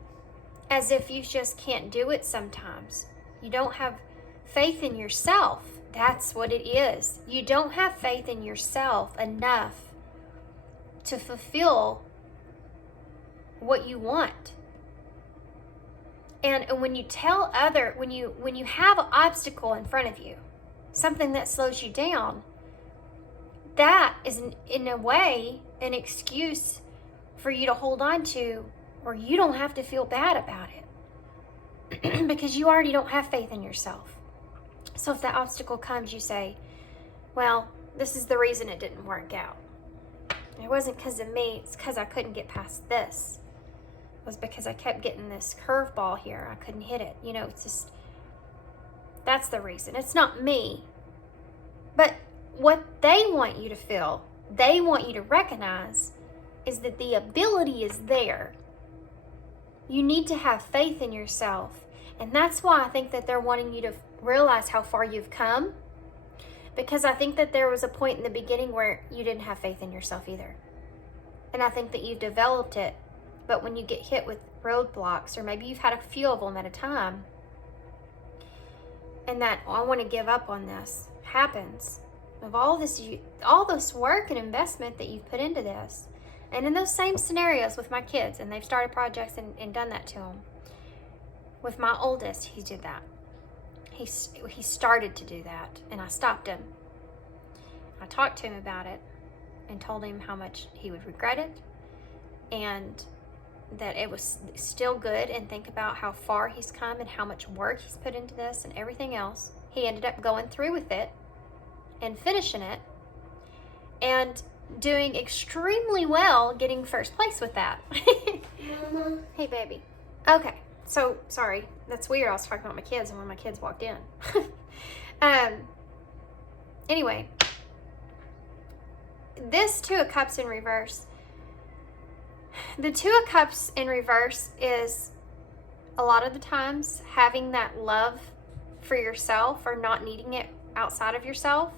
as if you just can't do it sometimes. You don't have faith in yourself. That's what it is. You don't have faith in yourself enough to fulfill what you want. And when you tell when you have an obstacle in front of you, something that slows you down, that is in a way an excuse for you to hold on to, or you don't have to feel bad about it because you already don't have faith in yourself. So if that obstacle comes, you say, well, this is the reason it didn't work out. It wasn't because of me, it's because I couldn't get past this. It was because I kept getting this curveball here. I couldn't hit it. You know, it's just, that's the reason. It's not me. But what they want you to feel, they want you to recognize, is that the ability is there. You need to have faith in yourself. And that's why I think that they're wanting you to realize how far you've come. Because I think that there was a point in the beginning where you didn't have faith in yourself either. And I think that you've developed it. But when you get hit with roadblocks, or maybe you've had a few of them at a time, and that, oh, I want to give up on this, happens. Of all this work and investment that you've put into this. And in those same scenarios with my kids, and they've started projects and done that to them. With my oldest, he did that. He started to do that, and I stopped him. I talked to him about it and told him how much he would regret it, and that it was still good, and think about how far he's come and how much work he's put into this and everything else. He ended up going through with it and finishing it and doing extremely well, getting first place with that. Mama. Hey, baby. Okay, so sorry, that's weird. I was talking about my kids, and when my kids walked in. Anyway, this Two of Cups in reverse. The Two of Cups in reverse is a lot of the times having that love for yourself, or not needing it outside of yourself.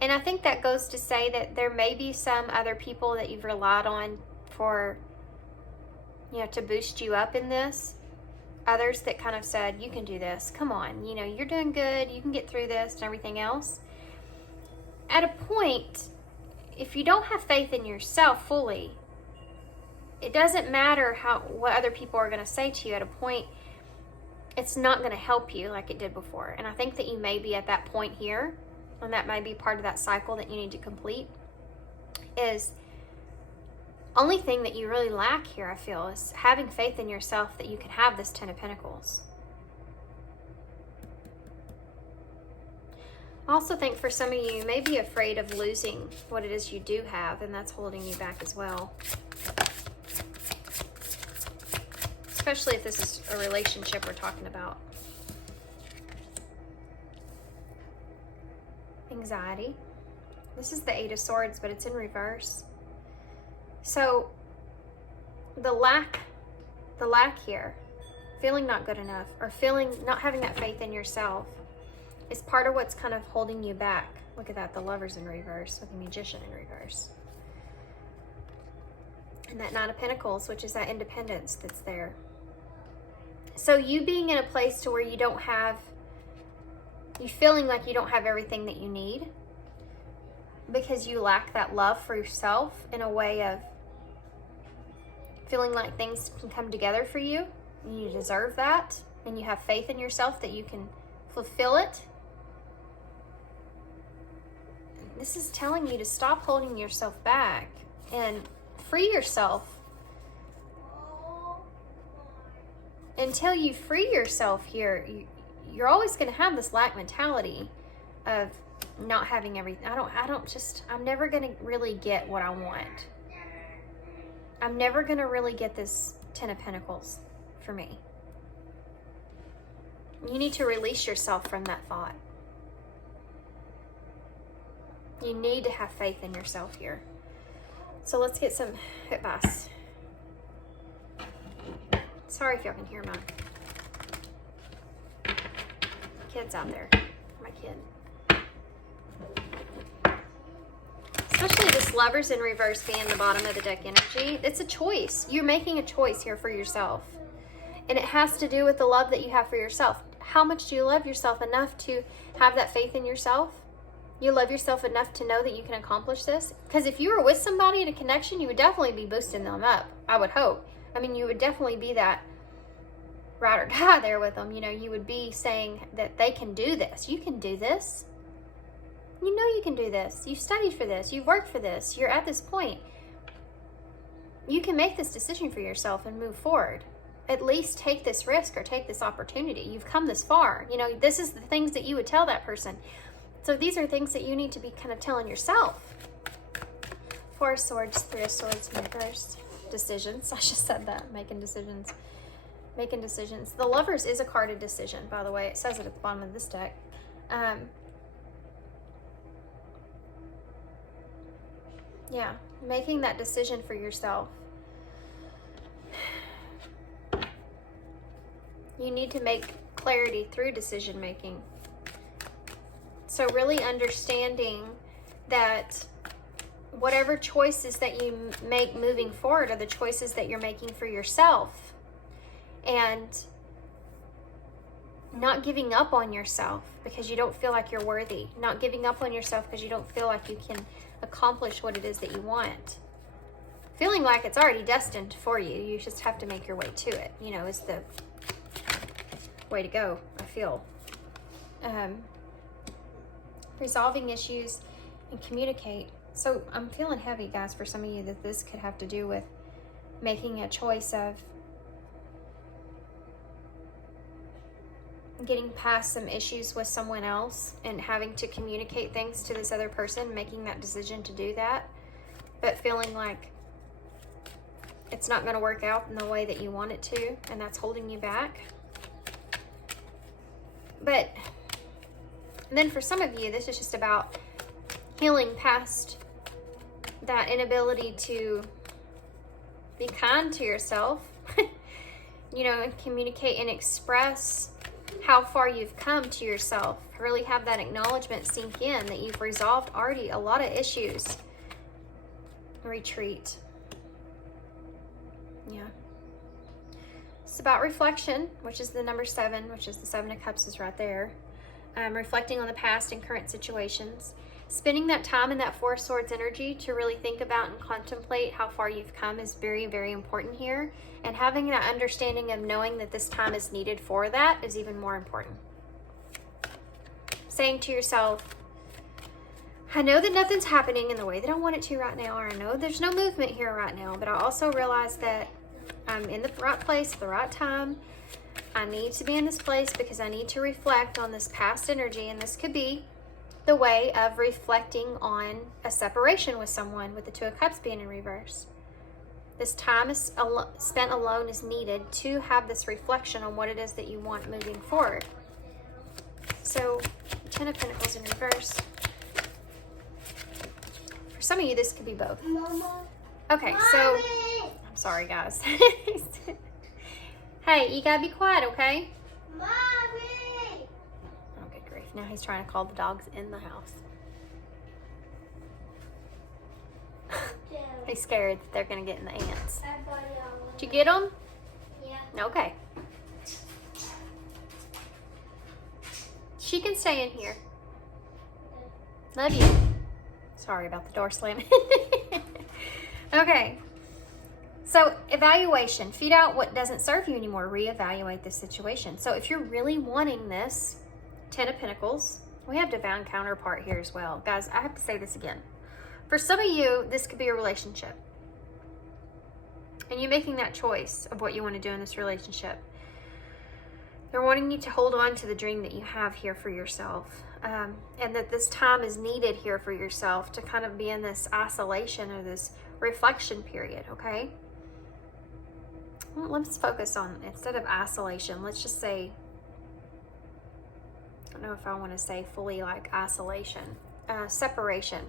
And I think that goes to say that there may be some other people that you've relied on for, you know, to boost you up in this. others that kind of said, you can do this, come on, you know, you're doing good, you can get through this and everything else. At a point, if you don't have faith in yourself fully, it doesn't matter what other people are going to say to you. At a point, it's not going to help you like it did before. And I think that you may be at that point here, and that may be part of that cycle that you need to complete. Is only thing that you really lack here, I feel, is having faith in yourself that you can have this 10 of Pentacles. I also think for some of you, you may be afraid of losing what it is you do have, and that's holding you back as well. Especially if this is a relationship we're talking about. Anxiety. This is the 8 of Swords, but it's in reverse. So the lack here, feeling not good enough, or not having that faith in yourself, is part of what's kind of holding you back. Look at that, the Lover's in reverse with the Magician in reverse. And that 9 of Pentacles, which is that independence that's there. So you being in a place to where you feeling like you don't have everything that you need because you lack that love for yourself, in a way of feeling like things can come together for you, and you deserve that, and you have faith in yourself that you can fulfill it. This is telling you to stop holding yourself back and free yourself. Until you free yourself here, you're always going to have this lack mentality of not having everything. I'm never going to really get what I want. I'm never going to really get this 10 of Pentacles for me. You need to release yourself from that thought. You need to have faith in yourself here. So let's get some advice. Sorry if y'all can hear my kids out there. My kid. Especially this Lover's in reverse being the bottom of the deck energy. It's a choice. You're making a choice here for yourself. And it has to do with the love that you have for yourself. How much do you love yourself enough to have that faith in yourself? You love yourself enough to know that you can accomplish this? Because if you were with somebody in a connection, you would definitely be boosting them up, I would hope. I mean, you would definitely be that ride or die there with them. You know, you would be saying that they can do this. You can do this. You know you can do this. You've studied for this. You've worked for this. You're at this point. You can make this decision for yourself and move forward. At least take this risk or take this opportunity. You've come this far. You know, this is the things that you would tell that person. So these are things that you need to be kind of telling yourself. 4 of Swords, 3 of Swords, reverse. Decisions. I just said that. Making decisions. Making decisions. The Lovers is a card of decision, by the way. It says it at the bottom of this deck. Yeah, making that decision for yourself. You need to make clarity through decision making. So really understanding that whatever choices that you make moving forward are the choices that you're making for yourself. And not giving up on yourself because you don't feel like you're worthy. Not giving up on yourself because you don't feel like you can accomplish what it is that you want. Feeling like it's already destined for you. You just have to make your way to it, you know, is the way to go, I feel. Resolving issues and communicate. So I'm feeling heavy, guys, for some of you that this could have to do with making a choice of getting past some issues with someone else and having to communicate things to this other person, making that decision to do that, but feeling like it's not going to work out in the way that you want it to, and that's holding you back. But then for some of you, this is just about healing past that inability to be kind to yourself, you know, and communicate and express how far you've come to yourself. Really have that acknowledgement sink in that you've resolved already a lot of issues. Retreat. Yeah. It's about reflection, which is the number 7, which is the 7 of Cups is right there. Reflecting on the past and current situations. Spending that time in that 4 of Swords energy to really think about and contemplate how far you've come is very, very important here. And having that understanding of knowing that this time is needed for that is even more important. Saying to yourself, I know that nothing's happening in the way that I want it to right now, or I know there's no movement here right now, but I also realize that I'm in the right place at the right time. I need to be in this place because I need to reflect on this past energy, and this could be the way of reflecting on a separation with someone, with the 2 of Cups being in reverse. This time is spent alone is needed to have this reflection on what it is that you want moving forward. So, 10 of Pentacles in reverse. For some of you, this could be both. Mama. Okay, Mommy. so I'm sorry, guys. Hey, you gotta be quiet, okay? Mommy. Oh, good grief. Now he's trying to call the dogs in the house. He's scared that they're gonna get in the ants. Did you get them? Yeah. Okay. She can stay in here. Love you. Sorry about the door slamming. Okay. So evaluation, feed out what doesn't serve you anymore, reevaluate the situation. So if you're really wanting this, 10 of Pentacles, we have divine counterpart here as well. Guys, I have to say this again. For some of you, this could be a relationship. And you're making that choice of what you want to do in this relationship. They're wanting you to hold on to the dream that you have here for yourself. And that this time is needed here for yourself to kind of be in this isolation or this reflection period, okay? Well, let's focus on, instead of isolation, let's just say, I don't know if I want to say fully like isolation, separation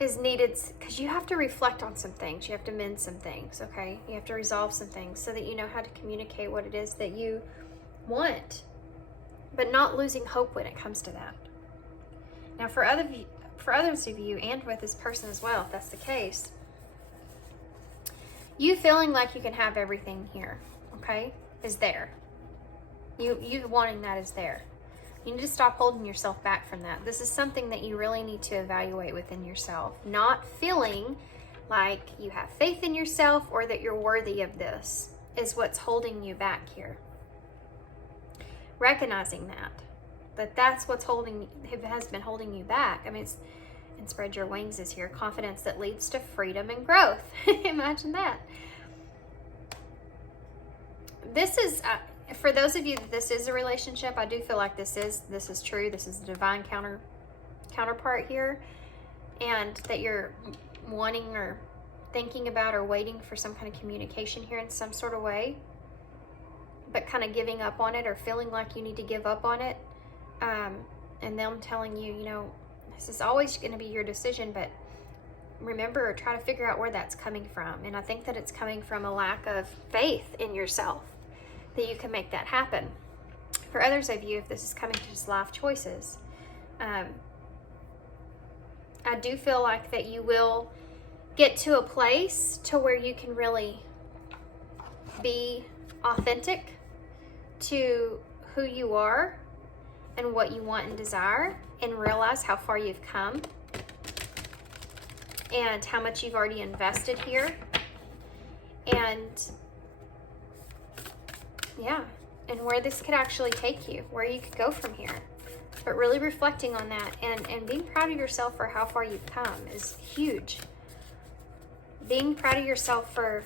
is needed because you have to reflect on some things. You have to mend some things, okay? You have to resolve some things so that you know how to communicate what it is that you want, but not losing hope when it comes to that. Now, for others of you, and with this person as well, if that's the case, you feeling like you can have everything here, okay, is there. You wanting that is there. You need to stop holding yourself back from that. This is something that you really need to evaluate within yourself. Not feeling like you have faith in yourself or that you're worthy of this is what's holding you back here. Recognizing that that's what's has been holding you back. I mean, and spread your wings is here. Confidence that leads to freedom and growth. Imagine that. This is, for those of you that this is a relationship, I do feel like this is true. This is the divine counterpart here. And that you're wanting or thinking about or waiting for some kind of communication here in some sort of way. But kind of giving up on it or feeling like you need to give up on it. And them telling you, you know, this is always going to be your decision, but remember or try to figure out where that's coming from. And I think that it's coming from a lack of faith in yourself that you can make that happen. For others of you, if this is coming to just life choices, I do feel like that you will get to a place to where you can really be authentic to who you are and what you want and desire, and realize how far you've come and how much you've already invested here. And yeah, and where this could actually take you, where you could go from here. But really reflecting on that and being proud of yourself for how far you've come is huge. Being proud of yourself for,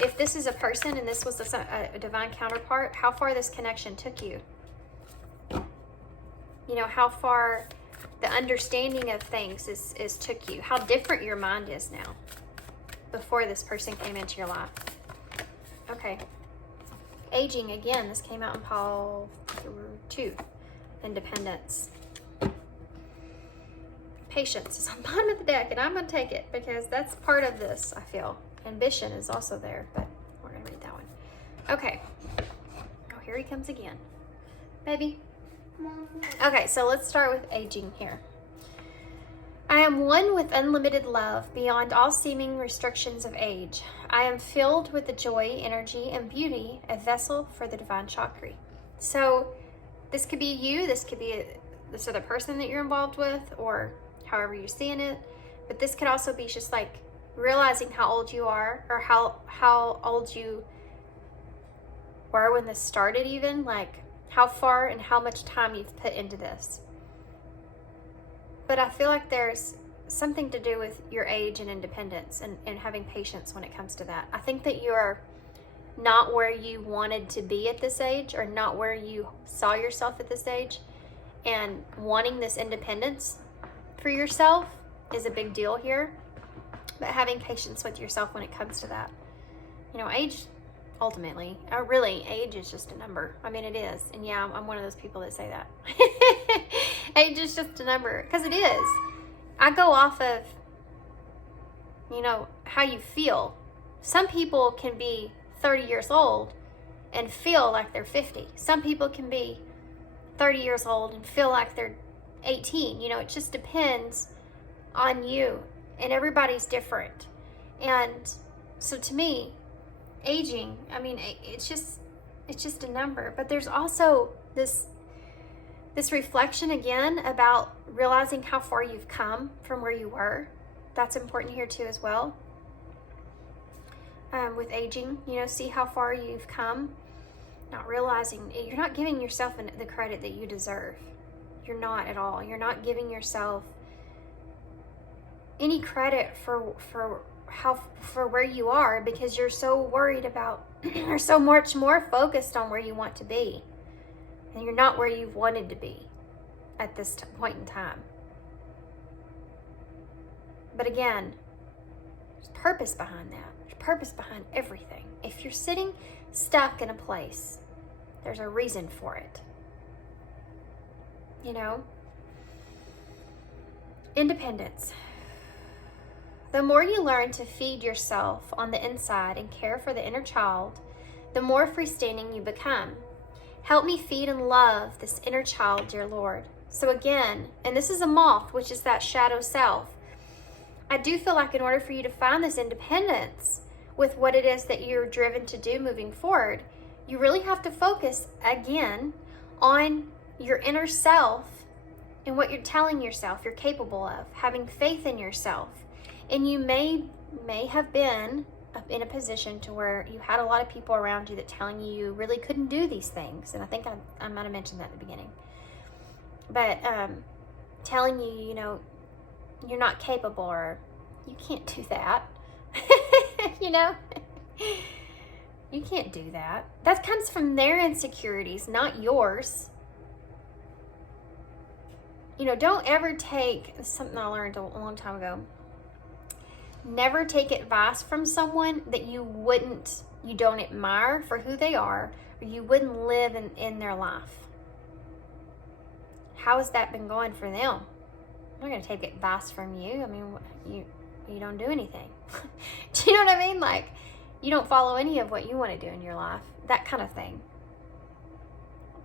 if this is a person and this was a divine counterpart, how far this connection took you. You know, how far the understanding of things is took you. How different your mind is now before this person came into your life. Okay. Aging, again, this came out in Pile 2. Independence. Patience is on the bottom of the deck, and I'm going to take it because that's part of this, I feel. Ambition is also there, but we're going to read that one. Okay. Oh, here he comes again. Baby. Okay, so let's start with aging here. I am one with unlimited love beyond all seeming restrictions of age. I am filled with the joy, energy, and beauty, a vessel for the divine 𝒲𝒽𝒶𝓉. So this could be you, this could be this other person that you're involved with, or however you're seeing it. But this could also be just like realizing how old you are, or how old you were when this started, even like how far and how much time you've put into this. But I feel like there's something to do with your age and independence and having patience when it comes to that. I think that you're not where you wanted to be at this age, or not where you saw yourself at this age, and wanting this independence for yourself is a big deal here. But having patience with yourself when it comes to that. You know, age, ultimately, really, age is just a number. I mean, it is. And yeah, I'm one of those people that say that. Age is just a number, because it is. I go off of, you know, how you feel. Some people can be 30 years old and feel like they're 50. Some people can be 30 years old and feel like they're 18. You know, it just depends on you, and everybody's different. And so to me, aging, I mean, it's just a number. But there's also this reflection again about realizing how far you've come from where you were. That's important here too as well. With aging, you know, see how far you've come. Not realizing, you're not giving yourself the credit that you deserve. You're not at all. You're not giving yourself any credit for where you are, because you're so worried about, or so much more focused on where you want to be. And you're not where you've wanted to be at this point in time. But again, there's purpose behind that. There's purpose behind everything. If you're sitting stuck in a place, there's a reason for it. You know? Independence. The more you learn to feed yourself on the inside and care for the inner child, the more freestanding you become. Help me feed and love this inner child, dear Lord. So again, and this is a moth, which is that shadow self. I do feel like in order for you to find this independence with what it is that you're driven to do moving forward, you really have to focus again on your inner self and what you're telling yourself you're capable of, having faith in yourself. And you may have been in a position to where you had a lot of people around you that telling you really couldn't do these things. And I think I might have mentioned that at the beginning. But telling you, you know, you're not capable, or you can't do that. You know? You can't do that. That comes from their insecurities, not yours. You know, don't ever take, something I learned a long time ago. Never take advice from someone that you don't admire for who they are, or you wouldn't live in their life. How has that been going for them? I'm not going to take advice from you. I mean, you don't do anything. Do you know what I mean? Like, you don't follow any of what you want to do in your life. That kind of thing.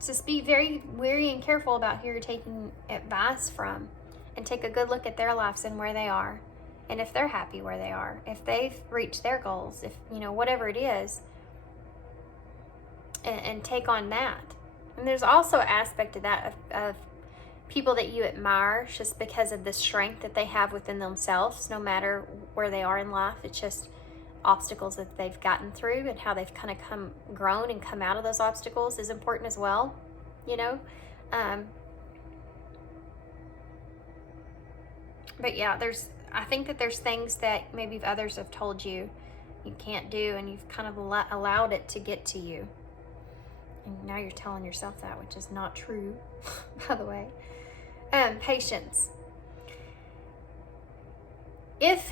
Just be very wary and careful about who you're taking advice from, and take a good look at their lives and where they are. And if they're happy where they are, if they've reached their goals, if, you know, whatever it is, and take on that. And there's also an aspect of that of people that you admire just because of the strength that they have within themselves, no matter where they are in life. It's just obstacles that they've gotten through, and how they've kind of grown and come out of those obstacles is important as well, you know. But yeah, I think that there's things that maybe others have told you you can't do, and you've kind of allowed it to get to you. And now you're telling yourself that, which is not true, by the way. Patience. If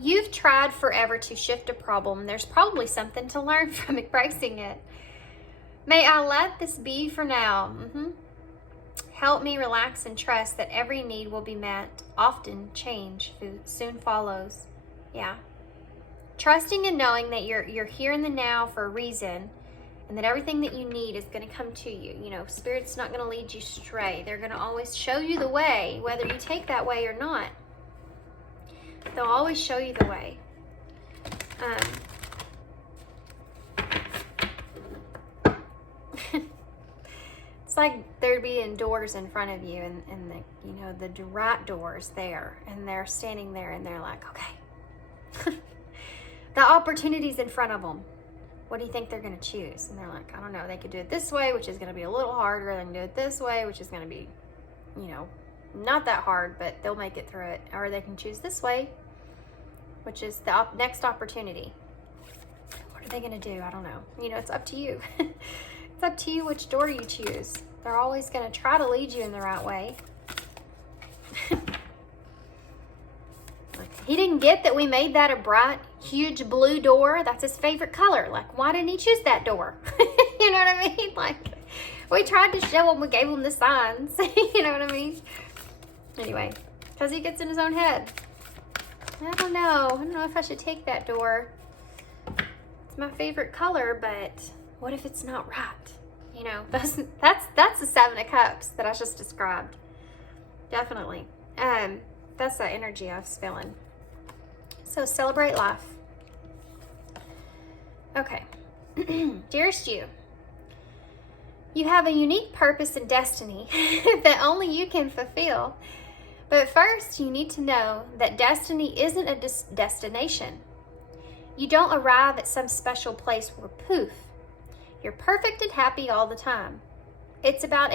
you've tried forever to shift a problem, there's probably something to learn from embracing it. May I let this be for now. Help me relax and trust that every need will be met. Often change soon follows. Yeah. Trusting and knowing that you're here in the now for a reason, and that everything that you need is going to come to you. You know, Spirit's not going to lead you astray. They're going to always show you the way, whether you take that way or not. They'll always show you the way. It's like there being doors in front of you, and the, you know, the right doors there, and they're standing there, and they're like, okay, the opportunity's in front of them. What do you think they're going to choose? And they're like, I don't know. They could do it this way, which is going to be a little harder. They can do it this way, which is going to be, you know, not that hard, but they'll make it through it. Or they can choose this way, which is the next opportunity. What are they going to do? I don't know. You know, it's up to you. It's up to you which door you choose. They're always going to try to lead you in the right way. He didn't get that we made that a bright, huge blue door. That's his favorite color. Like, why didn't he choose that door? You know what I mean? Like, we tried to show him, we gave him the signs. You know what I mean? Anyway, because he gets in his own head. I don't know if I should take that door. It's my favorite color, but what if it's not right? You know, that's the 𝒲𝒽𝒶𝓉 that I just described. Definitely. That's the energy I was feeling. So celebrate life. Okay. Dearest you, you have a unique purpose and destiny that only you can fulfill. But first, you need to know that destiny isn't a destination. You don't arrive at some special place where poof, you're perfect and happy all the time. It's about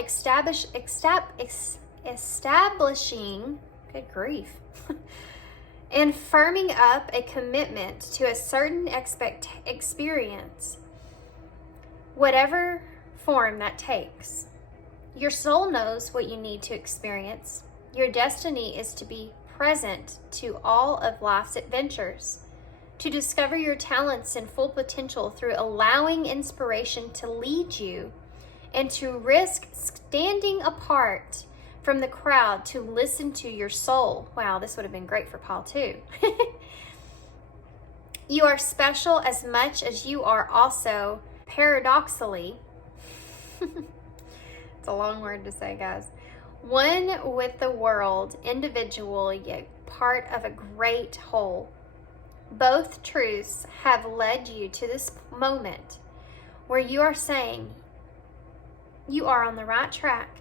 establishing, good grief, and firming up a commitment to a certain experience, whatever form that takes. Your soul knows what you need to experience. Your destiny is to be present to all of life's adventures, to discover your talents and full potential through allowing inspiration to lead you, and to risk standing apart from the crowd to listen to your soul. Wow, this would have been great for Paul too. You are special as much as you are also paradoxically, it's a long word to say, guys, one with the world, individual yet part of a great whole. Both truths have led you to this moment where you are saying you are on the right track.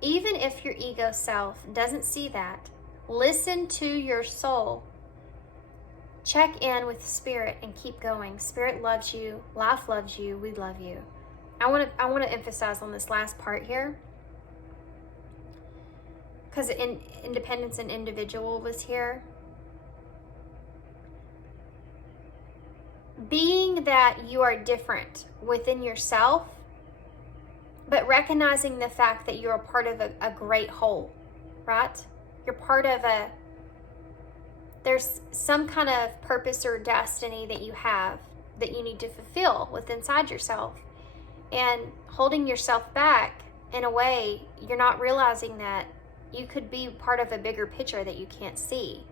Even if your ego self doesn't see that, listen to your soul. Check in with spirit and keep going. Spirit loves you. Life loves you. We love you. I want to emphasize on this last part here, because independence and individual was here. Being that you are different within yourself, but recognizing the fact that you're a part of a great whole, right? You're part of there's some kind of purpose or destiny that you have that you need to fulfill within inside yourself. And holding yourself back in a way, you're not realizing that you could be part of a bigger picture that you can't see,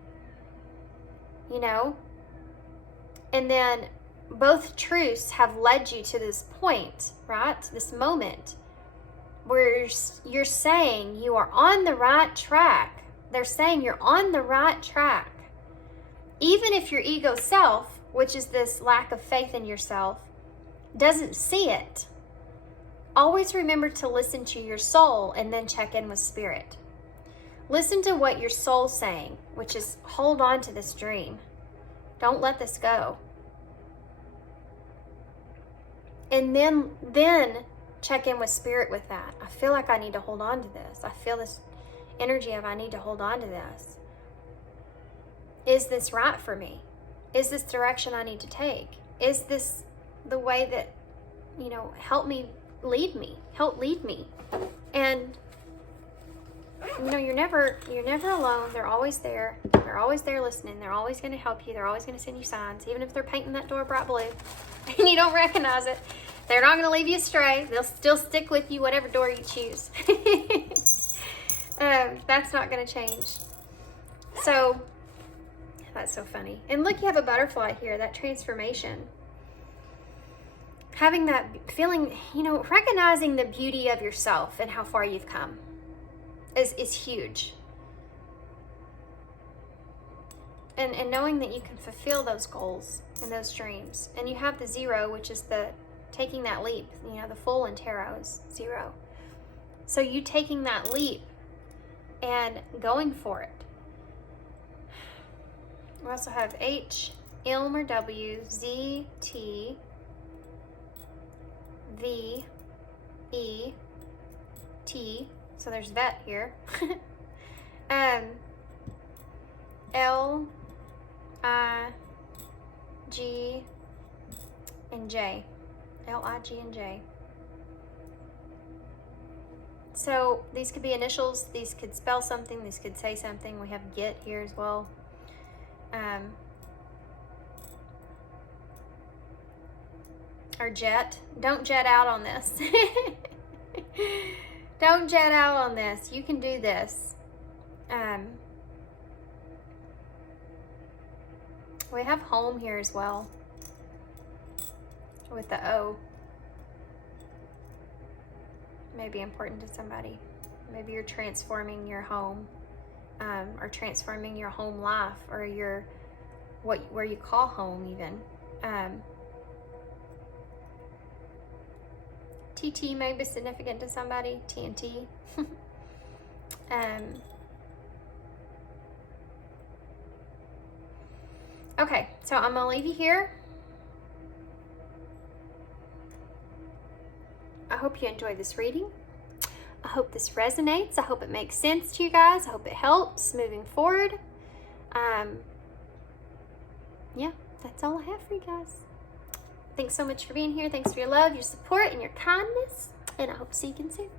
you know? And then both truths have led you to this point, right? This moment where you're saying you are on the right track. They're saying you're on the right track. Even if your ego self, which is this lack of faith in yourself, doesn't see it. Always remember to listen to your soul and then check in with spirit. Listen to what your soul's saying, which is hold on to this dream. Don't let this go. And then check in with spirit with that. I feel like I need to hold on to this. I feel this energy of I need to hold on to this. Is this right for me? Is this direction I need to take? Is this the way that, you know, help lead me. And you know, you're never alone. They're always there. They're always there listening. They're always going to help you. They're always going to send you signs, even if they're painting that door bright blue and you don't recognize it. They're not going to leave you astray. They'll still stick with you whatever door you choose. That's not going to change. So that's so funny. And look, you have a butterfly here, that transformation. Having that feeling, you know, recognizing the beauty of yourself and how far you've come is huge. and knowing that you can fulfill those goals and those dreams. And you have the 0, which is the taking that leap. You know, the Fool in tarot is 0. So you taking that leap and going for it. We also have H, ilm or W, Z, T, V, E, T. So there's vet here. L, I, G, and J. L, I, G, and J. So these could be initials, these could spell something, these could say something. We have get here as well. Or jet. Don't jet out on this. Don't jet out on this. You can do this. We have home here as well with the O. May be important to somebody. Maybe you're transforming your home, or transforming your home life, or your where you call home even. TT may be significant to somebody. TNT. Okay, so I'm gonna leave you here. I hope you enjoyed this reading. I hope this resonates. I hope it makes sense to you guys. I hope it helps moving forward. Yeah, that's all I have for you guys. Thanks so much for being here. Thanks for your love, your support, and your kindness. And I hope to see you again soon.